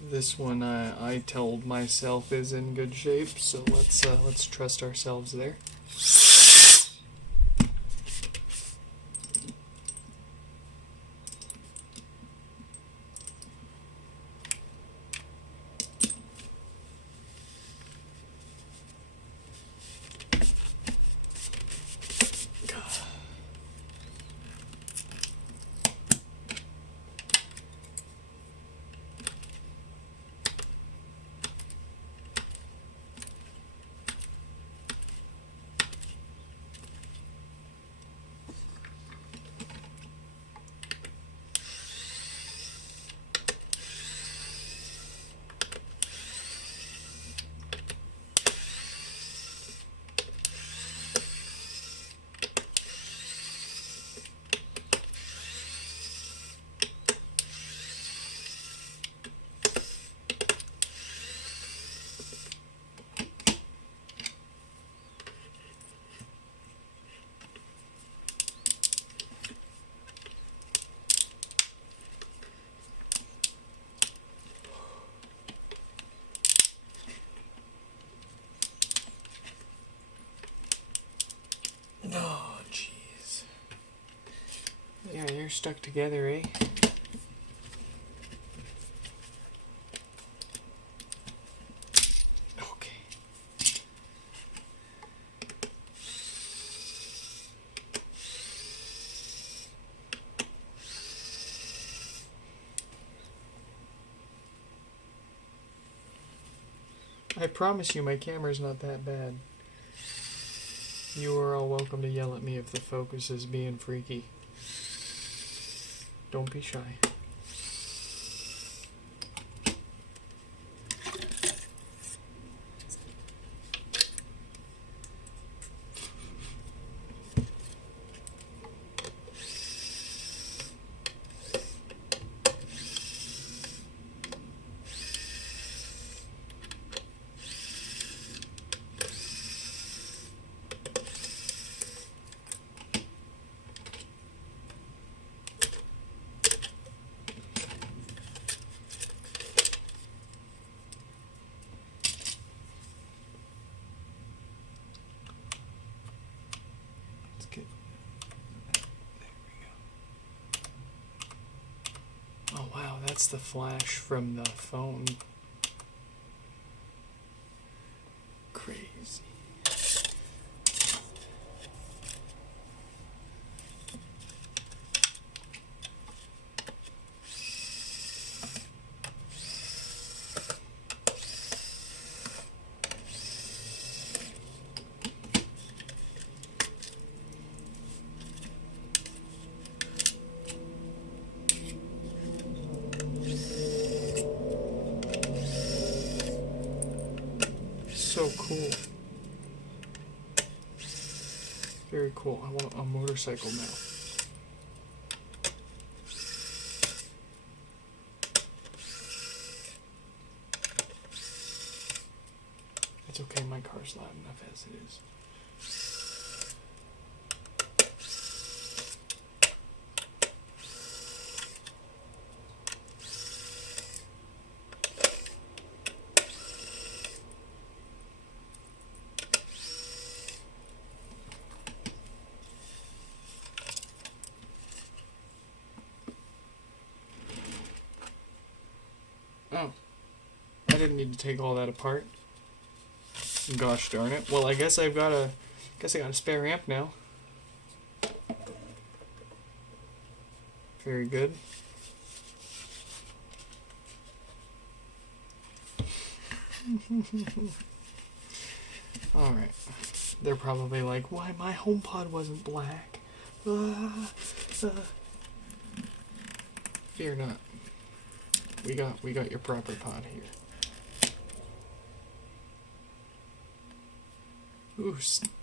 This one I told myself is in good shape, so let's trust ourselves there. Oh, jeez. Yeah, you're stuck together, eh? Okay. I promise you my camera's not that bad. You are all welcome to yell at me if the focus is being freaky. Don't be shy. Wow, that's the flash from the phone. Crazy. So cool. Very cool. I want a motorcycle now. It's okay, my car's loud enough as it is. Oh, I didn't need to take all that apart. Gosh darn it. Well, I guess I got a spare amp now. Very good. Alright. They're probably like, why my HomePod wasn't black? Fear not. We got your proper pod here. Ooh, stinky.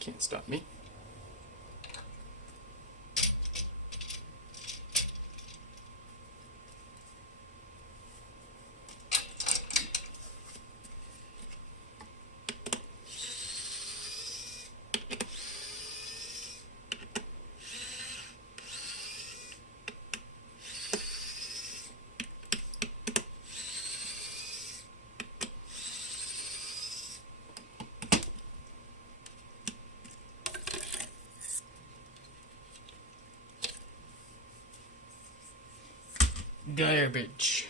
Can't stop me. Garbage.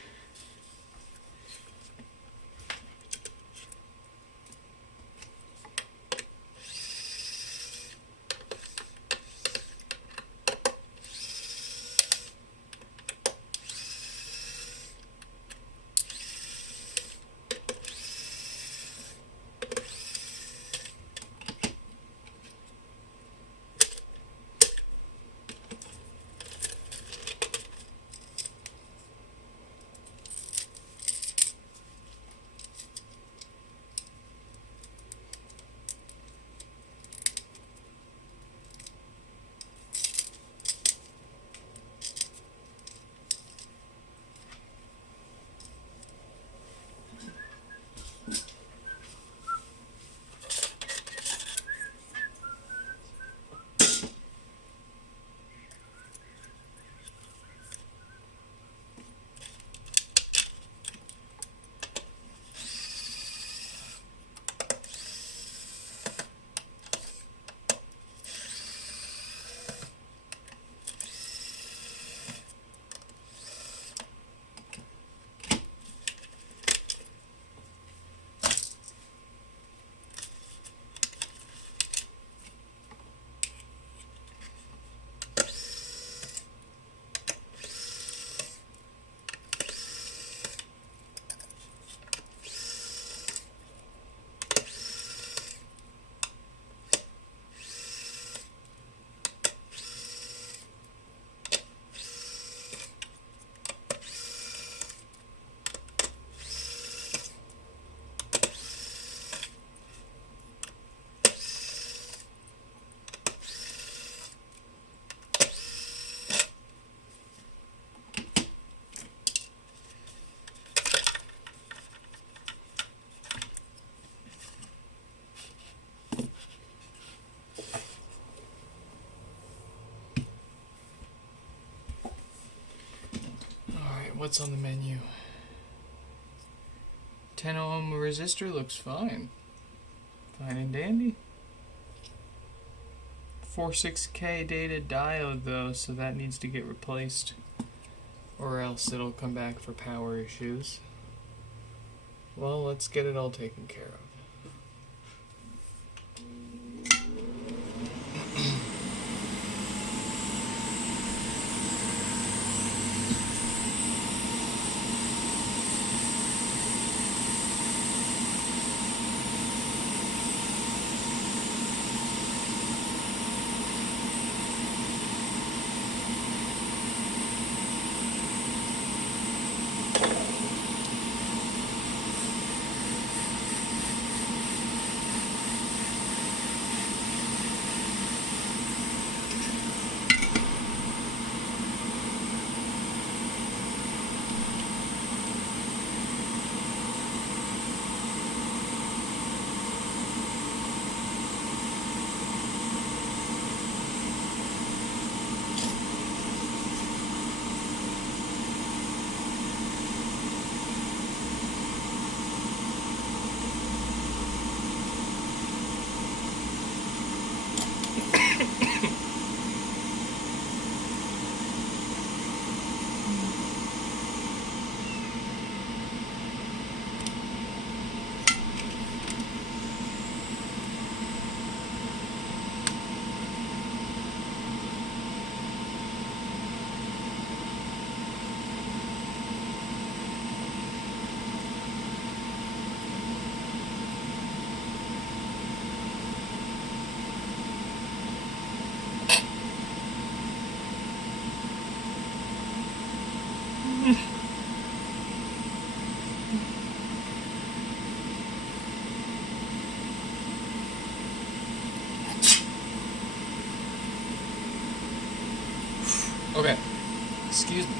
What's on the menu? 10 ohm resistor looks fine. Fine and dandy. 46K data diode though, so that needs to get replaced. Or else it'll come back for power issues. Well, let's get it all taken care of. Okay, excuse me.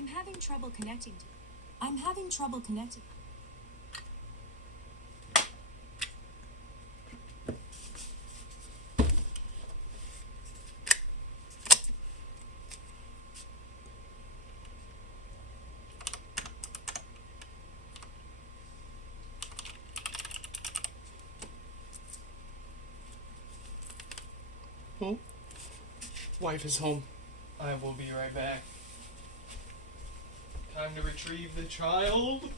I'm having trouble connecting to. I'm having trouble connecting. Oh, wife is home. I will be right back. Time to retrieve the child.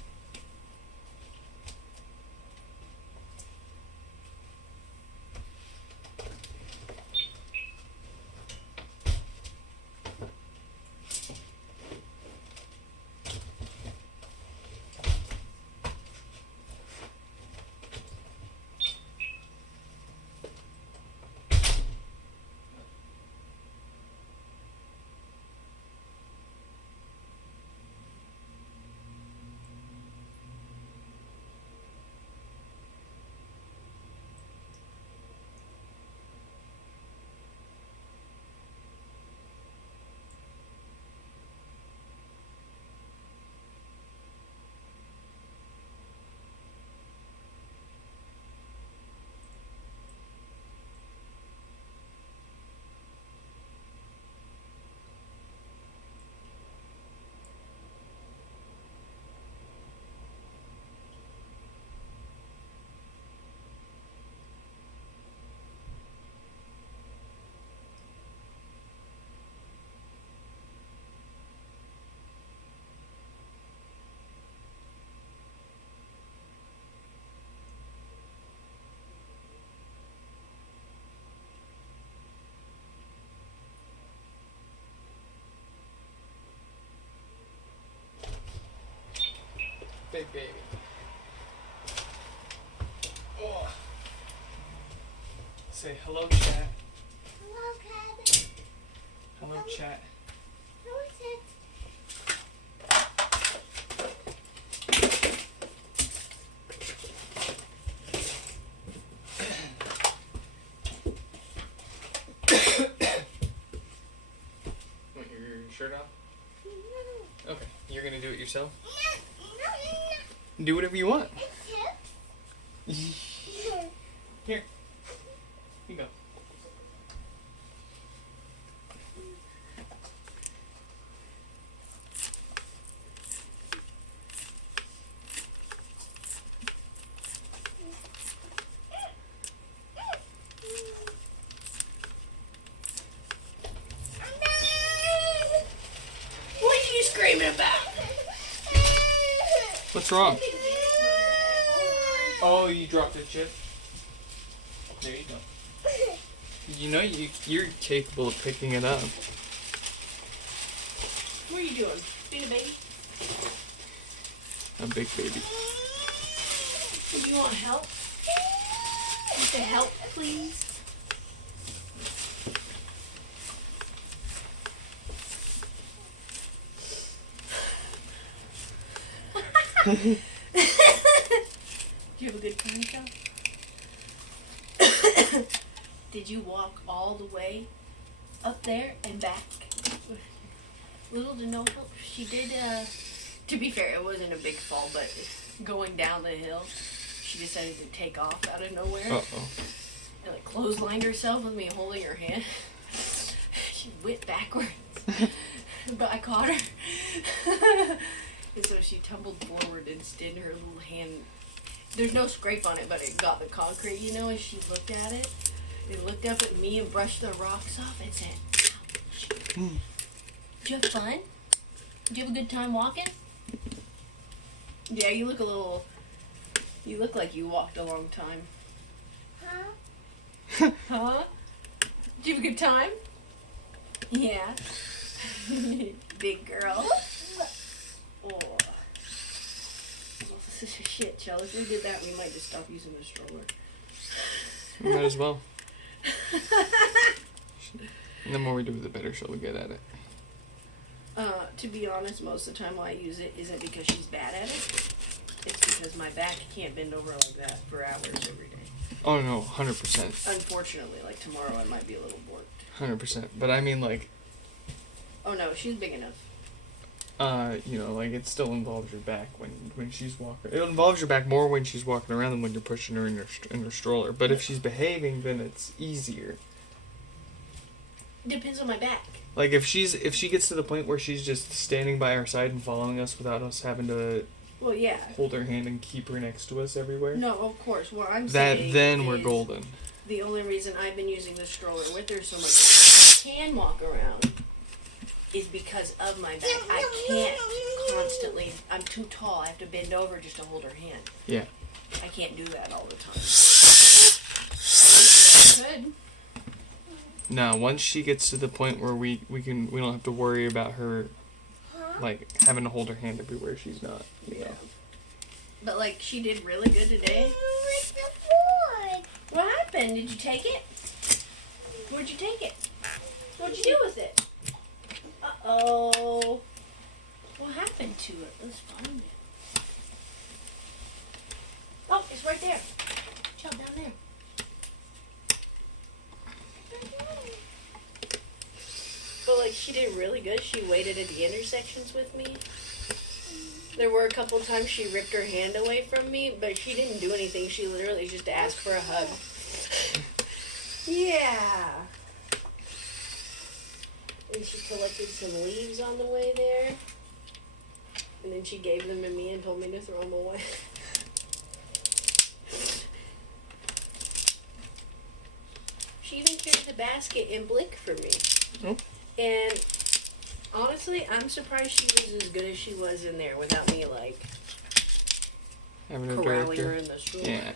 Big baby. Oh. Say hello, chat. Hello, Cat. Hello, chat. Who is it? Want your shirt off? Okay, you're gonna do it yourself? No. Do whatever you want. It's Here. You go. What are you screaming about? What's wrong? Oh, you dropped a chip? There you go. You know you're capable of picking it up. What are you doing? Being a baby? A big baby. Do you want help? Want to help, please? Did you have a good time, John? Did you walk all the way up there and back? Little to no help. She did, to be fair, it wasn't a big fall, but going down the hill, she decided to take off out of nowhere. Uh-oh. And like clotheslined herself with me holding her hand. She went backwards. But I caught her. And so she tumbled forward and stood her little hand. There's no scrape on it, but it got the concrete, you know, as she looked at it. And looked up at me and brushed the rocks off and said, ouch. Did you have fun? Did you have a good time walking? Yeah, you look a little... You look like you walked a long time. Huh? Huh? Did you have a good time? Yeah. Big girl. Oh. Well, this is shit, Chell. If we did that, we might just stop using the stroller. Might as well. And the more we do, the better she'll get at it. To be honest, most of the time why I use it isn't because she's bad at it. It's because my back can't bend over like that for hours every day. Oh no, 100%. Unfortunately, like tomorrow I might be a little borked. 100%. But I mean, like, Oh no, she's big enough. like it still involves your back when she's walking. It involves your back more when she's walking around than when you're pushing her in her stroller. But if she's behaving, then it's easier. Depends on my back. Like if she gets to the point where she's just standing by our side and following us without us having to hold her hand and keep her next to us everywhere. No, of course. What I'm that saying then we're is golden. The only reason I've been using the stroller with her so much I can walk around is because of my back. I can't constantly. I'm too tall. I have to bend over just to hold her hand. Yeah. I can't do that all the time. I could. No, once she gets to the point where we don't have to worry about her like having to hold her hand everywhere she's not. You know. But like she did really good today. What happened? Did you take it? Where'd you take it? What'd you do with it? Uh-oh. What happened to it? Let's find it. Oh, it's right there. Jump down there. But like she did really good. She waited at the intersections with me. There were a couple times she ripped her hand away from me, but she didn't do anything. She literally just asked for a hug. Yeah. And she collected some leaves on the way there. And then she gave them to me and told me to throw them away. She even carried the basket and Blick for me. Oh. And honestly, I'm surprised she was as good as she was in there without me, like, Having a corralling director. her in the stroller. Yeah.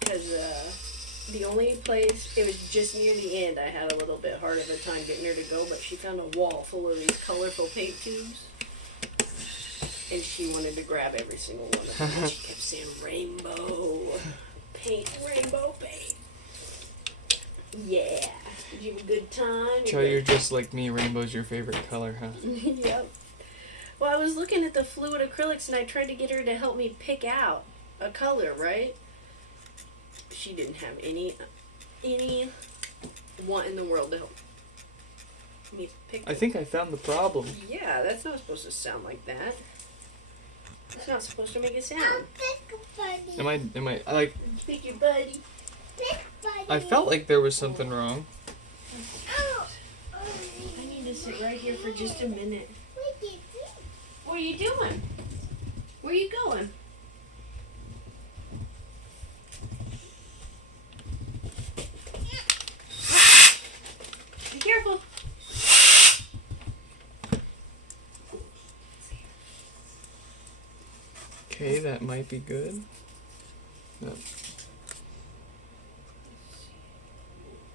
Because the only place, it was just near the end, I had a little bit hard of a time getting her to go, but she found a wall full of these colorful paint tubes. And she wanted to grab every single one of them. And she kept saying, rainbow paint, rainbow paint. Yeah. Did you have a good time? Joe, you're just like me. Rainbow's your favorite color, huh? Yep. Well, I was looking at the fluid acrylics and I tried to get her to help me pick out a color, right? She didn't have any want in the world to help me pick. I think I found the problem. Yeah, that's not supposed to sound like that. It's not supposed to make a sound. Am I like? Pick your buddy. I felt like there was something wrong. I need to sit right here for just a minute. What are you doing? Where are you going? Be careful. Okay, that might be good. No.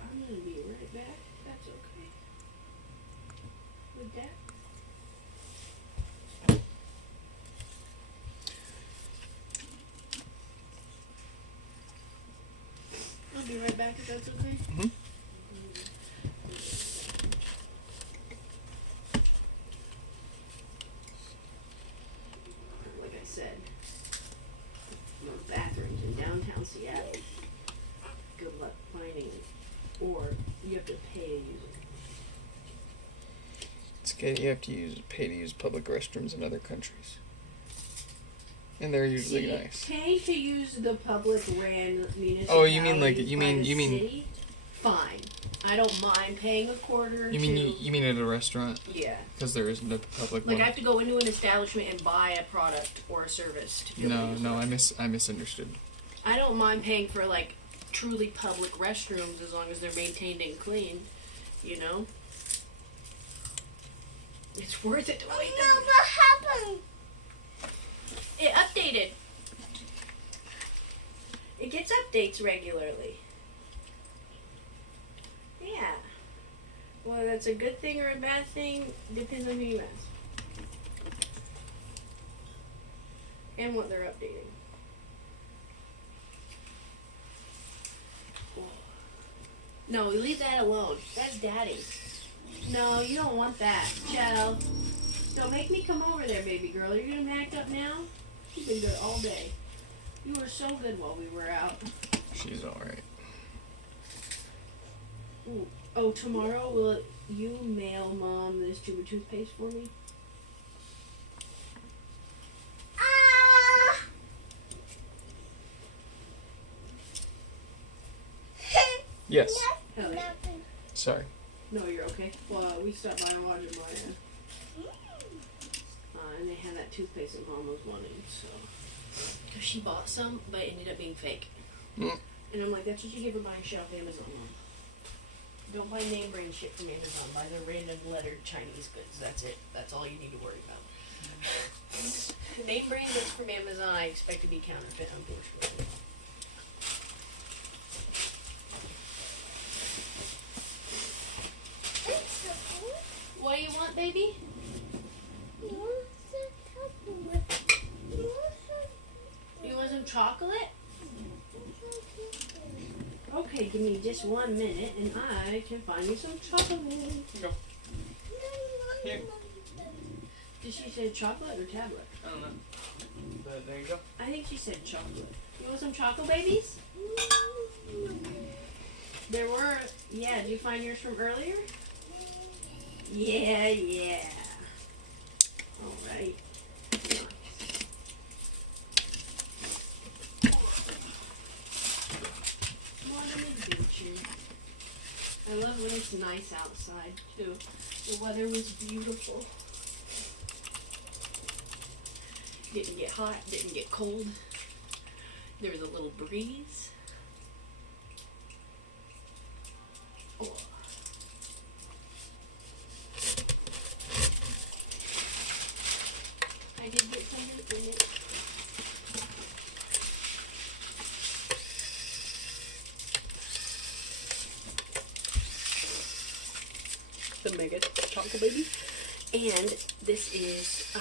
I'm gonna be right back. That's okay. With that. I'll be right back if that's okay. Mhm. Like I said, those bathrooms in downtown Seattle, good luck finding it. Or you have to pay to use it. It's good. You have to pay to use public restrooms in other countries, and they're usually See, nice. Pay to use the public ran municipality. Oh, you mean like by the city? Fine. I don't mind paying a quarter. You mean at a restaurant? Yeah. Because there isn't a public Like one. I have to go into an establishment and buy a product or a service to be able to use it. I misunderstood. I don't mind paying for like truly public restrooms as long as they're maintained and clean. You know. It's worth it to wait. What happened? It updated. It gets updates regularly. Yeah. Whether that's a good thing or a bad thing depends on who you ask. And what they're updating. No, leave that alone. That's Daddy. No, you don't want that. Shadow. Don't make me come over there, baby girl. You're gonna act up now? You've been good all day. You were so good while we were out. She's alright. Ooh. Oh, tomorrow will you mail Mom this tube of toothpaste for me? Yes. Hell yeah. Sorry. No, you're okay. Well, we stopped by and watched Maya. And they had that toothpaste that Mom was wanting, so. Because she bought some, but it ended up being fake. Mm. And I'm like, that's what you get for buying shit off Amazon, Mom. Don't buy name brand shit from Amazon. Buy the random lettered Chinese goods. That's it. That's all you need to worry about. Name brand goods from Amazon I expect to be counterfeit, unfortunately. What do you want, baby? You want some chocolate? Okay, give me just 1 minute and I can find you some chocolate. Go. Here. Did she say chocolate or tablet? I don't know. But there you go. I think she said chocolate. You want some chocolate, babies? There were, yeah, did you find yours from earlier? Yeah, yeah. Alright. Morning adventure. I love when it's nice outside, too. The weather was beautiful. Didn't get hot, didn't get cold. There was a little breeze. Oh. I did get some in it. The mega chocolate baby. And this is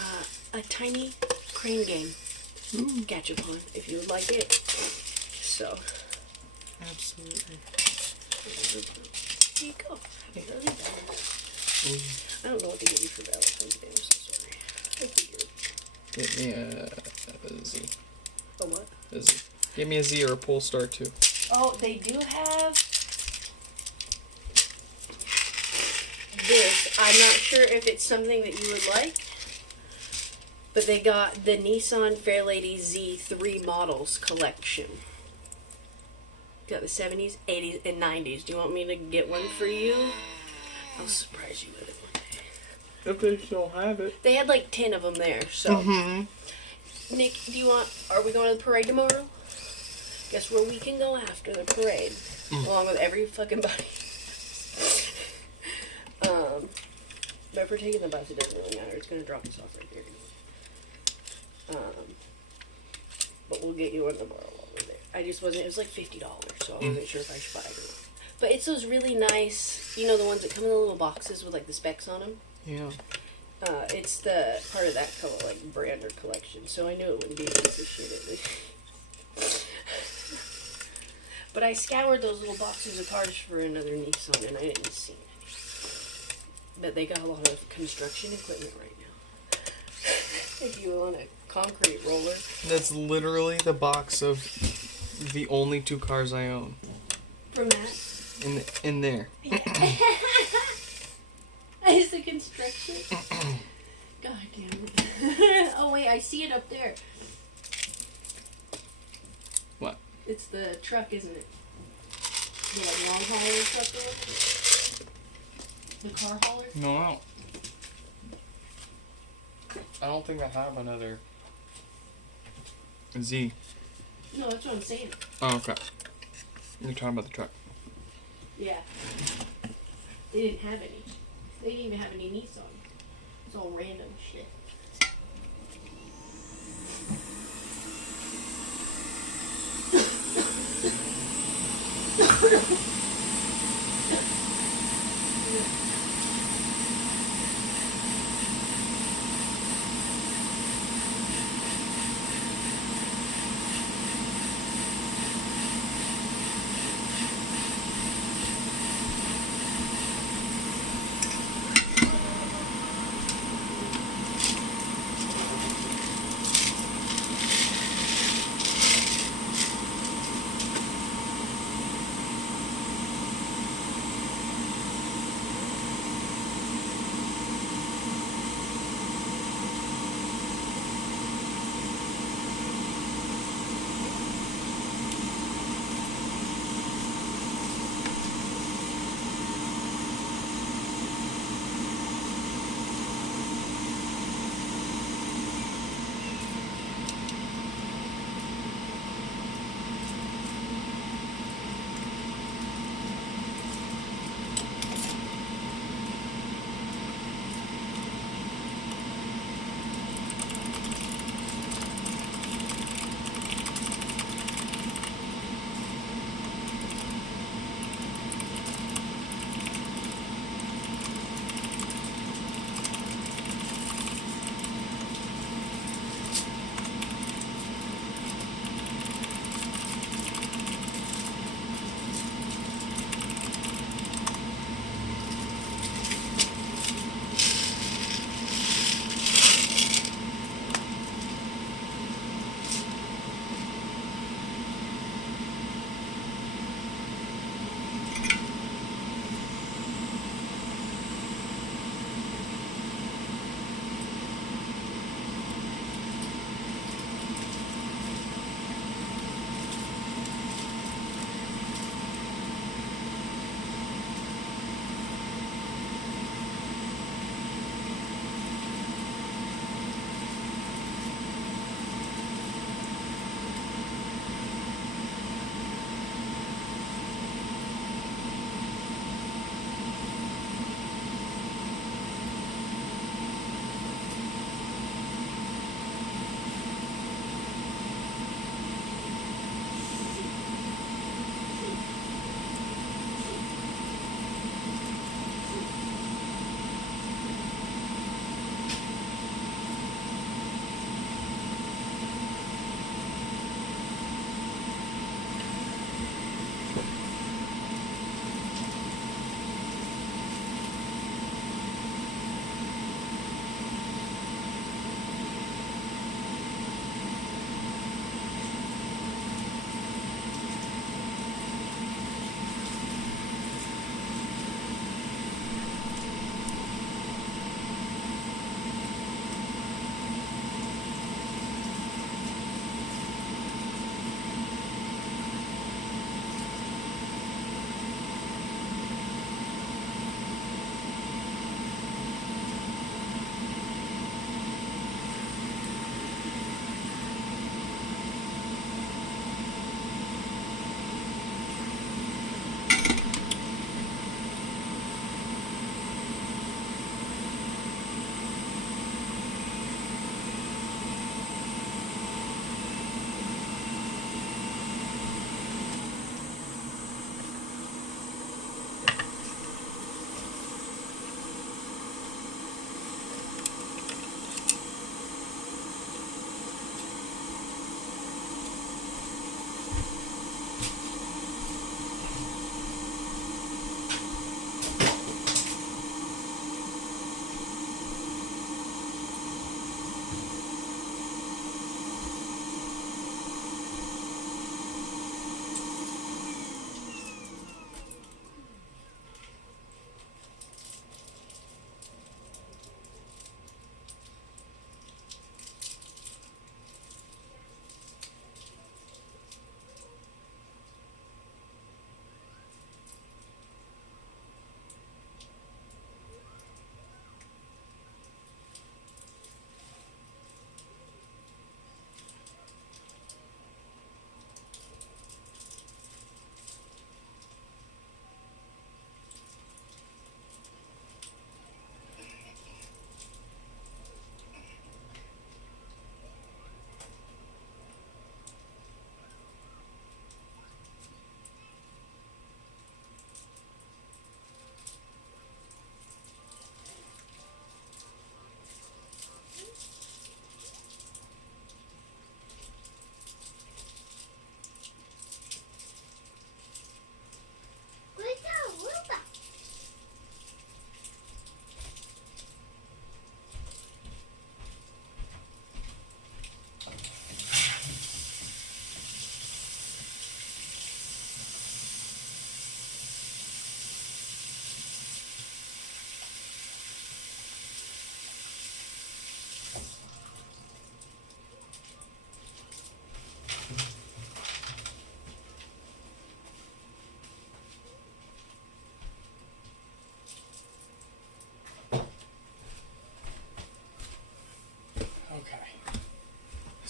a tiny crane game. Gachapon, if you would like it. So. Absolutely. Here you go. Happy early Valentine's. I don't know what to get you for Valentine's Day. I'm so sorry. I figured. Get me a Z. A what? A Z. Give me a Z or a Polestar too. Oh, they do have this. I'm not sure if it's something that you would like, but they got the Nissan Fairlady Z3 models collection. Got the 70s, 80s, and 90s. Do you want me to get one for you? I'll surprise you with it one day. If they still have it. They had like 10 of them there, so. Mm-hmm. Nick, are we going to the parade tomorrow? Guess where we can go after the parade, along with every fucking body. But if we're taking the bus, it doesn't really matter. It's going to drop us off right here. But we'll get you one tomorrow while we're there. It was like $50, so I wasn't sure if I should buy it or not. But it's those really nice, the ones that come in the little boxes with like the specs on them. Yeah. It's the part of that brand or collection, so I knew it wouldn't be a piece of shit at least. But I scoured those little boxes of cars for another Nissan, and I didn't see any. But they got a lot of construction equipment right now. If you want a concrete roller. That's literally the box of the only 2 cars I own. From that? In there. Yeah. Is the construction? God damn it. Oh wait, I see it up there. What? It's the truck, isn't it? The long hauler truck or whatever? The car hauler? No. I don't think I have another Z. No, that's what I'm saying. Oh, okay. You're talking about the truck. Yeah. They didn't have any. They didn't even have any Nissan. It's all random shit.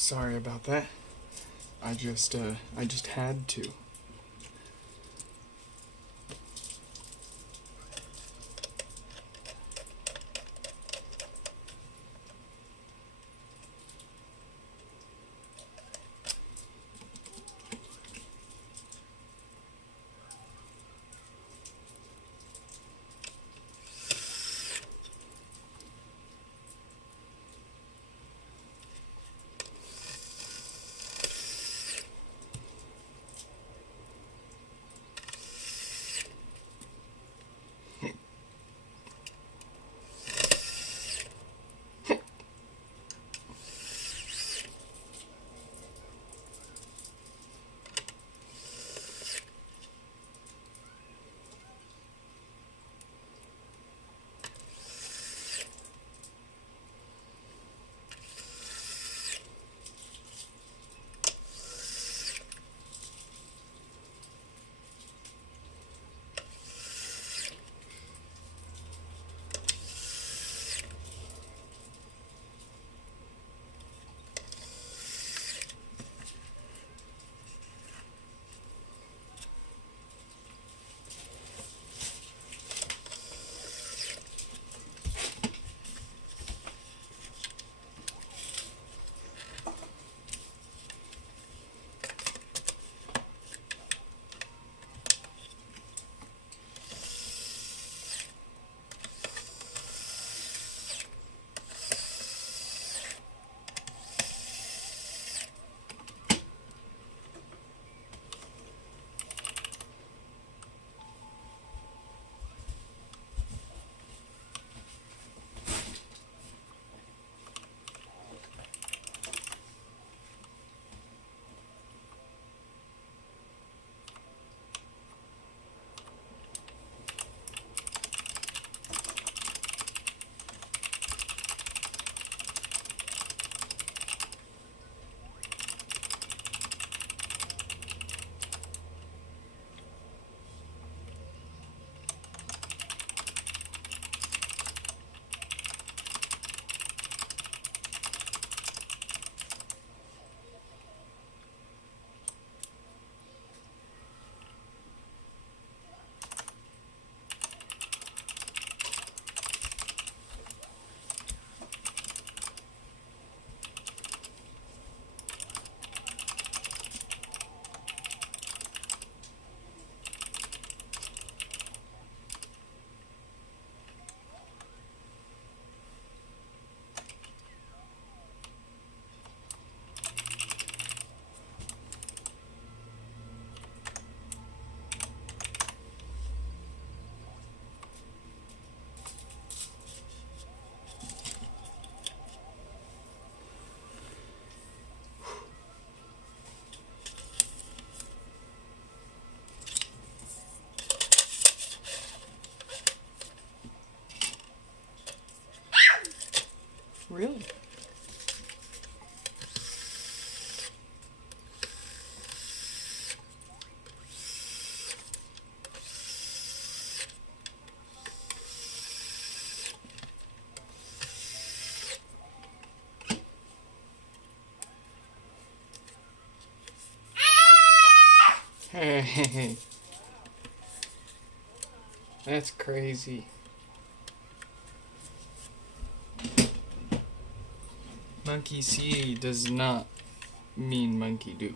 Sorry about that. I just had to. Really? Hey, that's crazy. Monkey see does not mean monkey do.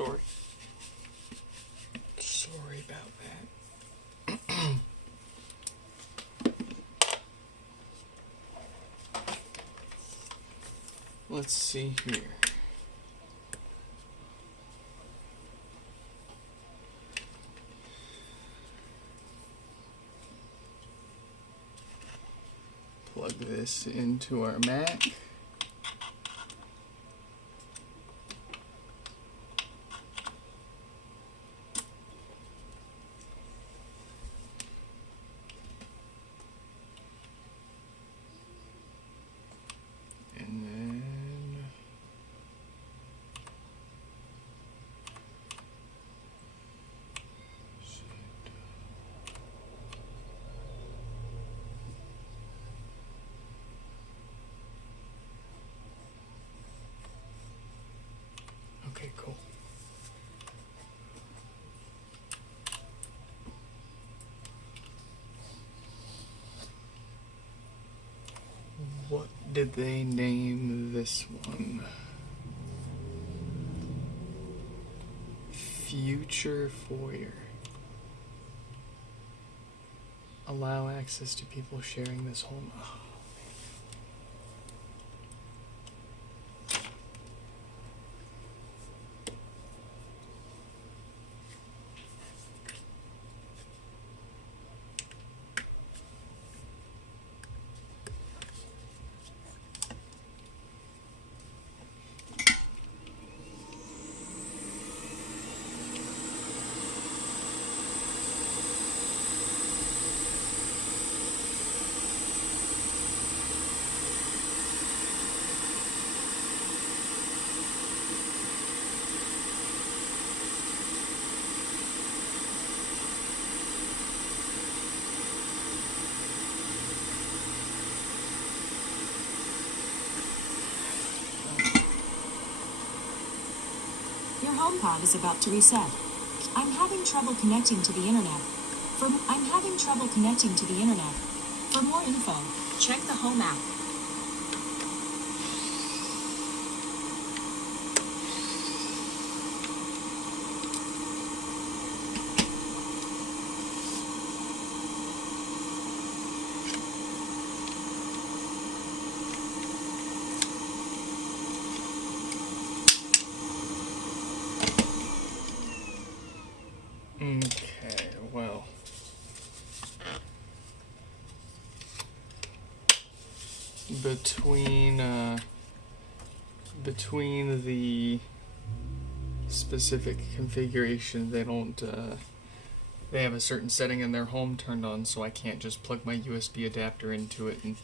Sorry. Sorry about that. Let's see here. Plug this into our Mac. And then okay, cool. What did they name this one? Future Foyer. Allow access to people sharing this home. Oh. Your HomePod is about to reset. I'm having trouble connecting to the internet. I'm having trouble connecting to the internet. For more info, check the Home app. Okay, well. Between the specific configuration, they have a certain setting in their home turned on, so I can't just plug my USB adapter into it and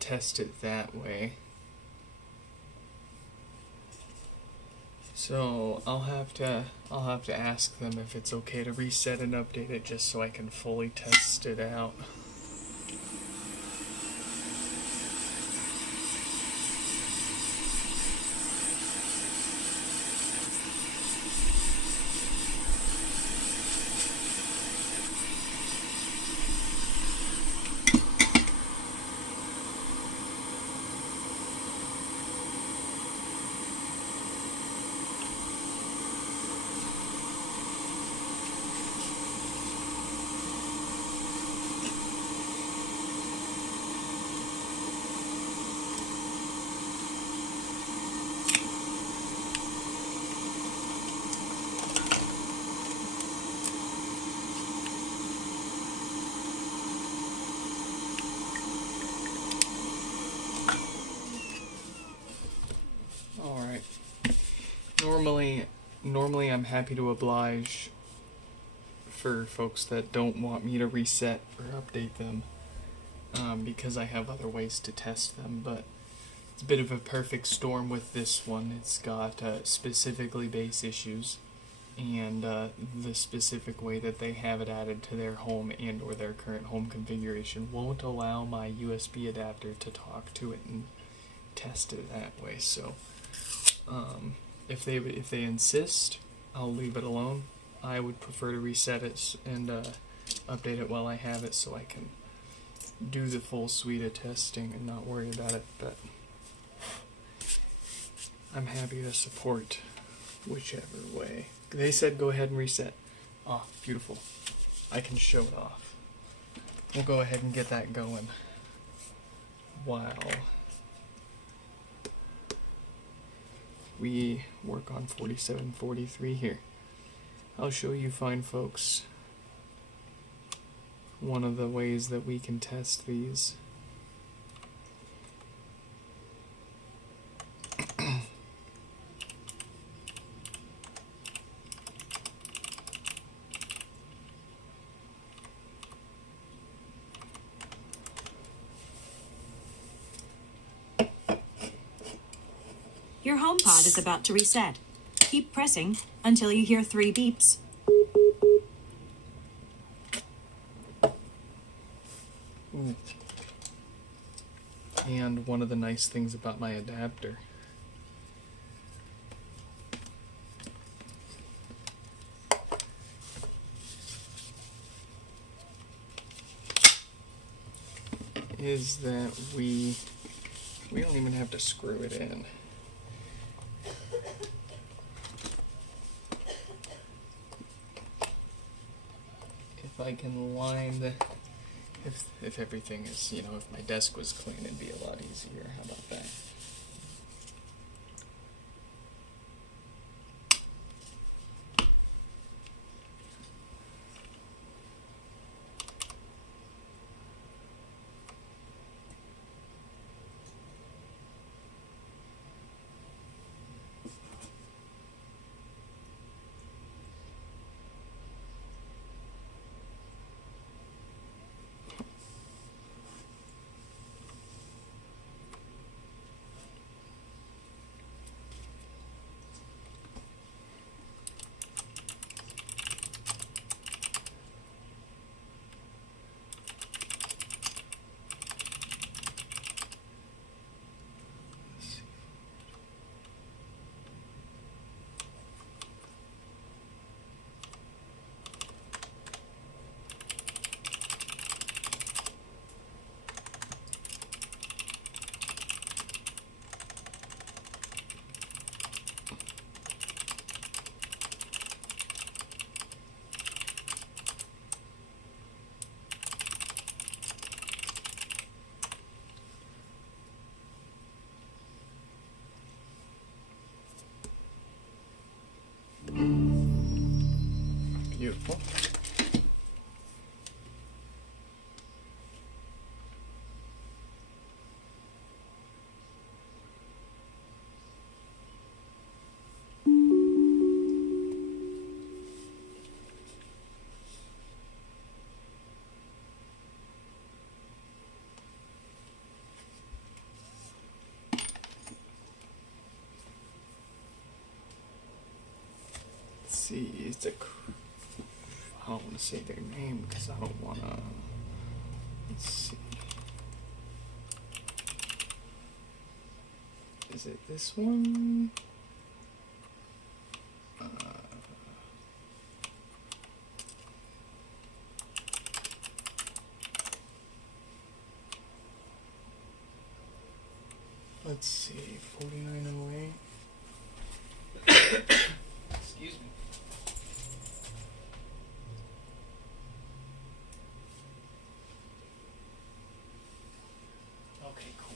test it that way. So I'll have to ask them if it's okay to reset and update it just so I can fully test it out. Normally I'm happy to oblige for folks that don't want me to reset or update them, because I have other ways to test them, but it's a bit of a perfect storm with this one. It's got specifically base issues, and the specific way that they have it added to their home and or their current home configuration won't allow my USB adapter to talk to it and test it that way. So if they insist, I'll leave it alone. I would prefer to reset it and update it while I have it so I can do the full suite of testing and not worry about it, but I'm happy to support whichever way. They said go ahead and reset. Oh, beautiful. I can show it off. We'll go ahead and get that going while we work on 4743 here. I'll show you fine folks one of the ways that we can test these. Your HomePod is about to reset. Keep pressing until you hear 3 beeps. Ooh. And one of the nice things about my adapter is that we don't even have to screw it in. If I can line the, if everything is, you know, if my desk was clean, it'd be a lot easier. How about that? Beautiful. Let's see, it's a I don't want to say their name because I don't want to. Let's see. Is it this one? Let's see, 4908. Excuse me. Okay, cool.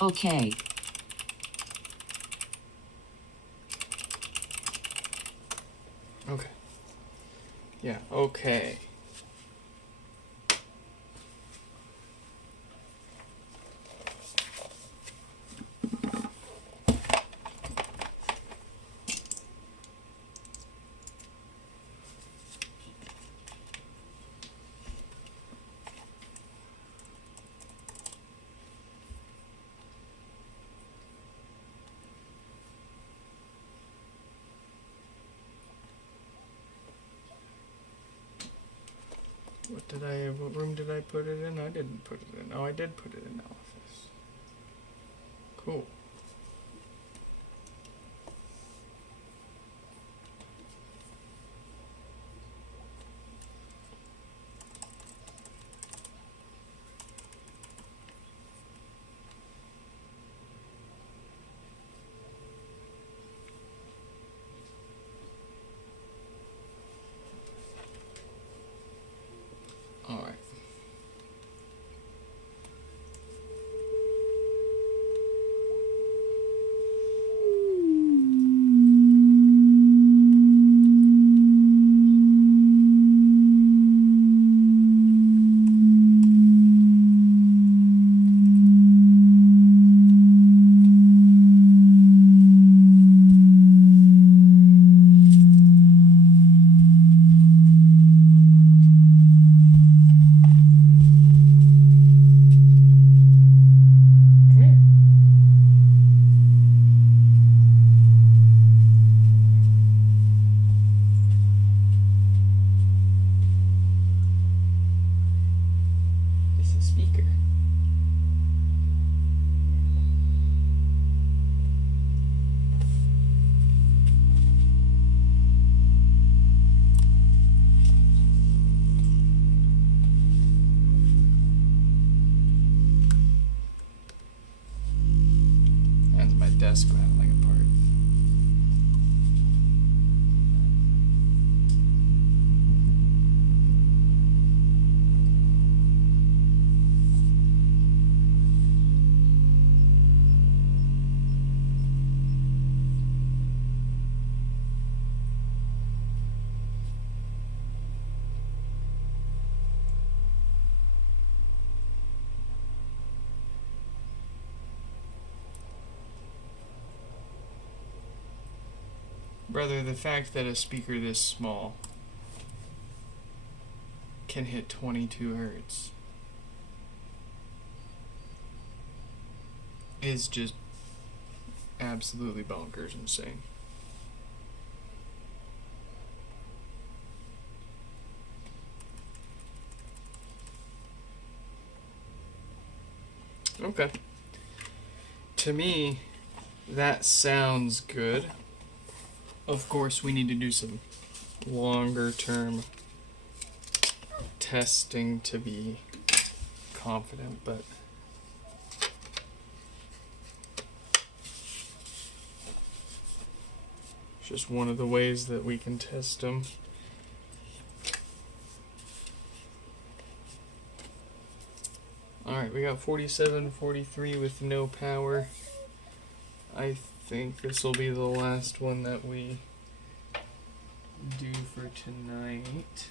Okay. Okay. Yeah, okay. What room did I put it in? I didn't put it in. Oh, I did put it in the office. Cool. All right. Come here. It's a speaker. That's my desk rattling apart. Brother, the fact that a speaker this small can hit 22 hertz is just absolutely bonkers insane. Okay. To me, that sounds good. Of course, we need to do some longer term testing to be confident, but it's just one of the ways that we can test them. Alright, we got 47, 43 with no power. I think this will be the last one that we do for tonight.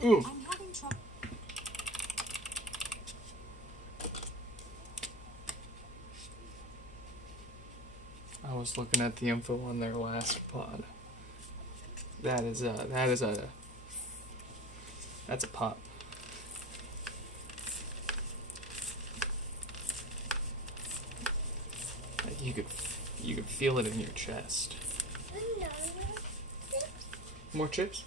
Ooh. I'm having trouble. I was looking at the info on their last pod. That's a pop. Like you could feel it in your chest. More chips?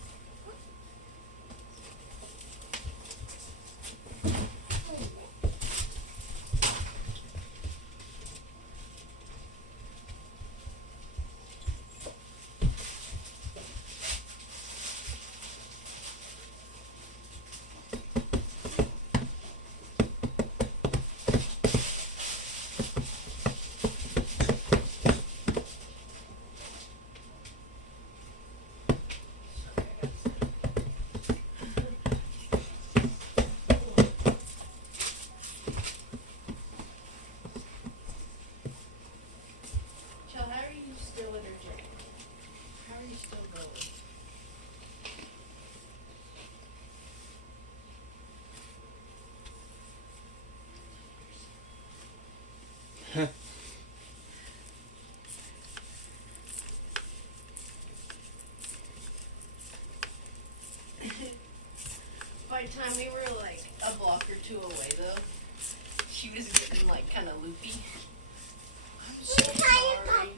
By the time we were like a block or two away, though, she was getting like kind of loopy. I'm so sorry.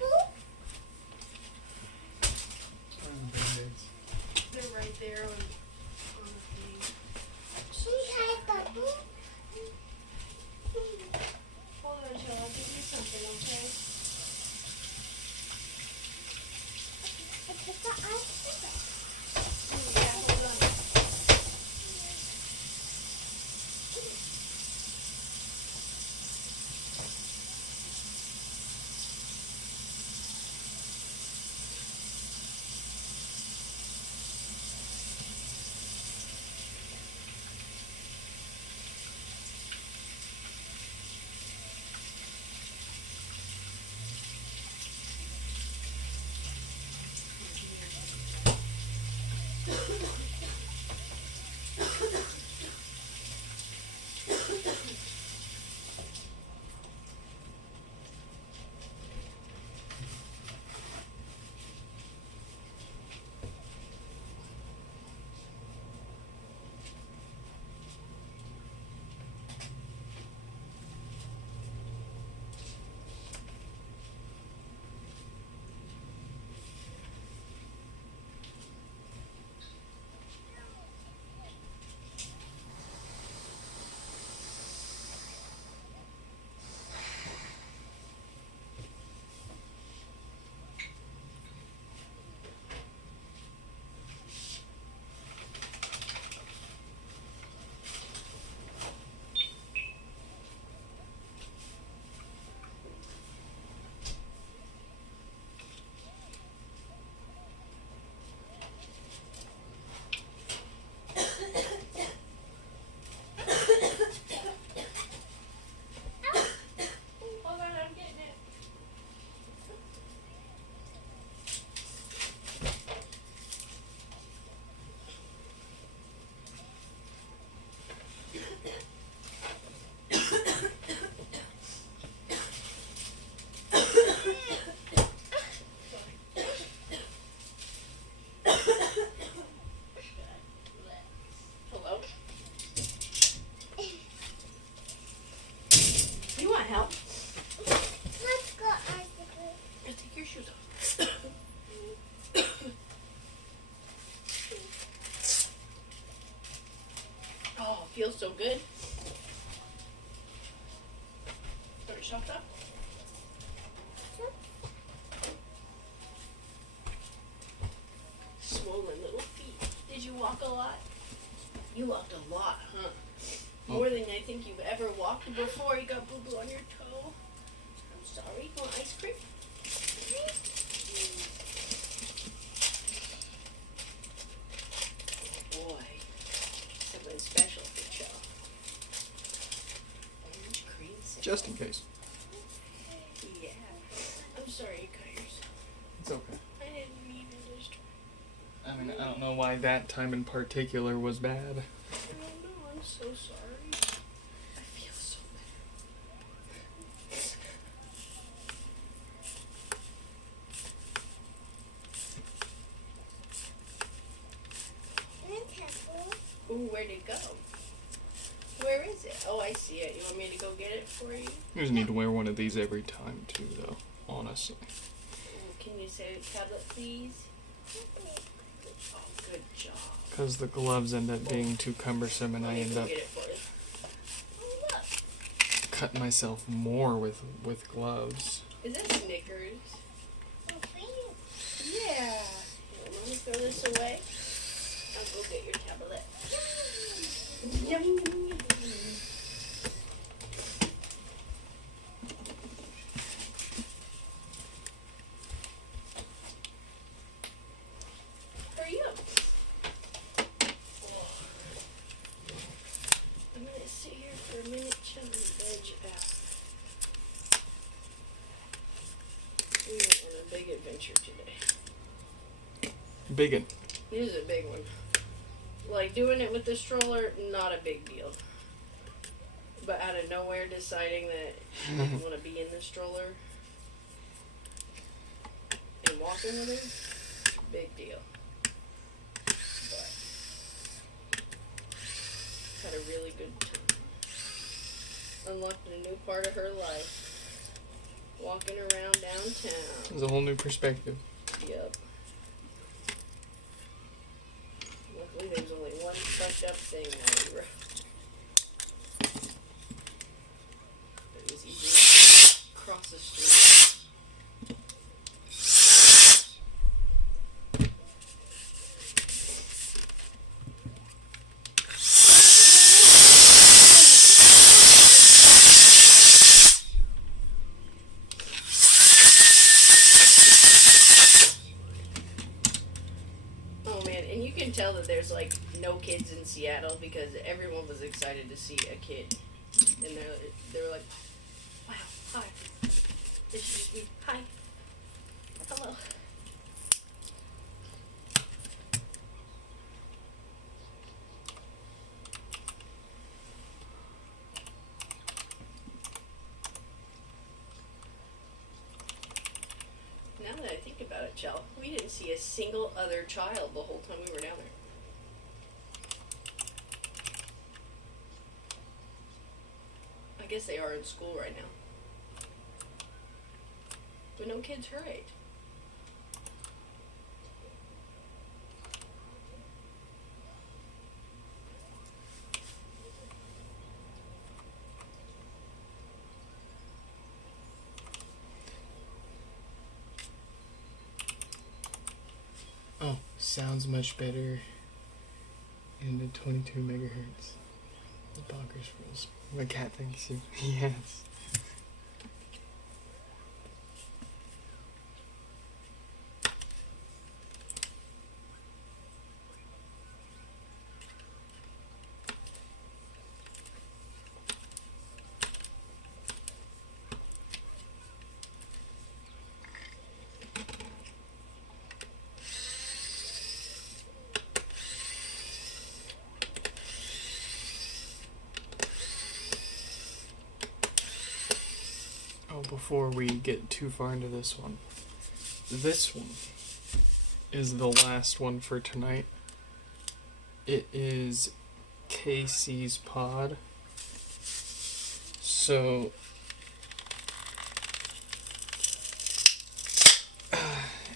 They're right there on the thing. Hold on, Jill. I'll give you something, okay? Yeah, hold on. Hold on, I'm getting it. Hello? You want help? Just take your shoes off. Oh, feels so good. Put your socks up. Swollen little feet. Did you walk a lot? You walked a lot, huh? More than I think you've ever walked before. You got boo-boo on your toe. I'm sorry. Want ice cream? Boy, something special for Joe. Orange creamsicle. Just in case. Yeah. I'm sorry you cut yourself. It's okay. I didn't mean to destroy. I mean, I don't know why that time in particular was bad. I don't know. I'm so sorry. I feel so bad. Ooh, where'd it go? Where is it? Oh, I see it. You want me to go get it for you? You just need to wear one of these every time, too, though. Honestly. Ooh, can you say tablet, please? Oh, good job. Because the gloves end up being too cumbersome and I end up Get it for you. Oh, look. cutting myself more with gloves. Is that Snickers? Yeah. Let me throw this away. I'll go get your tablet. Yum. Hurry up. I'm gonna sit here for a minute, chill and veg out. We went on a big adventure today. Biggin. This is a big one. Like, doing it with the stroller, not a big deal. But out of nowhere, deciding that you didn't want to be in the stroller and walking with her, big deal. But had a really good time. Unlocked a new part of her life. Walking around downtown. There's a whole new perspective. Yep. Luckily there's only one fucked up thing on the road. It was easy to cross the street. Tell that there's like no kids in Seattle because everyone was excited to see a kid, and they were like, "Wow, hi, this is me, hi, hello." Now that I think about it, Chell, we didn't see a single other child the whole time we were down there. I guess they are in school right now. But no kids her age. Oh, sounds much better in the 22 megahertz. The bonkers rules. My cat thinks he has. Before we get too far into this one is the last one for tonight. It is Casey's pod. So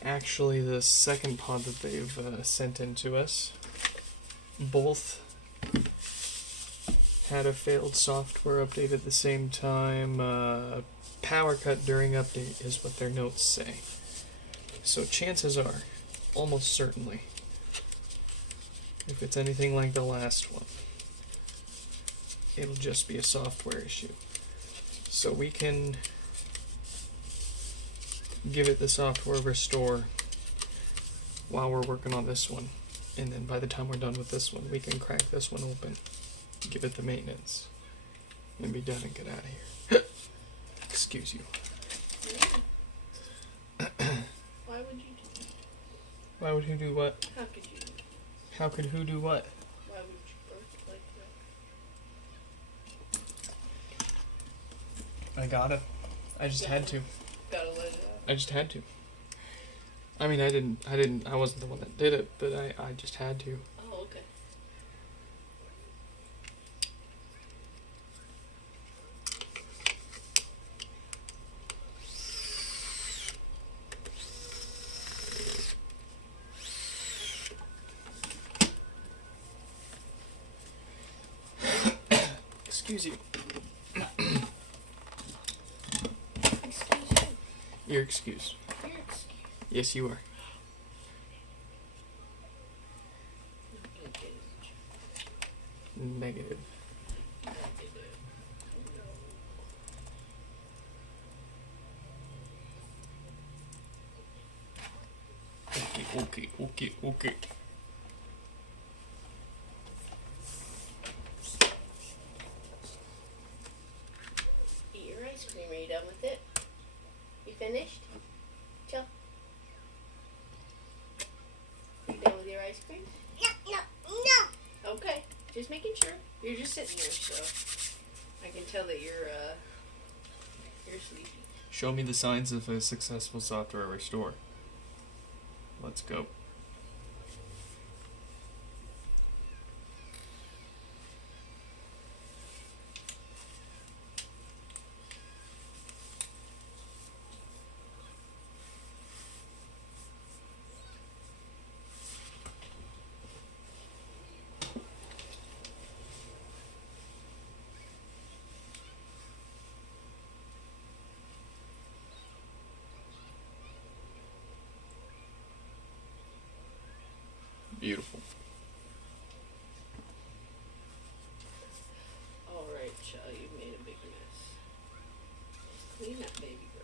actually the second pod that they've sent in to us, both had a failed software update at the same time. Power cut during update is what their notes say. So chances are, almost certainly, if it's anything like the last one, it'll just be a software issue. So we can give it the software restore while we're working on this one. And then by the time we're done with this one, we can crack this one open, give it the maintenance, and be done and get out of here. Excuse you. Why would you do that? Why would who do what? How could you do that? How could who do what? Why would you birth like that? I gotta. I just had to. Gotta let it out. I just had to. I mean, I wasn't the one that did it, but I just had to. Oh, okay. Excuse you. Excuse you. Your excuse. Your excuse. Yes, you are. Negative. Okay. Eat your ice cream. Are you done with it? You finished? Chill. You done with your ice cream? No. Okay. Just making sure. You're just sitting there, so I can tell that you're sleepy. Show me the signs of a successful software restore. Let's go. Beautiful. Alright, child, you've made a big mess. Clean up, baby girl.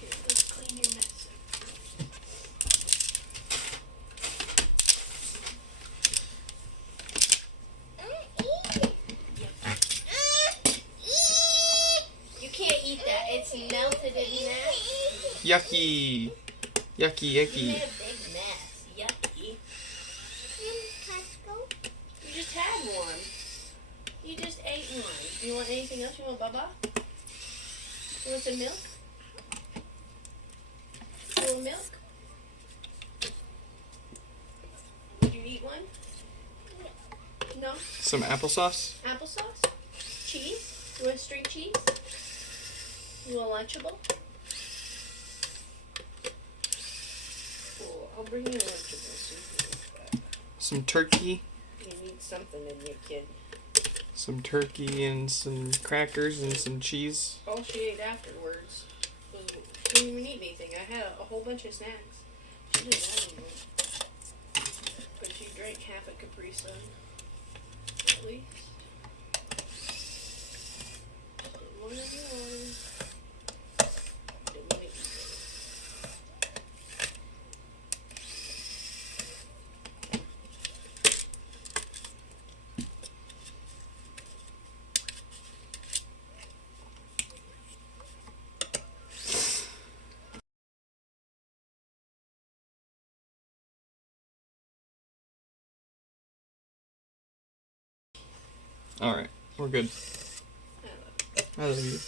Here, let's clean your mess up. You can't eat that. It's melted in there. Yucky! Yucky, You yucky. made a big mess. Yucky. You just had one. You just ate one. Do you want anything else? You want baba? You want some milk? You want milk? Did you eat one? No? Some applesauce? Applesauce? Cheese? You want string cheese? You want Lunchable? Cool. I'll bring you a Lunchable so you can eat that. Some turkey? You need something in your kid. Some turkey and some crackers and some cheese. All she ate afterwards was, she didn't even eat anything. I had a whole bunch of snacks. She didn't have any. But she drank half a Capri Sun. At least. So, water. Didn't want to eat it. Alright, we're good. I love it. I love you.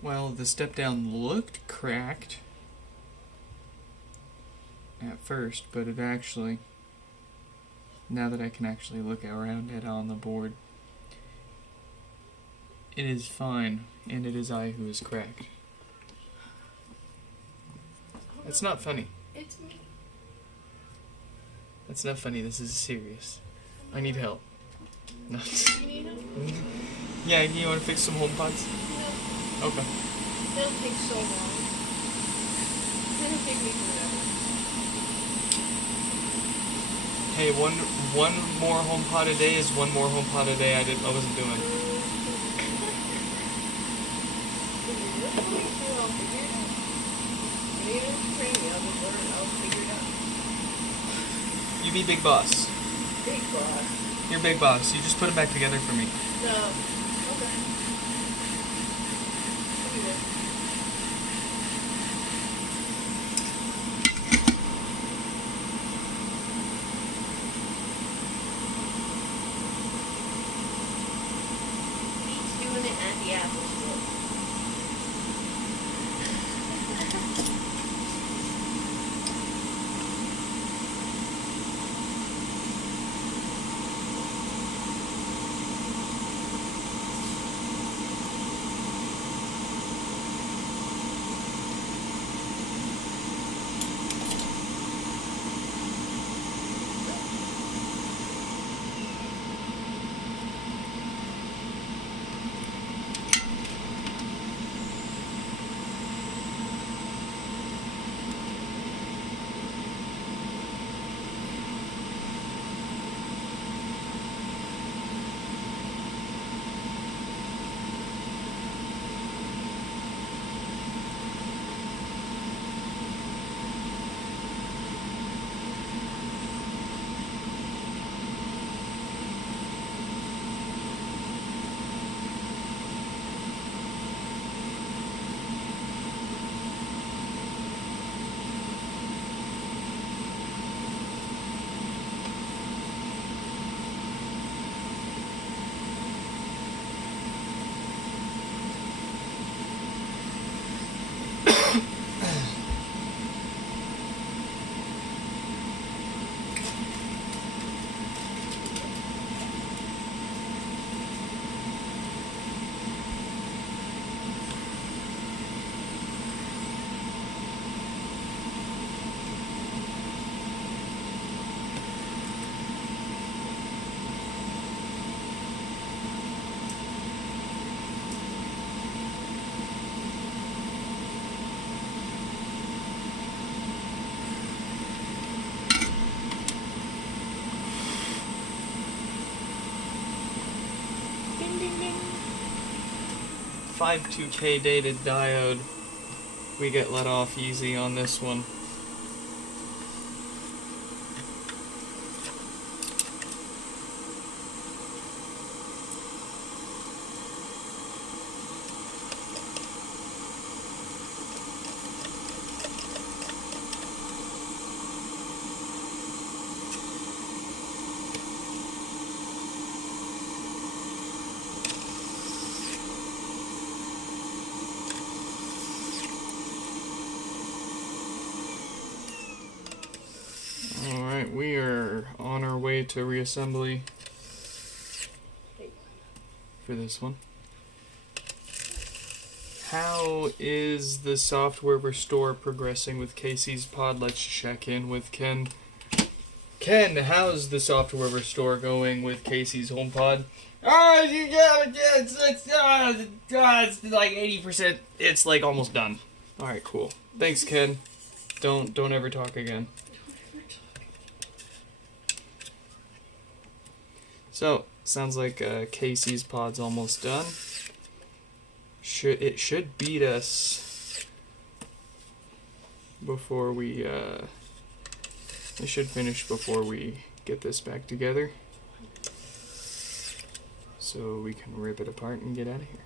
Well, the step down looked cracked at first, but it actually, now that I can actually look around it on the board, it is fine, and it is I who is cracked. It's not funny. It's me. That's not funny. This is serious. I need help. No. You need help? Yeah, you want to fix some HomePods? No. Okay. It'll take so long. It'll take me forever. Hey, one more HomePod a day is one more HomePod a day I wasn't doing. You be big boss. Big boss. You're big boss. You just put them back together for me. No. Okay. I'll be there. He's doing it at the Apple Store. Ding, ding, ding. 52K dated diode. We get let off easy on this one. Alright, we are on our way to reassembly for this one. How is the software restore progressing with Casey's pod? Let's check in with Ken. Ken, how's the software restore going with Casey's HomePod? It's like 80%. It's like almost done. Alright, cool. Thanks, Ken. Don't ever talk again. So, sounds like Casey's pod's almost done. It should beat us before we, it should finish before we get this back together. So we can rip it apart and get out of here.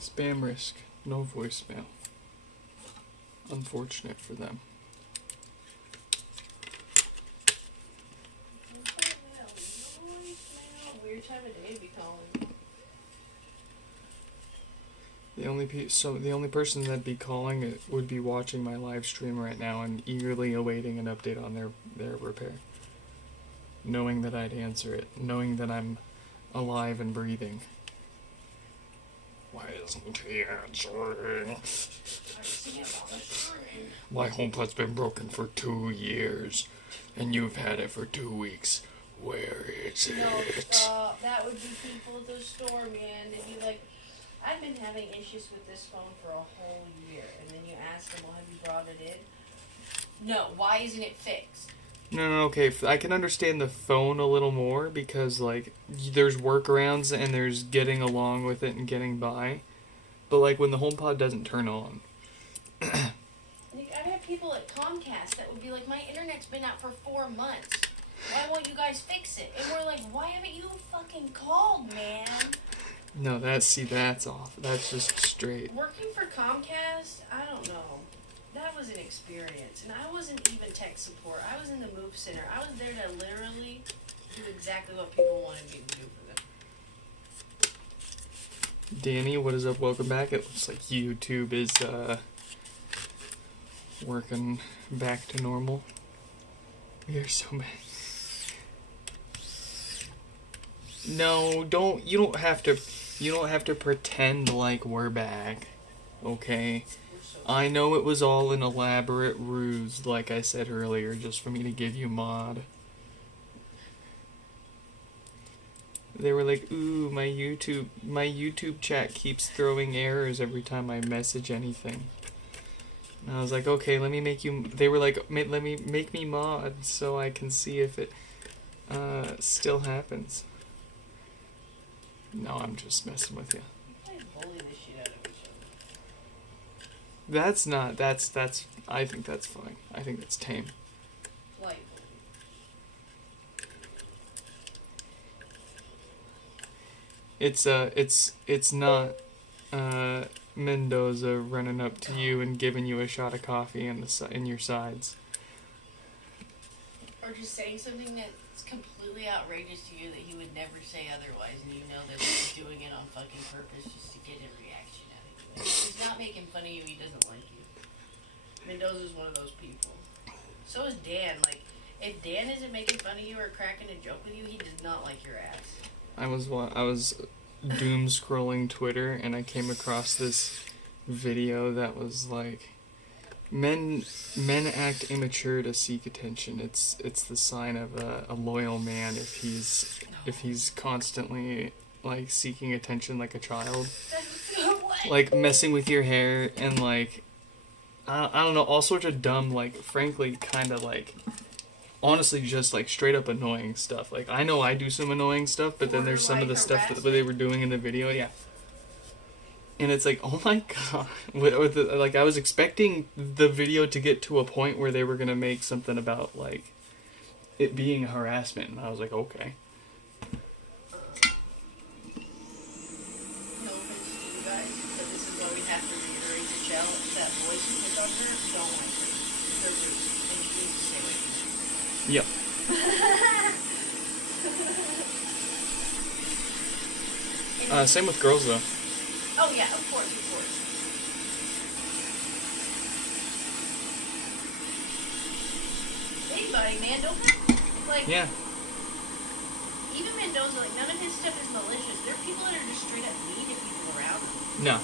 Spam risk, no voicemail. Unfortunate for them. Which time of day be calling? The only person that'd be calling it would be watching my live stream right now and eagerly awaiting an update on their repair. Knowing that I'd answer it, knowing that I'm alive and breathing. Why isn't he answering? I see him on the screen. My HomePod's been broken for 2 years, and you've had it for 2 weeks. Where is it? No, that would be people at the store, man. They'd be like, I've been having issues with this phone for a whole year. And then you ask them, well, have you brought it in? No, why isn't it fixed? No, okay, I can understand the phone a little more because, like, there's workarounds and there's getting along with it and getting by. But, like, when the HomePod doesn't turn on. I've had people at Comcast that would be like, my internet's been out for 4 months. Why won't you guys fix it? And we're like, why haven't you fucking called, man? No, that's off. That's just straight. Working for Comcast, I don't know. That was an experience. And I wasn't even tech support. I was in the move center. I was there to literally do exactly what people wanted me to do for them. Danny, what is up? Welcome back. It looks like YouTube is working back to normal. We are so bad. No, you don't have to pretend like we're back. Okay? I know it was all an elaborate ruse, like I said earlier, just for me to give you mod. They were like, ooh, my YouTube chat keeps throwing errors every time I message anything. And I was like, okay, let me make you, they were like, let me make me mod so I can see if it still happens. No, I'm just messing with you. You guys bully the shit out of each other. I think that's fine. I think that's tame. Like, It's not Mendoza running up to you and giving you a shot of coffee in your sides. or just saying something that's completely outrageous to you that he would never say otherwise, and you know that he's doing it on fucking purpose just to get a reaction out of you. He's not making fun of you, he doesn't like you. Mendoza's one of those people. So is Dan. Like, if Dan isn't making fun of you or cracking a joke with you, he does not like your ass. I was doom scrolling Twitter and I came across this video that was like, men act immature to seek attention. It's the sign of a loyal man if he's constantly like seeking attention like a child. What? Like messing with your hair and like I don't know, all sorts of dumb, like frankly kind of like honestly just like straight up annoying stuff. Like I know I do some annoying stuff, but then there's some of the stuff that they were doing in the video, yeah. And it's like, oh my god. Like, I was expecting the video to get to a point where they were going to make something about, like, it being harassment. And I was like, okay. No offense to you guys, but this is why we have to reiterate to Chell that voice you put on her, don't like her. They're rude, and she needs to stay away from you. Yep. Same with girls, though. Oh yeah, of course. Anybody, man, don't like. Yeah. Even Mendoza, like none of his stuff is malicious. There are people that are just straight up mean to people around him. No.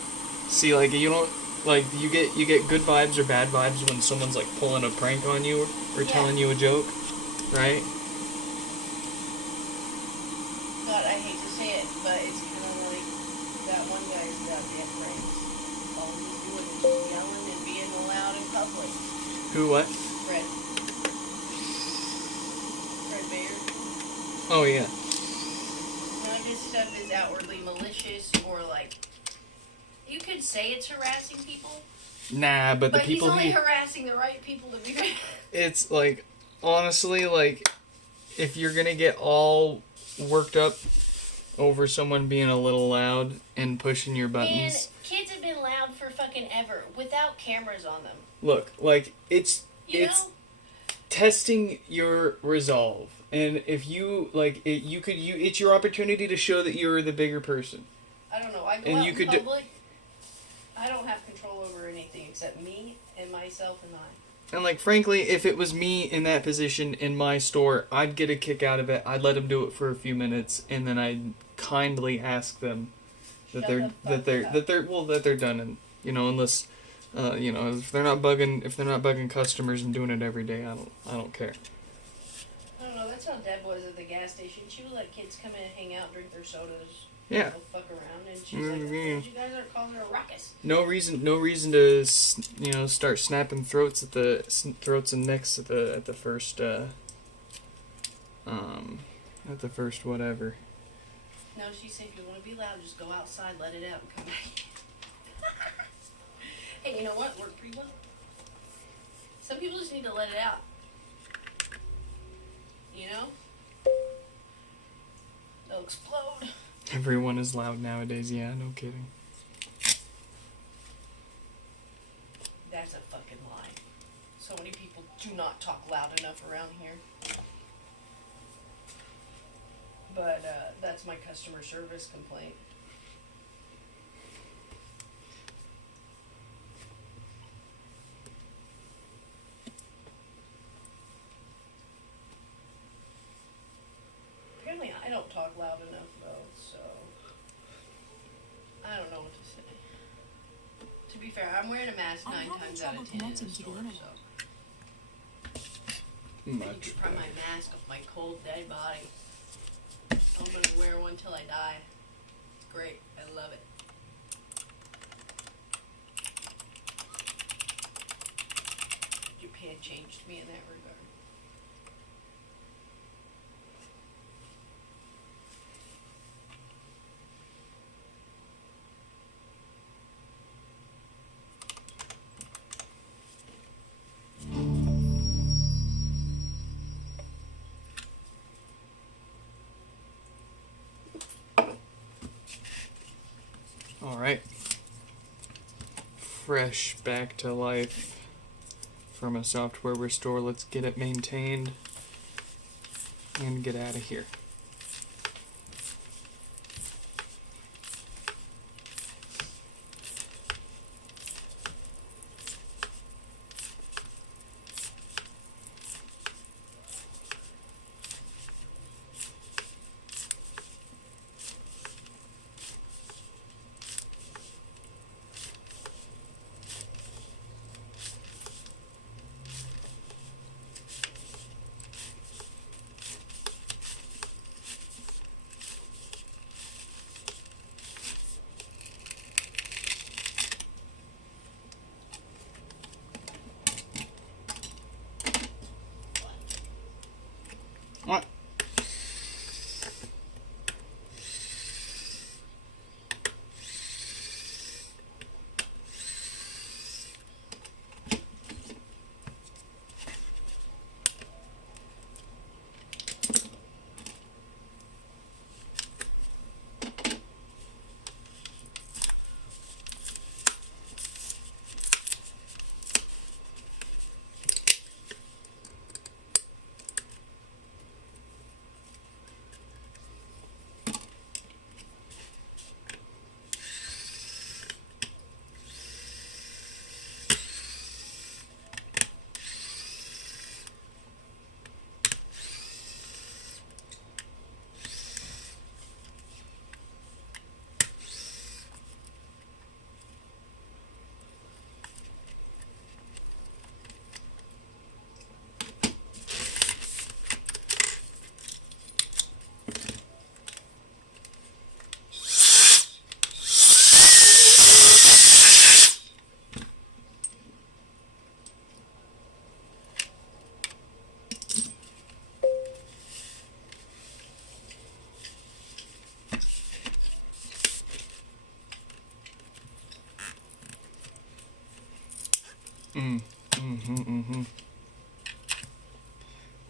See, like, you don't, like, you get good vibes or bad vibes when someone's, like, pulling a prank on you or telling you a joke, right? God, I hate to say it, but it's kind of like that one guy's goddamn friends. All he's doing is just yelling and being loud in public. Who, what? Fred Bayer. Oh, yeah. None of his stuff is outwardly malicious or like. You could say it's harassing people. Nah, but the people he's only harassing the right people to be. It's like, honestly, like, if you're gonna get all worked up over someone being a little loud and pushing your buttons. Man, kids have been loud for fucking ever without cameras on them. Look, like, it's You know? testing your resolve. And if you like, it's your opportunity to show that you're the bigger person. I don't know. I go And out you in could public. I don't have control over anything except me and myself and I. And like, frankly, if it was me in that position in my store, I'd get a kick out of it. I'd let them do it for a few minutes, and then I'd kindly ask them that they're done, and unless if they're not bugging customers and doing it every day, I don't care. I don't know. That's how Deb was at the gas station. She would let kids come in and hang out, drink their sodas, Yeah. go fuck around, and she's like, "You guys are causing a ruckus." No reason to start snapping throats and necks at the first whatever. No, she said, if you want to be loud, just go outside, let it out, and come back. Hey, you know what? Worked pretty well. Some people just need to let it out. You know? They'll explode. Everyone is loud nowadays. Yeah, no kidding. That's a fucking lie. So many people do not talk loud enough around here. But that's my customer service complaint. Apparently I don't talk loud enough though, so I don't know what to say. To be fair, I'm wearing a mask I'm 9 having times out trouble of 10 in connecting the to the store, internet. so I need to pry my mask off my cold dead body. I'm gonna wear one till I die. It's great. I love it. Japan changed me in that regard. Alright. Fresh back to life from a software restore. Let's get it maintained and get out of here. What?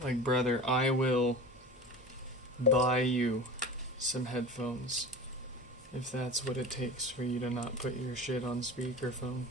Like, brother, I will buy you some headphones if that's what it takes for you to not put your shit on speakerphone.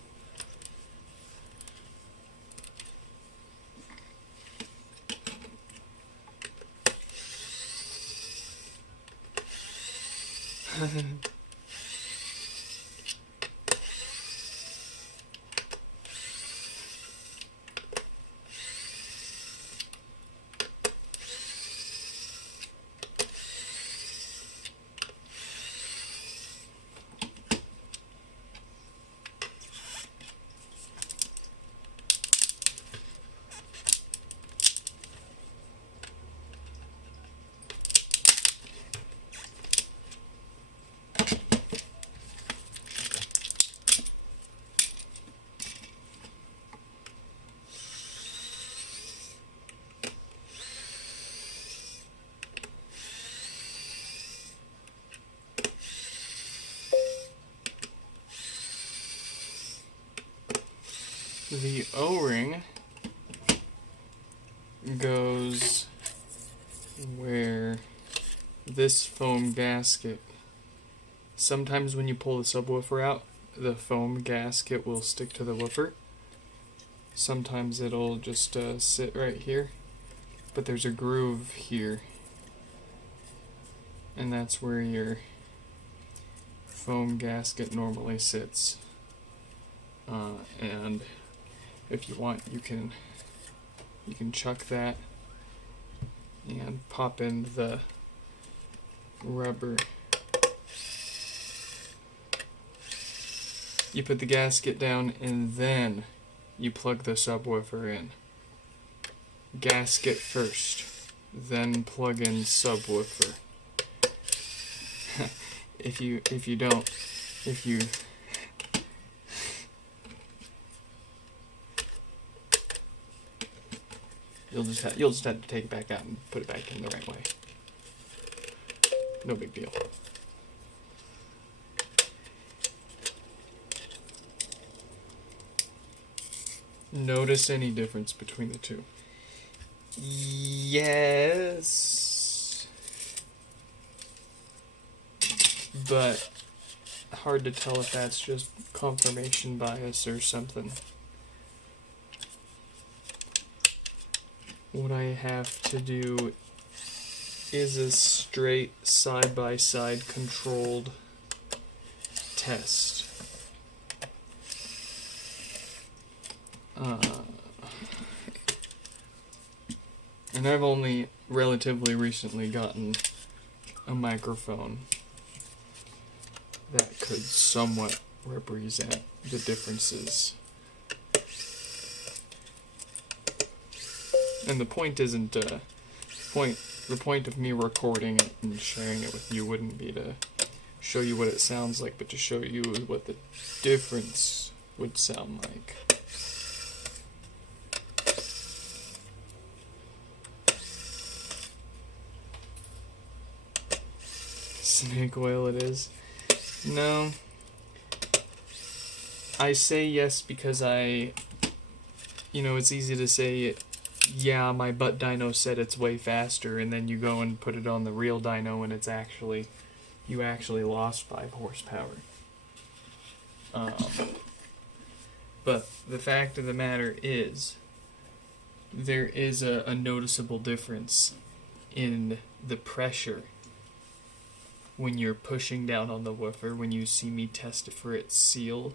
The O-ring goes where this foam gasket, sometimes when you pull the subwoofer out, the foam gasket will stick to the woofer. Sometimes it'll just sit right here, but there's a groove here, and that's where your foam gasket normally sits. And if you want, you can chuck that and pop in the rubber. You put the gasket down and then you plug the subwoofer in. Gasket first, then plug in subwoofer. if you You'll just have to take it back out and put it back in the right way. No big deal. Notice any difference between the two? Yes. But hard to tell if that's just confirmation bias or something. What I have to do is a straight side-by-side controlled test. And I've only relatively recently gotten a microphone that could somewhat represent the differences. And the point isn't the point of me recording it and sharing it with you wouldn't be to show you what it sounds like, but to show you what the difference would sound like. Snake oil it is. No. I say yes because it's easy to say, yeah, my butt dyno said it's way faster, and then you go and put it on the real dyno and you actually lost 5 horsepower. But the fact of the matter is, there is a noticeable difference in the pressure when you're pushing down on the woofer. When you see me test it for its seal,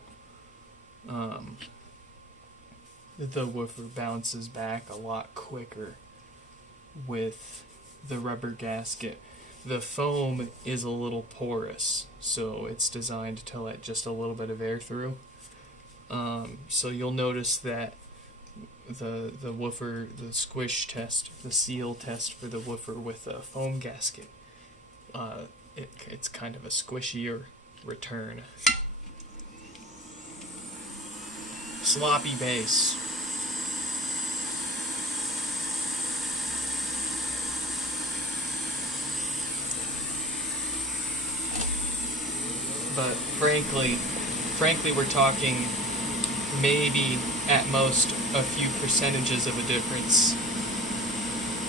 the woofer bounces back a lot quicker with the rubber gasket. The foam is a little porous, so it's designed to let just a little bit of air through. So you'll notice that the woofer, the squish test, the seal test for the woofer with a foam gasket, it's kind of a squishier return. Sloppy bass. But frankly, we're talking maybe at most a few percentages of a difference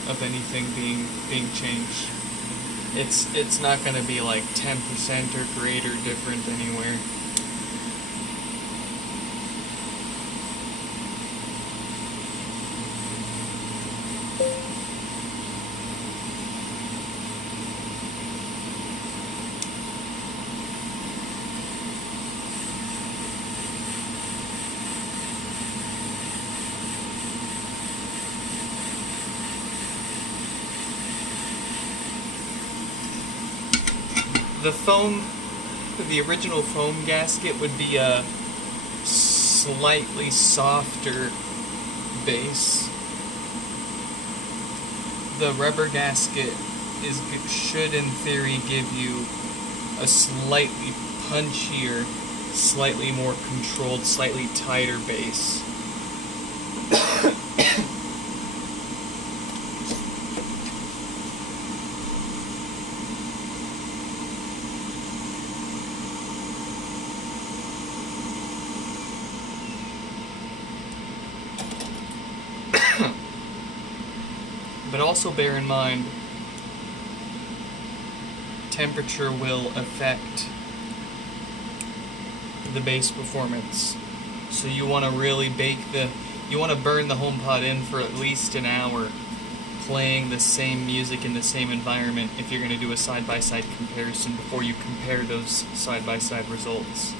of anything being changed. It's not going to be like 10% or greater different anywhere. the original foam gasket would be a slightly softer base. The rubber gasket should, in theory, give you a slightly punchier, slightly more controlled, slightly tighter base. But also bear in mind, temperature will affect the bass performance. So you want to really you want to burn the HomePod in for at least an hour, playing the same music in the same environment if you're going to do a side-by-side comparison before you compare those side-by-side results.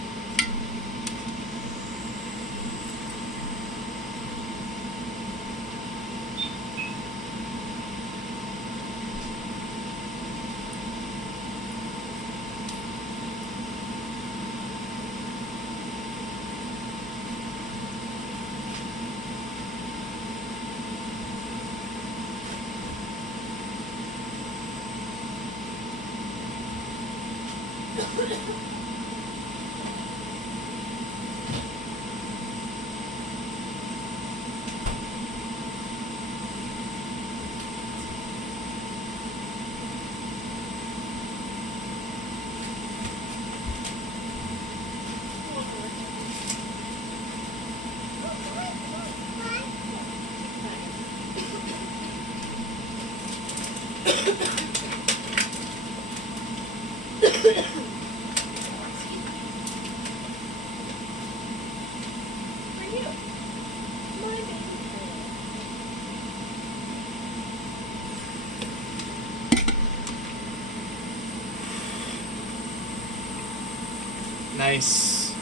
Nice.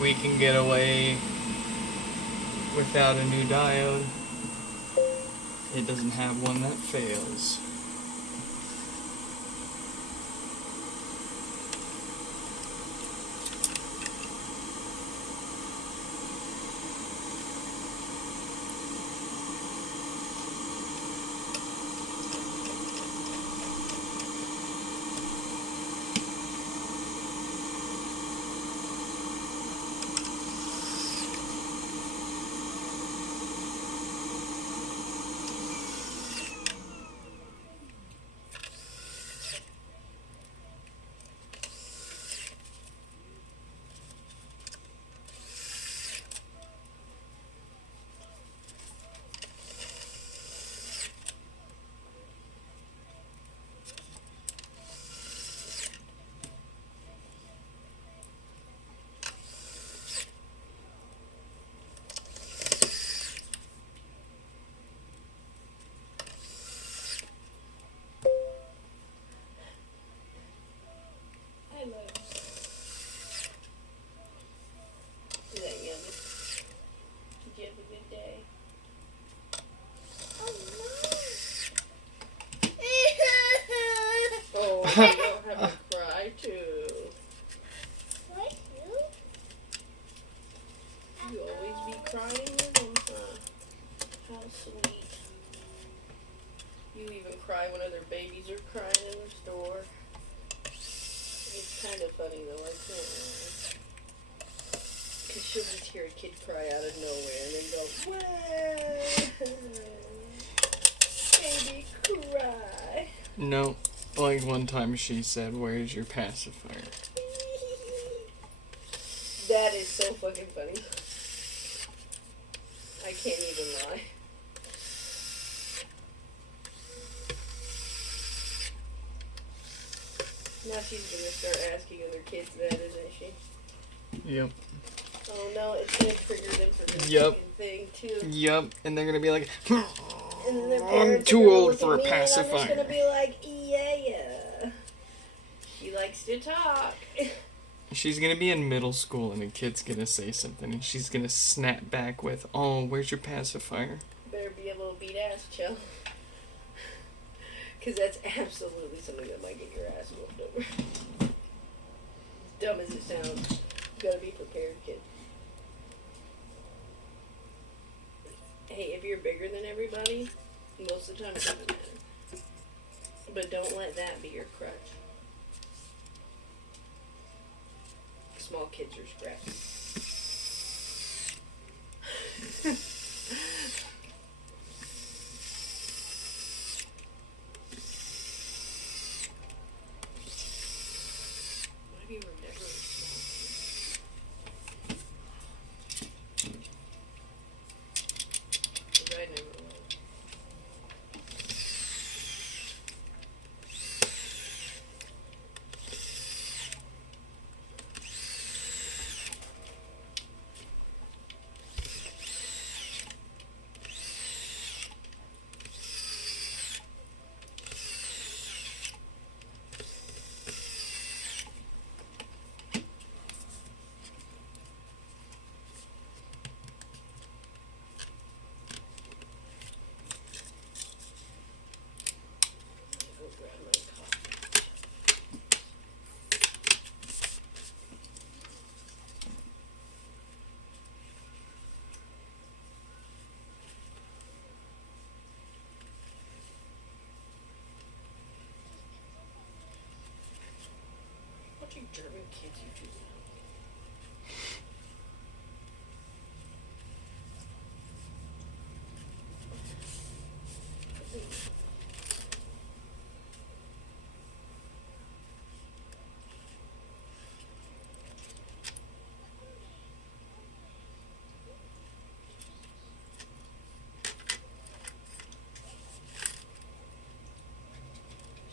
We can get away without a new diode. It doesn't have one that fails. Is that yummy? Did you have a good day? Oh no! Oh, you don't have to cry too. Why you? You always be crying with them, huh? How sweet. You even cry when other babies are crying in the store. It's kind of funny though, I can't lie. Because she'll just hear a kid cry out of nowhere and then go, "Whoa, baby, cry." No, like one time she said, "Where's your pacifier?" That is so fucking funny. I can't even lie. Now she's gonna start asking other kids that, isn't she? Yep. Oh no, it's gonna trigger them for this Yep. fucking thing too. Yep, and they're gonna be like, And then their I'm parents too are gonna old look for at a me and I'm just pacifier. gonna be like, yeah. She likes to talk. She's gonna be in middle school and a kid's gonna say something and she's gonna snap back with, "Oh, where's your pacifier?" Better be able to beat ass, Joe. Because that's absolutely something that might get your ass whooped over. Dumb as it sounds, you gotta be prepared, kid. Hey, if you're bigger than everybody, most of the time it doesn't matter. But don't let that be your crutch. Small kids are scrappy. What if you were never a small kid? 'Cause I never was. Go grab my coffee. What you German kids you choose?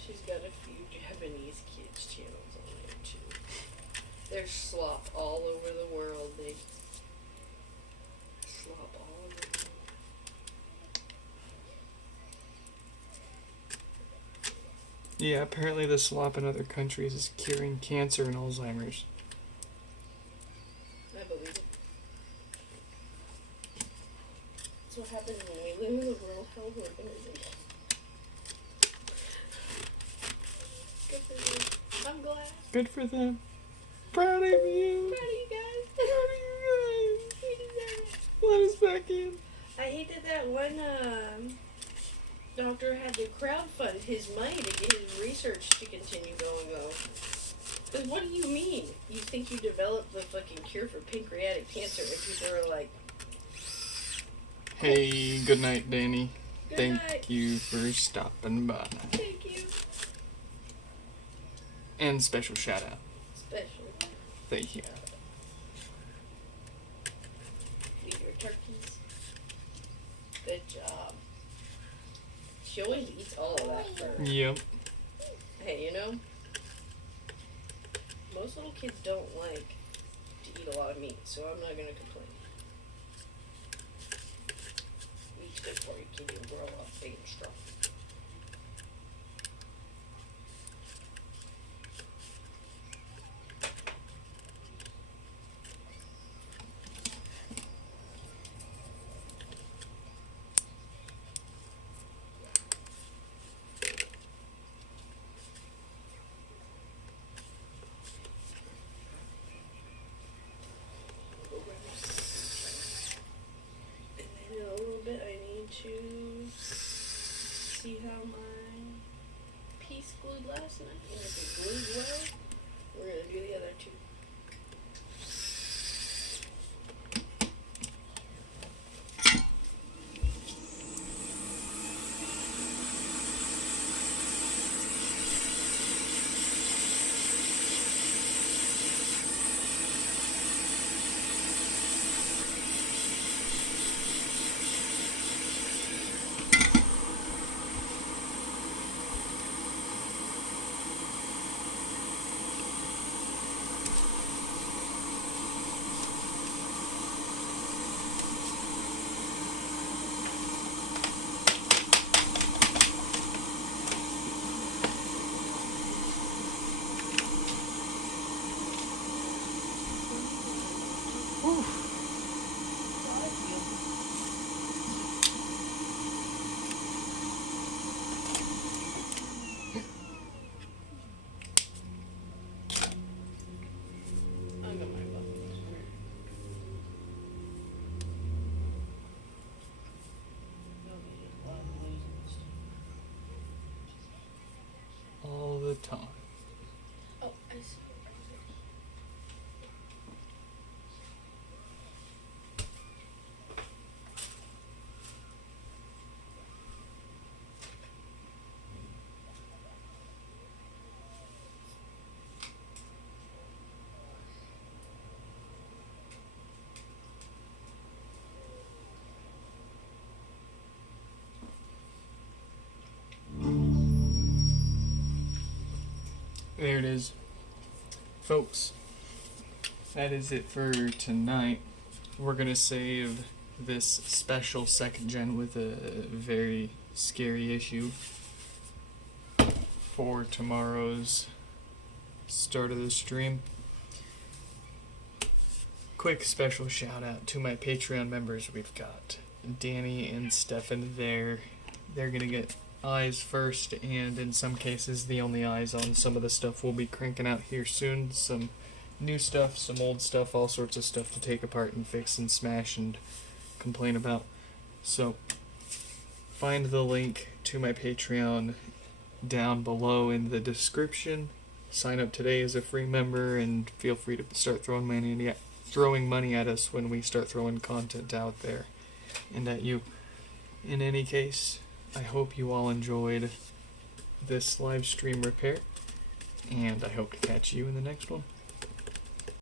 She's got a few Japanese kids channels on there too. There's slop all over the world. They slop all over the world. Yeah, apparently the slop in other countries is curing cancer and Alzheimer's. I believe it. That's what happens when we live in the World Health Organization. Good for you. I'm glad. Good for them. Proud of you. Proud of you guys. Proud of you guys. We deserve it. Let us back in. I hate that one doctor had to crowdfund his money to get his research to continue going on. Because what do you mean? You think you developed the fucking cure for pancreatic cancer and people are like, Hey, good night, Danny. Good Thank night. you for stopping by. thank you. And special shout out. Special. Thank you. Feed your turkeys. Good job. She always eats all of that first. Yep. Hey, you know, most little kids don't like to eat a lot of meat, so I'm not gonna complain. Meat's good for you, kid. You'll grow up big and strong. Go grab my There it is. Folks, that is it for tonight. We're going to save this special second gen with a very scary issue for tomorrow's start of the stream. Quick special shout out to my Patreon members. We've got Danny and Stefan there. They're going to get eyes first, and in some cases the only eyes on some of the stuff we'll be cranking out here soon. Some new stuff, some old stuff, all sorts of stuff to take apart and fix and smash and complain about. So find the link to my Patreon down below in the description. Sign up today as a free member and feel free to start throwing money at us when we start throwing content out there and at you. In any case, I hope you all enjoyed this live stream repair, and I hope to catch you in the next one.